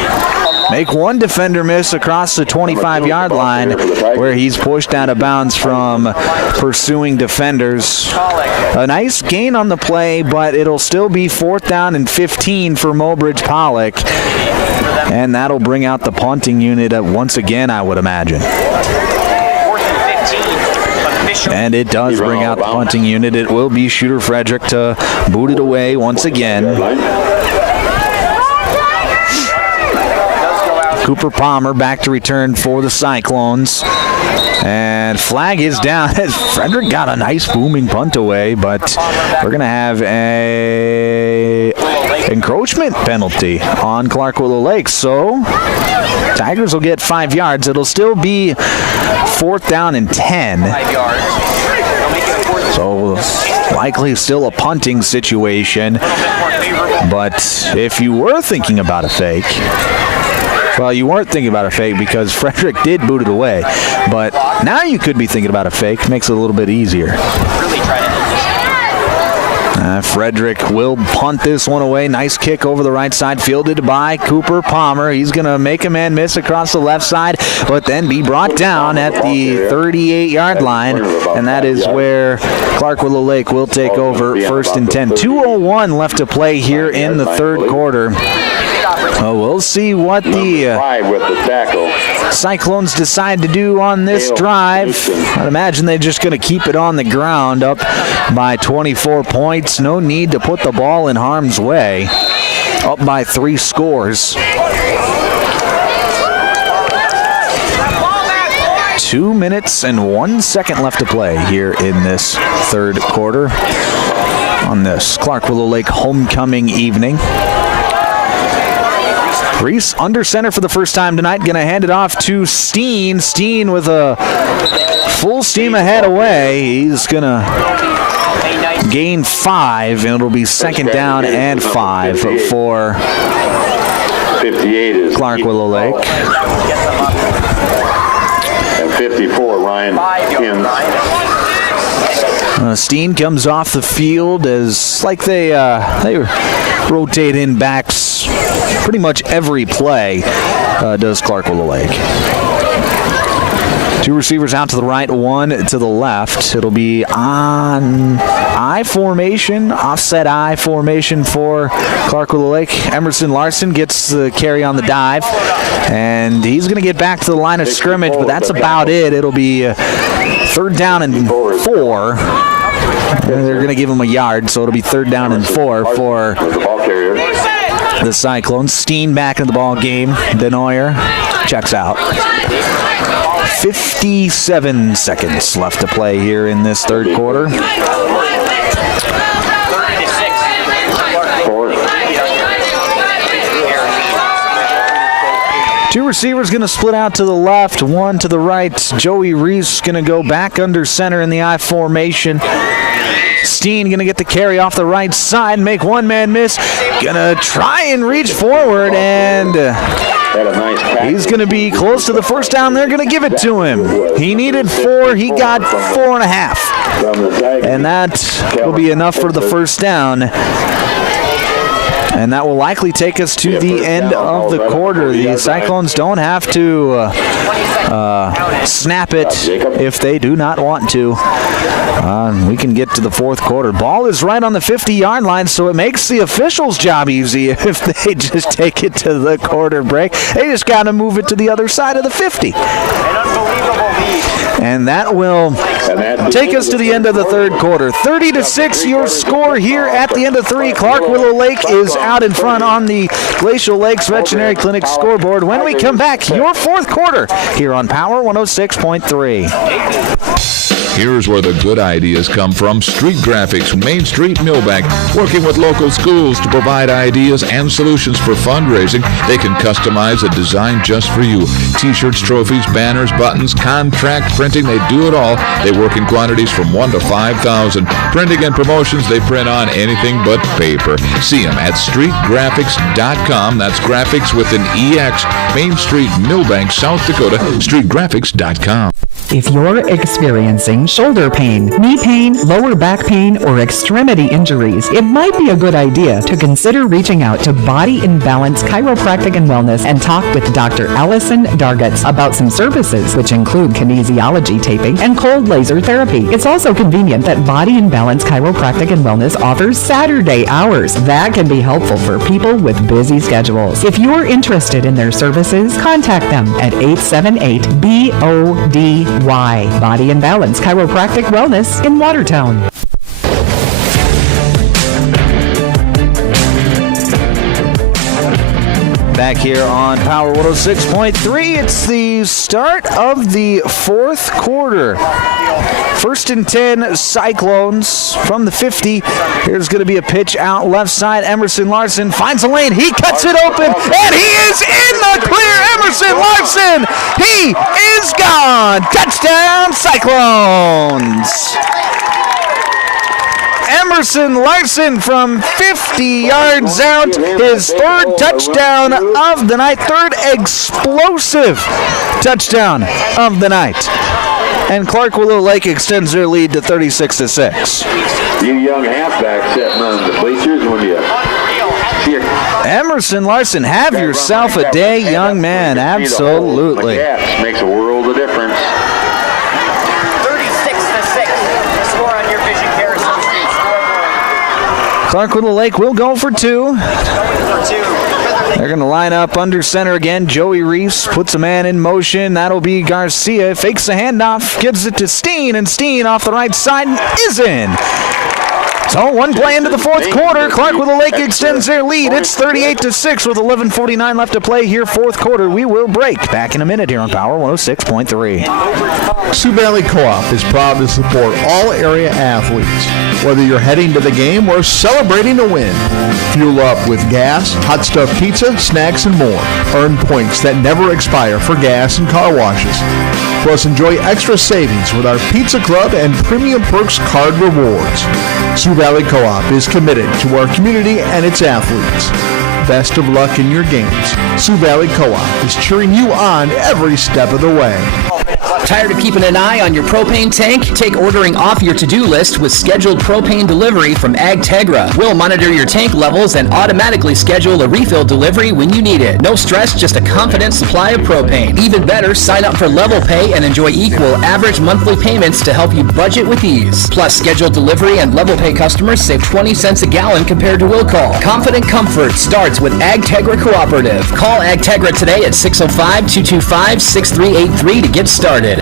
make one defender miss across the 25-yard line, where he's pushed out of bounds from pursuing defenders. A nice gain on the play, but it'll still be 4th down and 15 for Mobridge-Pollock. And that'll bring out the punting unit once again, I would imagine. And it does bring out the punting unit. It will be shooter Frederick to boot it away once again. Cooper Palmer back to return for the Cyclones. And flag is down as Frederick got a nice booming punt away, but we're going to have a encroachment penalty on Clark Willow Lake. So Tigers will get 5 yards. It'll still be 4th down and 10. So likely still a punting situation. But if you were thinking about a fake, well, you weren't thinking about a fake because Frederick did boot it away. But now you could be thinking about a fake. Makes it a little bit easier. Frederick will punt this one away. Nice kick over the right side, fielded by Cooper Palmer. He's going to make a man miss across the left side, but then be brought down at the 38-yard line, and that is where Clark Willow Lake will take over, 1st and 10. 2:01 left to play here in the third quarter. We'll see what the Cyclones decide to do on this drive. I'd imagine they're just going to keep it on the ground, up by 24 points. No need to put the ball in harm's way. Up by 3 scores. 2 minutes and 1 second left to play here in this third quarter on this Clark Willow Lake homecoming evening. Reese under center for the first time tonight. Going to hand it off to Steen. Steen with a full steam ahead away. He's going to gain 5, and it'll be 2nd down and 5 for 58 is Clark Willow Lake. And 54, Ryan Hins. Steen comes off the field as like they rotate in backs pretty much every play, does Clark Willow Lake. Two receivers out to the right, one to the left. It'll be on I formation, offset I formation for Clark Willow Lake. Emerson Larson gets the carry on the dive, and he's going to get back to the line of scrimmage, but that's about it. It'll be third down and 4. They're going to give him a yard, so it'll be third down and 4 for the Cyclones. Steen back in the ball game. Denoyer checks out. 57 seconds left to play here in this third quarter. Two receivers going to split out to the left, one to the right. Joey Reese going to go back under center in the I formation. Steen going to get the carry off the right side, make one man miss. Going to try and reach forward, and he's going to be close to the first down. They're going to give it to him. He needed 4. He got 4.5. And that will be enough for the first down. And that will likely take us to the end of the quarter. The Cyclones don't have to snap it if they do not want to. We can get to the fourth quarter. Ball is right on the 50-yard line, so it makes the officials' job easy if they just take it to the quarter break. They just got to move it to the other side of the 50. And that will take us to the end of the third quarter. 30-6, your score here at the end of 3. Clark Willow Lake is out in front on the Glacial Lakes Veterinary Clinic scoreboard. When we come back, your fourth quarter here on Power 106.3. Here's where the good ideas come from. Street Graphics, Main Street, Millbank. Working with local schools to provide ideas and solutions for fundraising. They can customize a design just for you. T-shirts, trophies, banners, buttons, contract printing, they do it all. They work in quantities from 1 to 5,000. Printing and promotions, they print on anything but paper. See them at streetgraphics.com. That's graphics with an EX. Main Street, Millbank, South Dakota. streetgraphics.com. If you're experiencing shoulder pain, knee pain, lower back pain, or extremity injuries, it might be a good idea to consider reaching out to Body in Balance Chiropractic and Wellness and talk with Dr. Allison Dargutz about some services, which include kinesiology taping and cold laser therapy. It's also convenient that Body in Balance Chiropractic and Wellness offers Saturday hours. That can be helpful for people with busy schedules. If you're interested in their services, contact them at 878-BODY. Body in Balance Chiropractic Wellness in Watertown. Back here on Power 106.3, it's the start of the fourth quarter. First and 10, Cyclones from the 50. Here's going to be a pitch out left side. Emerson Larson finds a lane. He cuts it open, and he is in the clear. Emerson Larson, he is gone. Touchdown, Cyclones. Emerson Larson from 50 yards out, his third touchdown of the night, third explosive touchdown of the night. And Clark Willow Lake extends their lead to 36-6. You young halfbacks sitting on the bleachers when you see your Emerson Larson, have yourself a day, young man. Absolutely. Makes a world of difference. 36-6. The score on your Vision Care Associates scoreboard. Clark Willow Lake will go for 2. They're going to line up under center again. Joey Reese puts a man in motion. That'll be Garcia. Fakes the handoff, gives it to Steen, and Steen off the right side is in. So one play into the fourth quarter. Clark Willow Lake extends their lead. It's 38-6 with 11:49 left to play here, fourth quarter. We will break. Back in a minute here on Power 106.3. Sioux Valley Co-op is proud to support all area athletes, whether you're heading to the game or celebrating a win. Fuel up with gas, hot stuff pizza, snacks, and more. Earn points that never expire for gas and car washes. Plus, enjoy extra savings with our Pizza Club and Premium Perks card rewards. Sioux Valley Co-op is committed to our community and its athletes. Best of luck in your games. Sioux Valley Co-op is cheering you on every step of the way. Tired of keeping an eye on your propane tank? Take ordering off your to-do list with scheduled propane delivery from AgTegra. We'll monitor your tank levels and automatically schedule a refill delivery when you need it. No stress, just a confident supply of propane. Even better, sign up for Level Pay and enjoy equal average monthly payments to help you budget with ease. Plus, scheduled delivery and Level Pay customers save 20 cents a gallon compared to will call. Confident comfort starts with AgTegra Cooperative. Call AgTegra today at 605-225-6383 to get started.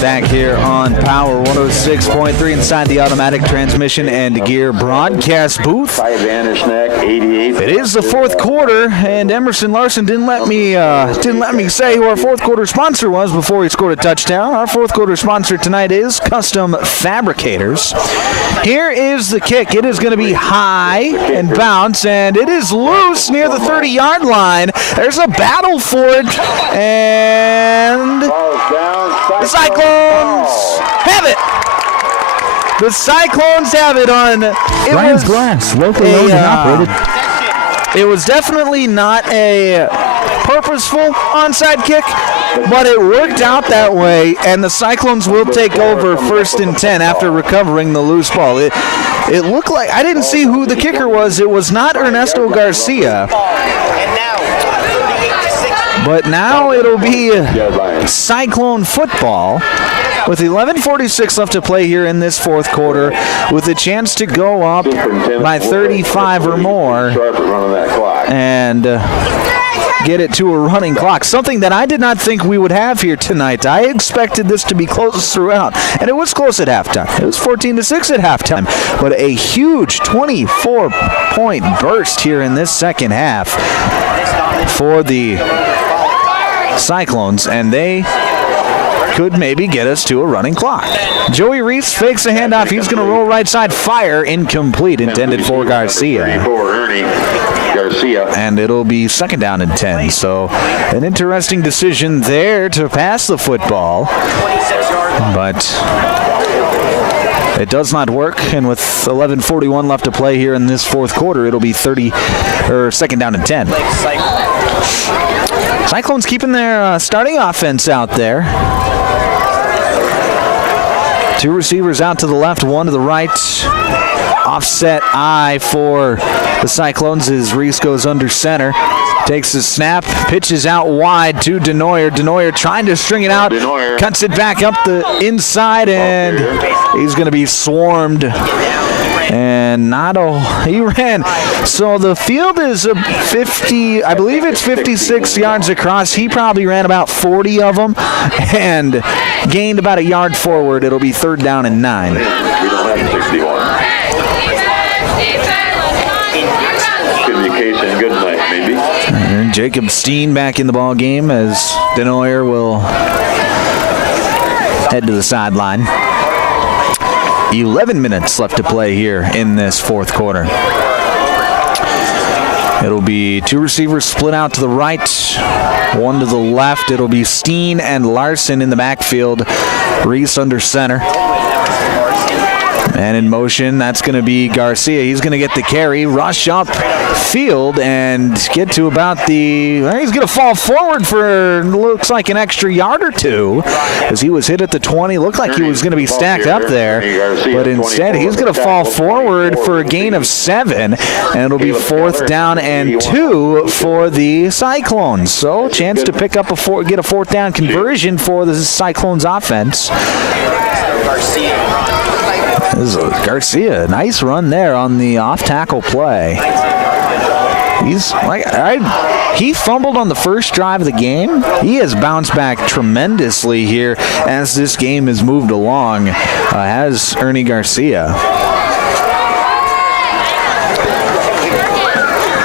Back here on Power 106.3 inside the automatic transmission and gear broadcast booth. It is the fourth quarter, and Emerson Larson didn't let me say who our fourth quarter sponsor was before he scored a touchdown. Our fourth quarter sponsor tonight is Custom Fabricators. Here is the kick. It is going to be high and bounce, and it is loose near the 30-yard line. There's a battle for it, and the Cyclones have it. The Cyclones have it on. Brian's Glass, locally owned and operated. It was definitely not a purposeful onside kick, but it worked out that way, and the Cyclones will take over 1st and 10 after recovering the loose ball. It looked like, I didn't see who the kicker was. It was not Ernesto Garcia. But now it'll be Cyclone football with 11:46 left to play here in this fourth quarter, with a chance to go up by 35 or more and get it to a running clock, something that I did not think we would have here tonight. I expected this to be close throughout, and it was close at halftime. It was 14-6 at halftime, but a huge 24-point burst here in this second half for the Cyclones, and they could maybe get us to a running clock. Joey Reese fakes a handoff. He's going to roll right side. Fire, incomplete, intended for Garcia. And it'll be 2nd down and 10. So an interesting decision there to pass the football, but it does not work. And with 11:41 left to play here in this fourth quarter, it'll be 2nd down and 10. Cyclones keeping their starting offense out there. 2 receivers out to the left, 1 to the right. Offset eye for the Cyclones as Reese goes under center. Takes the snap, pitches out wide to Denoyer. Denoyer trying to string it out, cuts it back up the inside, and he's going to be swarmed. And he ran. So the field is 50, I believe it's 56 yards across. He probably ran about 40 of them and gained about a yard forward. It'll be 3rd down and 9. We don't have 61. Communication, good night, maybe. And Jacob Steen back in the ball game as Denoyer will head to the sideline. 11 minutes left to play here in this fourth quarter. It'll be 2 receivers split out to the right, 1 to the left. It'll be Steen and Larson in the backfield. Reese under center. And in motion, that's going to be Garcia. He's going to get the carry, rush up field, and get to about he's going to fall forward for, looks like, an extra yard or 2, as he was hit at the 20. Looked like he was going to be stacked up there, but instead he's going to fall forward for a gain of 7, and it'll be 4th down and 2 for the Cyclones. So chance to pick up get a 4th down conversion for the Cyclones offense. This is Garcia, nice run there on the off-tackle play. He fumbled on the first drive of the game. He has bounced back tremendously here as this game has moved along, has Ernie Garcia.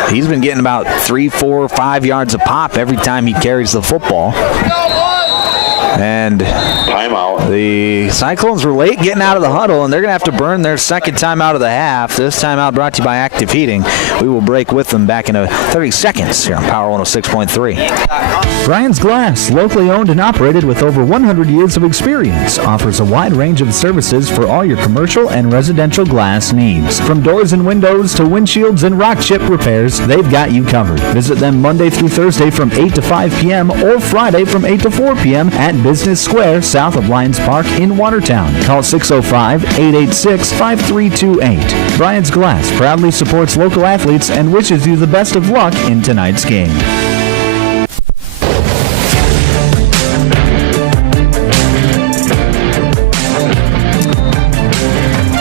He's been getting about 3, 4, 5 yards a pop every time he carries the football. And timeout. The Cyclones were late getting out of the huddle, and they're going to have to burn their second timeout of the half. This timeout brought to you by Active Heating. We will break with them back in 30 seconds here on Power 106.3. Brian's Glass, locally owned and operated with over 100 years of experience, offers a wide range of services for all your commercial and residential glass needs. From doors and windows to windshields and rock chip repairs, they've got you covered. Visit them Monday through Thursday from 8 to 5 p.m. or Friday from 8 to 4 p.m. at Business Square south of Lions Park in Watertown. Call 605-886-5328. Brian's Glass proudly supports local athletes and wishes you the best of luck in tonight's game.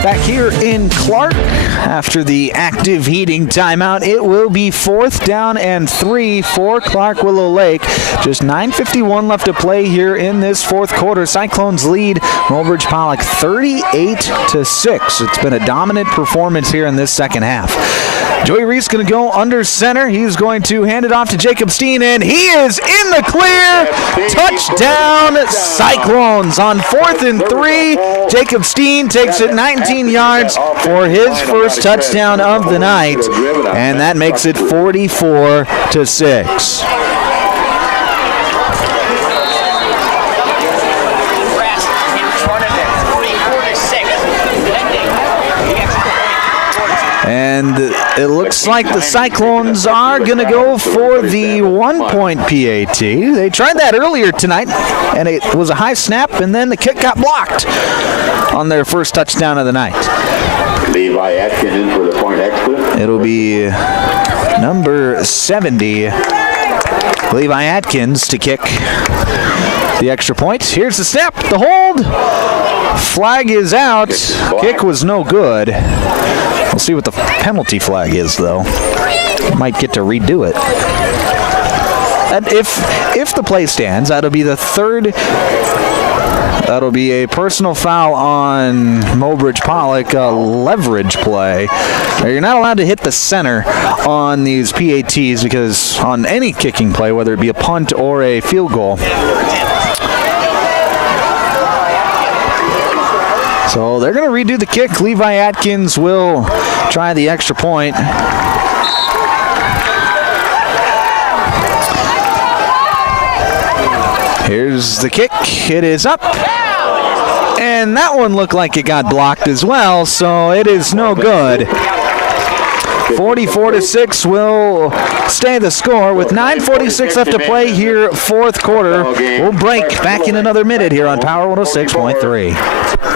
Back here in Clark, after the Active Heating timeout, it will be 4th down and 3 for Clark Willow Lake. Just 9:51 left to play here in this fourth quarter. Cyclones lead Mobridge-Pollock 38-6. It's been a dominant performance here in this second half. Joey Reese going to go under center. He's going to hand it off to Jacob Steen, and he is in the clear. Touchdown, Cyclones on 4th and 3. Jacob Steen takes it 19 yards for his first touchdown of the night, and that makes it 44-6. And it looks like the Cyclones are going to go for the 1-point PAT. They tried that earlier tonight, and it was a high snap, and then the kick got blocked on their first touchdown of the night. Levi Atkins in for the point extra. It'll be number 70, Levi Atkins, to kick the extra point. Here's the snap, the hold. Flag is out. Kick was no good. We'll see what the penalty flag is, though. Might get to redo it. And if the play stands, that'll be the third. That'll be a personal foul on Mobridge-Pollock, leverage play. Now, you're not allowed to hit the center on these PATs because on any kicking play, whether it be a punt or a field goal. So they're going to redo the kick. Levi Atkins will try the extra point. Here's the kick. It is up. And that one looked like it got blocked as well, so it is no good. 44-6 will stay the score with 9:46 left to play here, fourth quarter. We'll break back in another minute here on Power 106.3.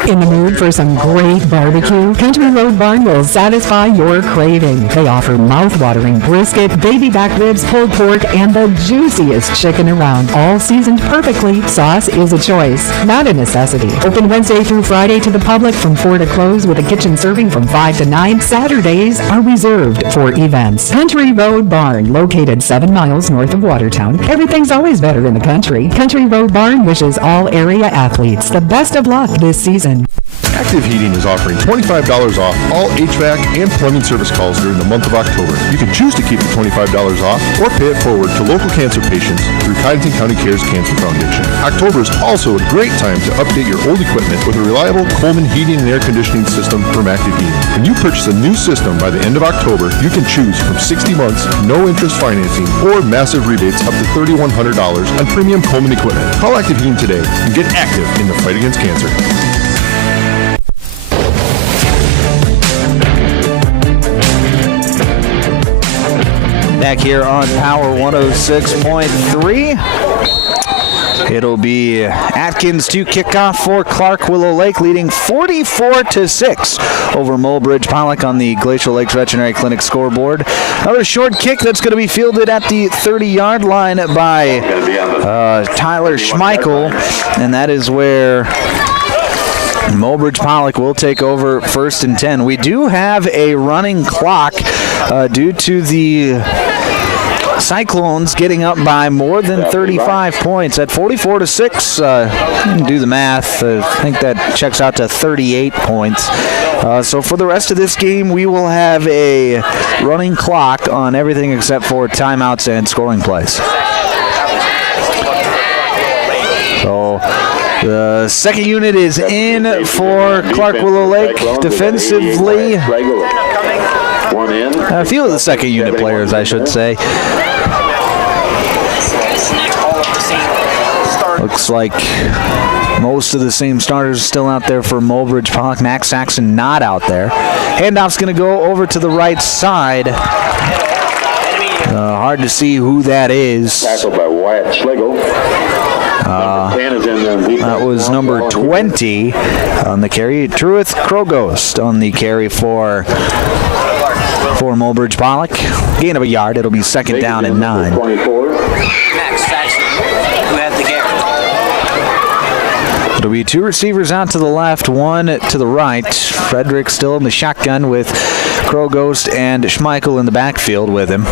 In the mood for some great barbecue? Country Road Barn will satisfy your craving. They offer mouth-watering brisket, baby back ribs, pulled pork, and the juiciest chicken around. All seasoned perfectly. Sauce is a choice, not a necessity. Open Wednesday through Friday to the public from 4 to close with a kitchen serving from 5 to 9. Saturdays are reserved for events. Country Road Barn, located 7 miles north of Watertown. Everything's always better in the country. Country Road Barn wishes all area athletes the best of luck this season. Active Heating is offering $25 off all HVAC and plumbing service calls during the month of October. You can choose to keep the $25 off or pay it forward to local cancer patients through Cottington County Cares Cancer Foundation. October is also a great time to update your old equipment with a reliable Coleman heating and air conditioning system from Active Heating. When you purchase a new system by the end of October, you can choose from 60 months, no interest financing, or massive rebates up to $3,100 on premium Coleman equipment. Call Active Heating today and get active in the fight against cancer. Back here on Power 106.3. It'll be Atkins to kick off for Clark Willow Lake, leading 44-6 over Mobridge-Pollock on the Glacial Lakes Veterinary Clinic scoreboard. Another short kick that's going to be fielded at the 30-yard line by Tyler Schmeichel, and that is where Mobridge-Pollock will take over 1st and 10. We do have a running clock due to the Cyclones getting up by more than 35 points at 44-6. You can do the math. I think that checks out to 38 points. So for the rest of this game, we will have a running clock on everything except for timeouts and scoring plays. So The second unit is in for Clark Willow Lake defensively. A few of the second unit players, I should say. Looks like most of the same starters still out there for Mobridge-Pollock. Max Saxon not out there. Handoff's going to go over to the right side. Hard to see who that is. Tackled by Wyatt Schlegel. That was number 20 on the carry. Truith Krogost on the carry for Mobridge-Pollock. Gain of a yard. It'll be second down and 9. Max Saxon, who had the carry. It'll be two receivers out to the left, one to the right. Frederick still in the shotgun with Krogost and Schmeichel in the backfield with him.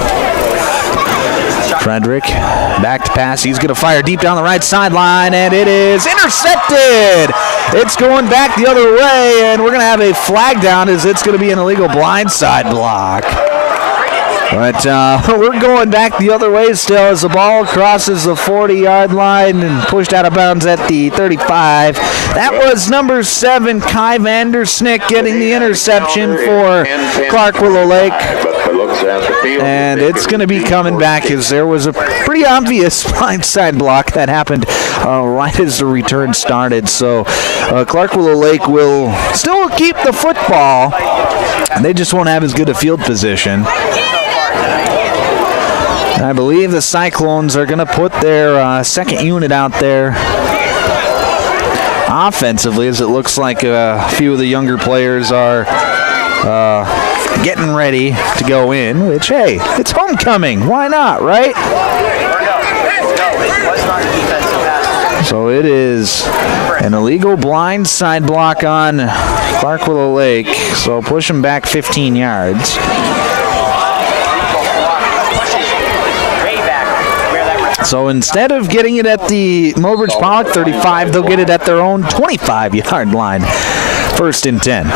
Frederick, back to pass. He's going to fire deep down the right sideline, and it is intercepted. It's going back the other way, and we're going to have a flag down as it's going to be an illegal blindside block. But we're going back the other way still as the ball crosses the 40-yard line and pushed out of bounds at the 35. That was number 7, Kai Vandersnick, getting the interception for Clark Willow Lake. And it's going to be coming back as there was a pretty obvious blindside block that happened right as the return started. So Clark Willow Lake will still keep the football. They just won't have as good a field position. I believe the Cyclones are going to put their second unit out there offensively, as it looks like a few of the younger players are getting ready to go in, which, hey, it's homecoming. Why not, right? So it is an illegal blindside block on Clark Willow Lake, so push them back 15 yards. So instead of getting it at the Mobridge-Pollock 35, they'll get it at their own 25-yard line. First and 10.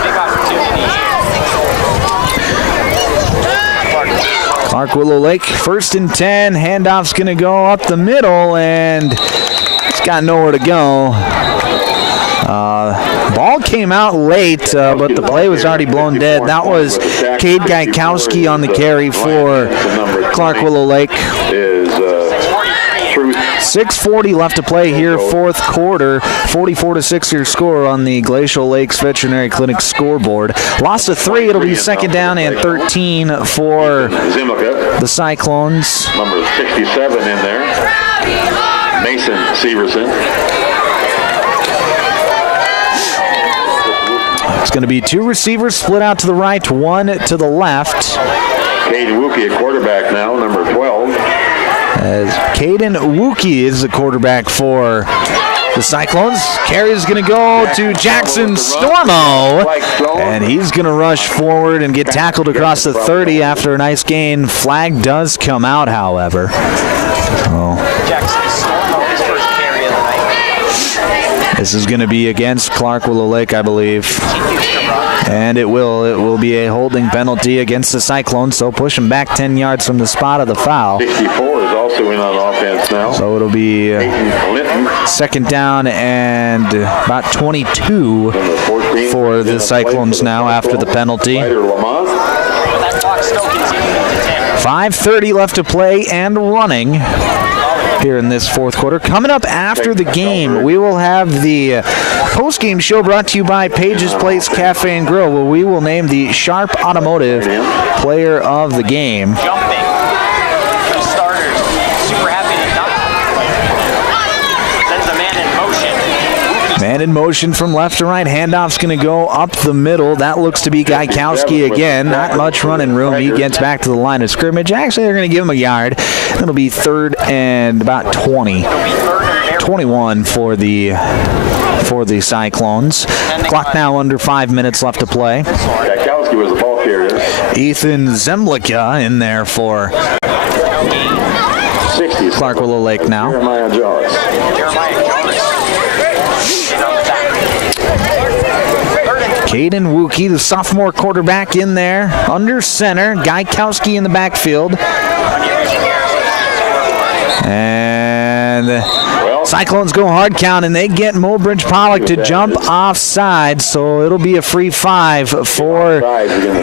Clark Willow Lake, first and 10. Handoff's going to go up the middle, and it's got nowhere to go. Ball came out late, but the play was already blown dead. That was Cade Gaikowski on the carry for Clark Willow Lake. 6:40 left to play here, fourth quarter. 44-6 your score on the Glacial Lakes Veterinary Clinic scoreboard. Lost to 3. It'll be second down and 13 for the Cyclones. Number 67 in there. Mason Severson. It's going to be two receivers split out to the right, one to the left. Caden Wookie, a quarterback now, number 12. As Caden Wookie is the quarterback for the Cyclones. Carry is going to go to Jackson Stormo, and he's going to rush forward and get tackled across the 30 after a nice gain. Flag does come out, however. This is going to be against Clark Willow Lake, I believe. And it will be a holding penalty against the Cyclones, so push them back 10 yards from the spot of the foul. 64 is also in on offense now. So it'll be second down and about 22 for the Cyclones now after the penalty. 5:30 left to play and running here in this fourth quarter. Coming up after the game, we will have the post-game show brought to you by Page's Place Cafe and Grill, where we will name the Sharp Automotive Player of the Game. Jumping. For starters, super happy to dump. Sends a man in motion. Man in motion from left to right. Handoff's going to go up the middle. That looks to be Gaikowski again. Not much running room. He gets back to the line of scrimmage. Actually, they're going to give him a yard. It'll be third and about 21 for the Cyclones. Clock now under 5 minutes left to play. Gaikowski was the ball carrier. Ethan Zemlicka in there for Clark Willow Lake now. Jeremiah Jones. Caden Wookie, the sophomore quarterback, in there under center. Gaikowski in the backfield. And Cyclones go hard count, and they get Mobridge-Pollock to jump offside, so it'll be a free 5 for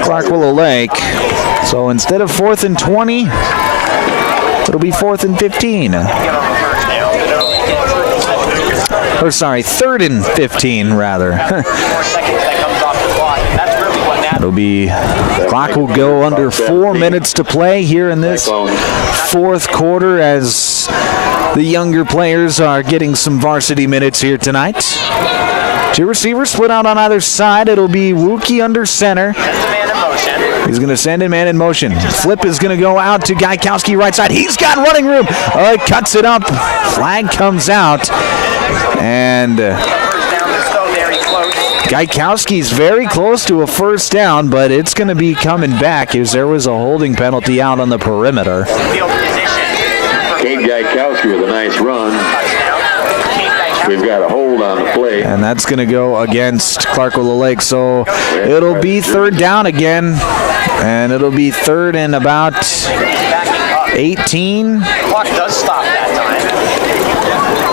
Clark Willow Lake. So instead of 4th and 20, it'll be 4th and 15. Or sorry, 3rd and 15, rather. It'll be, clock will go under 4 minutes to play here in this fourth quarter as the younger players are getting some varsity minutes here tonight. 2 receivers split out on either side. It'll be Wookie under center. He's going to send in man in motion. Flip is going to go out to Gaikowski right side. He's got running room. Cuts it up. Flag comes out. And Gaikowski's very close to a first down, but it's going to be coming back as there was a holding penalty out on the perimeter. Kate Gaikowski with a nice run. We've got a hold on the play. And that's going to go against Clark Willow Lake. So it'll be 3rd down again. And it'll be 3rd and about 18. The clock does stop that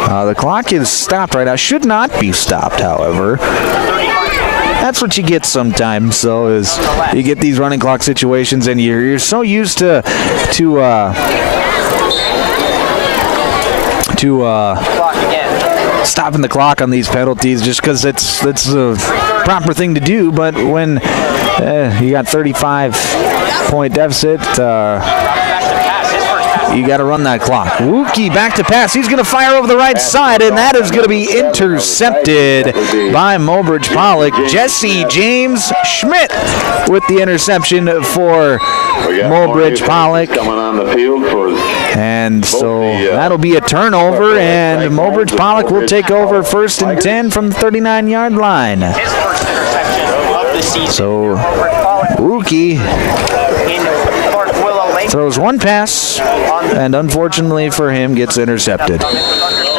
time. The clock is stopped right now. Should not be stopped, however. That's what you get sometimes, so is you get these running clock situations, and you're so used to stopping the clock on these penalties just because that's the proper thing to do. But when you got 35-point deficit, you got to run that clock. Wookie back to pass. He's going to fire over the right side, and that is going to be intercepted by Mobridge-Pollock. Jesse James Schmidt with the interception for Mobridge-Pollock. Coming on the field for and so that'll be a turnover, and Mobridge-Pollock will take over 1st and 10 from the 39-yard line. So Wookie throws one pass, and unfortunately for him, gets intercepted.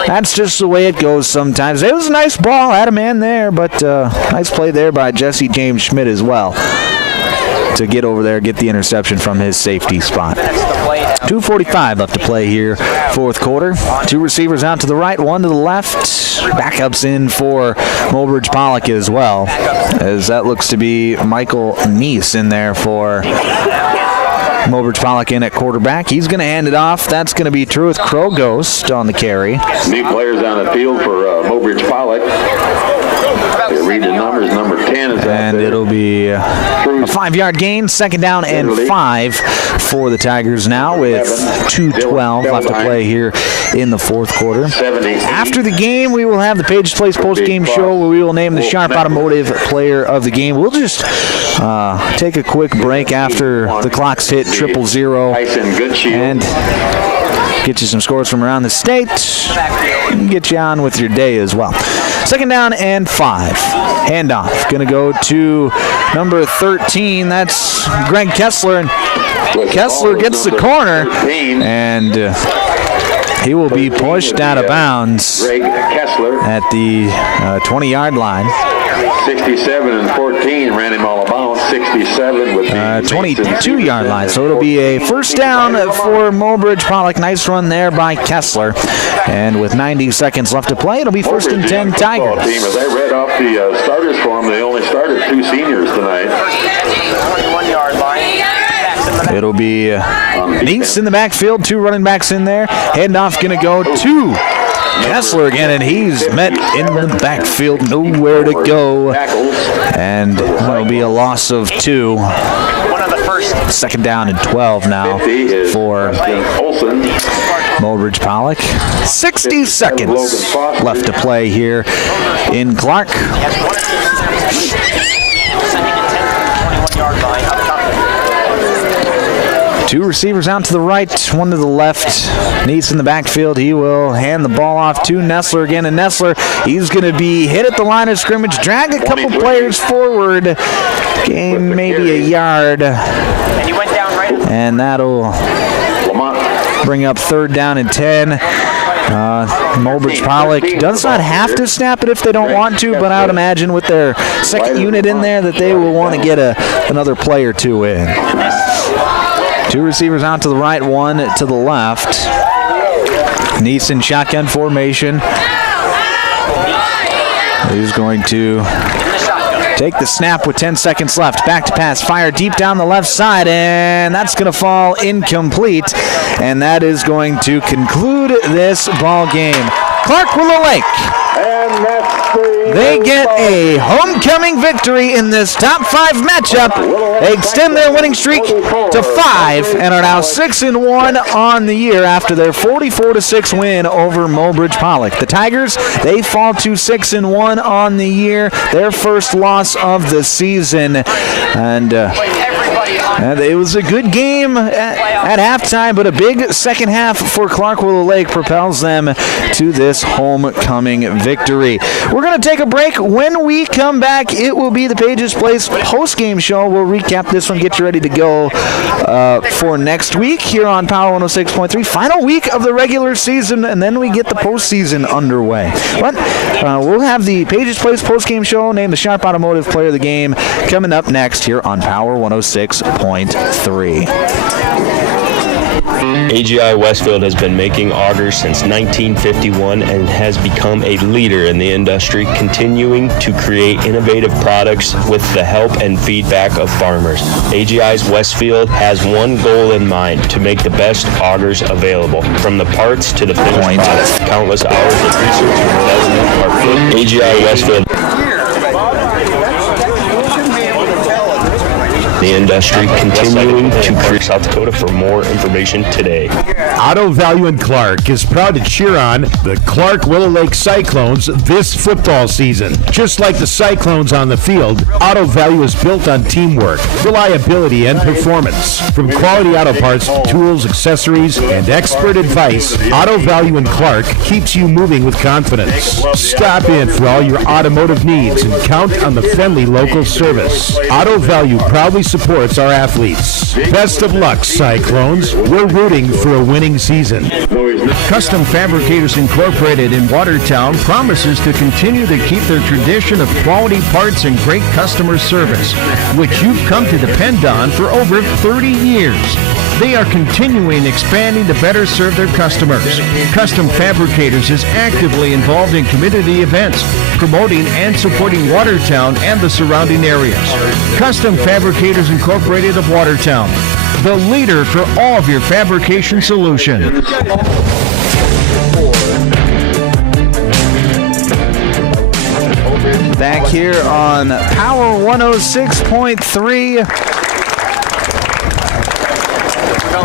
That's just the way it goes sometimes. It was a nice ball, had a man there, but nice play there by Jesse James Schmidt as well to get over there, get the interception from his safety spot. 2:45 left to play here, fourth quarter. 2 receivers out to the right, 1 to the left. Backups in for Mobridge-Pollock as well, as that looks to be Michael Neese in there for Mobridge-Pollock in at quarterback. He's going to hand it off. That's going to be Truth Kroghost on the carry. New players on the field for Mobridge-Pollock. They read the numbers. Number 10 is out and there. It'll be a 5-yard gain, 2nd down and 5 for the Tigers now with 2:12 left to play here in the fourth quarter. After the game, we will have the Pages Place post-game show where we will name the Sharp Automotive Player of the Game. We'll just take a quick break after the clock's hit 000 and get you some scores from around the state and get you on with your day as well. 2nd down and 5. Handoff. Going to go to number 13. That's Greg Kessler. And Kessler gets the corner, and he will be pushed out of bounds at the 20-yard line. 67 and 14 ran him all about. 67 with the 22-yard line. So it'll be a first down for Mobridge-Pollock. Nice run there by Kessler. And with 90 seconds left to play, it'll be 1st and 10 Tigers. Team, as I read off the starters for them, they only started 2 seniors tonight. 21-yard line. It'll be Neese in the backfield, 2 running backs in there. Handoff going to go to Kessler again, and he's met in the backfield, nowhere to go. And that'll be a loss of 2. 2nd down and 12 now for Mobridge-Pollock. 60 seconds left to play here in Clark. 2 receivers out to the right, 1 to the left. Neese in the backfield. He will hand the ball off to Nessler again. And Nessler, he's going to be hit at the line of scrimmage, drag a couple players forward, gain maybe a yard. And that'll bring up 3rd down and 10. Mobridge-Pollock does not have to snap it if they don't want to, but I would imagine with their second unit in there that they will want to get another play or 2 in. 2 receivers out to the right, 1 to the left. Neeson shotgun formation. He's going to take the snap with 10 seconds left. Back to pass, fire deep down the left side, and that's going to fall incomplete. And that is going to conclude this ball game. Clark Willow Lake, they get a homecoming victory in this top 5 matchup. They extend their winning streak to 5 and are now 6-1 on the year after their 44-6 win over Mobridge-Pollock. The Tigers, they fall to 6-1 on the year, their first loss of the season. And it was a good game at halftime, but a big second half for Clark Willow Lake propels them to this homecoming victory. We're going to take a break. When we come back, it will be the Pages Place post-game show. We'll recap this one, get you ready to go for next week here on Power 106.3. Final week of the regular season, and then we get the postseason underway. But we'll have the Pages Place post-game show, named the Sharp Automotive Player of the Game, coming up next here on Power 106.3. AGI Westfield has been making augers since 1951 and has become a leader in the industry, continuing to create innovative products with the help and feedback of farmers. AGI's Westfield has one goal in mind: to make the best augers available. From the parts to the finished product, countless hours of research and development are put AGI Westfield. The industry continuing to create South Dakota. For more information today. Auto Value in Clark is proud to cheer on the Clark Willow Lake Cyclones this football season. Just like the Cyclones on the field, Auto Value is built on teamwork, reliability, and performance. From quality auto parts to tools, accessories, and expert advice, Auto Value in Clark keeps you moving with confidence. Stop in for all your automotive needs and count on the friendly local service. Auto Value proudly supports our athletes. Best of luck, Cyclones. We're rooting for a winning season. Custom Fabricators Incorporated in Watertown promises to continue to keep their tradition of quality parts and great customer service, which you've come to depend on for over 30 years. They are continuing expanding to better serve their customers. Custom Fabricators is actively involved in community events, promoting and supporting Watertown and the surrounding areas. Custom Fabricators Incorporated of Watertown, the leader for all of your fabrication solutions. Back here on Power 106.3.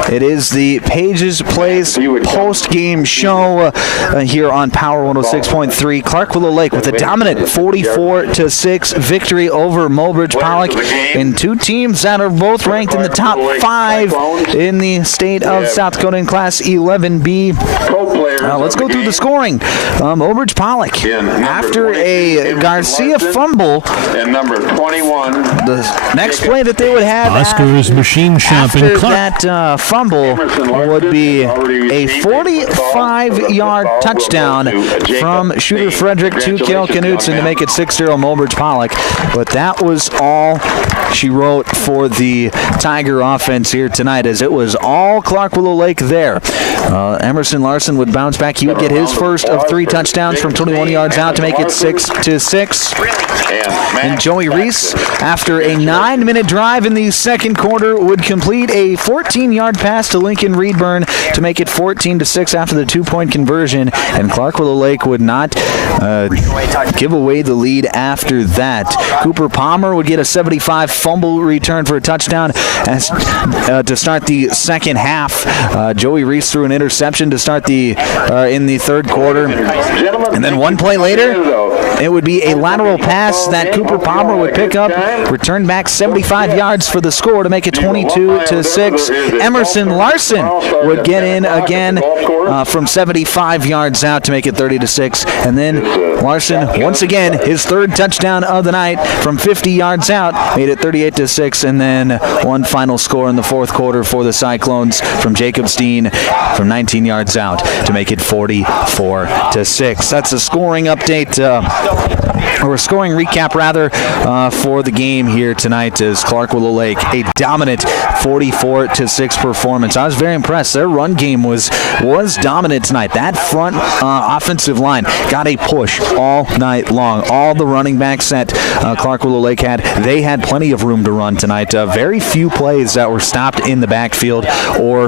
It is the Pages Place post-game show here on Power 106.3. Clark Willow Lake with a dominant 44-6 victory over Mobridge-Pollock, and two teams that are both ranked in the top 5 in the state of South Dakota in Class 11B. Let's go through the scoring. Mobridge-Pollock, after a Garcia fumble, and number 21. the next play that they would have Oscar's Machine Shop in after Clark. that fumble would be a 45-yard touchdown from shooter Frederick to Kale Knutson to make it 6-0 Mobridge-Pollock. But that was all she wrote for the Tiger offense here tonight, as it was all Clark Willow Lake there. Emerson Larson would bounce back. He would get his first of 3 touchdowns from 21 yards out to make it 6-6. And Joey Reese, after a 9-minute drive in the second quarter, would complete a 14-yard pass to Lincoln Reedburn to make it 14-6 after the 2-point conversion. And Clark Willow Lake would not give away the lead after that. Cooper Palmer would get a 75 fumble return for a touchdown to start the second half. Joey Reese threw an interception to start in the third quarter. And then one play later, it would be a lateral pass that Cooper Palmer would pick up, return back 75 yards for the score to make it 22-6. Emerson Larson would get in again from 75 yards out to make it 30-6. And then Larson, once again, his third touchdown of the night from 50 yards out, made it 38-6. And then one final score in the fourth quarter for the Cyclones from Jacob Steen from 19 yards out to make it 44-6. That's a scoring update scoring recap for the game here tonight as Clark Willow Lake, a dominant 44-6 performance. I was very impressed. Their run game was dominant tonight. That front offensive line got a push all night long. All the running backs that Clark Willow Lake had, they had plenty of room to run tonight. Very few plays that were stopped in the backfield or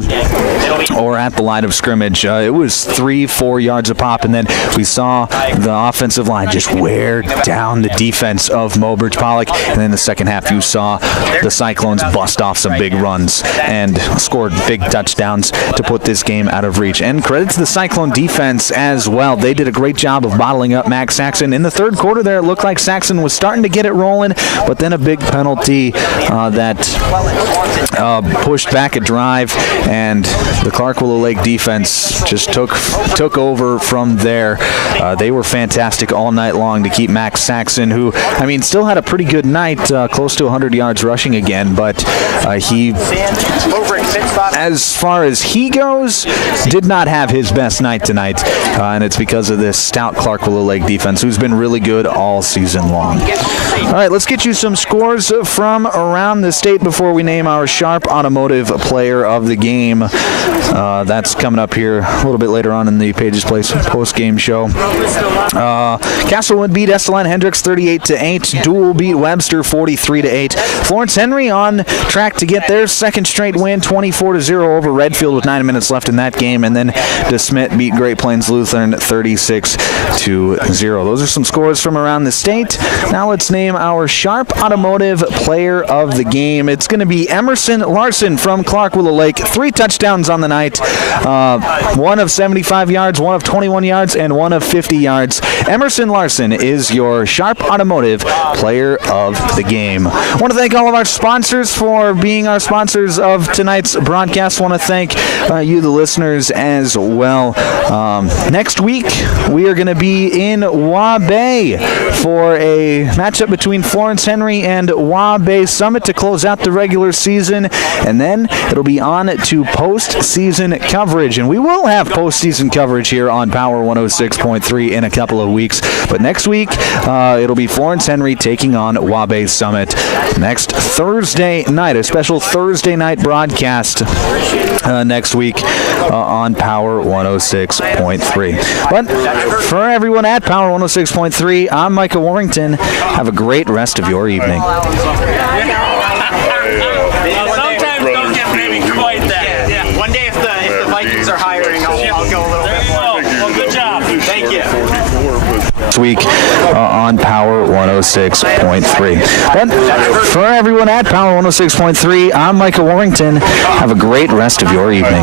at the line of scrimmage. It was 3-4 yards a pop, and then we saw the offensive line just wear down the defense of Mobridge-Pollock, and in the second half you saw the Cyclones bust off some big runs and scored big touchdowns to put this game out of reach. And credit to the Cyclone defense as well. They did a great job of bottling up Max Saxon. In the third quarter there, it looked like Saxon was starting to get it rolling, but then a big penalty that pushed back a drive, and the Clark Willow Lake defense just took over from there. They were fantastic all night long to keep Max Saxon, who, still had a pretty good night, close to 100 yards rushing again, but he, as far as he goes, did not have his best night tonight, and it's because of this stout Clark Willow Lake defense, who's been really good all season long. All right, let's get you some scores from around the state before we name our Sharp Automotive Player of the Game. That's coming up here a little bit later on in the Pages Place post-game show. Castlewood beat Estelon Hendricks 38-8. Dual beat Webster 43-8. Florence Henry on track to get their second straight win, 24-0 over Redfield with 9 minutes left in that game. And then DeSmet beat Great Plains Lutheran 36-0. Those are some scores from around the state. Now let's name our Sharp Automotive Player of the Game. It's going to be Emerson Larson from Clark Willow Lake. 3 touchdowns on the night. One of 75 yards, one of 21 yards, and one of 50 yards. Emerson Larson is your Sharp Automotive Player of the Game. I want to thank all of our sponsors for being our sponsors of tonight's broadcast. I want to thank you, the listeners, as well. Next week, we are going to be in Waubay for a matchup between Florence Henry and Waubay Summit to close out the regular season, and then it'll be on to postseason coverage. And we will have postseason coverage here on Power 106.3 in a couple of weeks. But next week, it'll be Florence Henry taking on Waubay Summit next Thursday night, a special Thursday night broadcast next week on Power 106.3. But for everyone at Power 106.3, I'm Micah Warrington. Have a great rest of your evening. Sometimes don't get maybe quite that. Yeah. One day if the Vikings are hiring, I'll go a little bit more. Well, good job. Thank you. This week on Power 106.3. But for everyone at Power 106.3, I'm Micah Warrington. Have a great rest of your evening.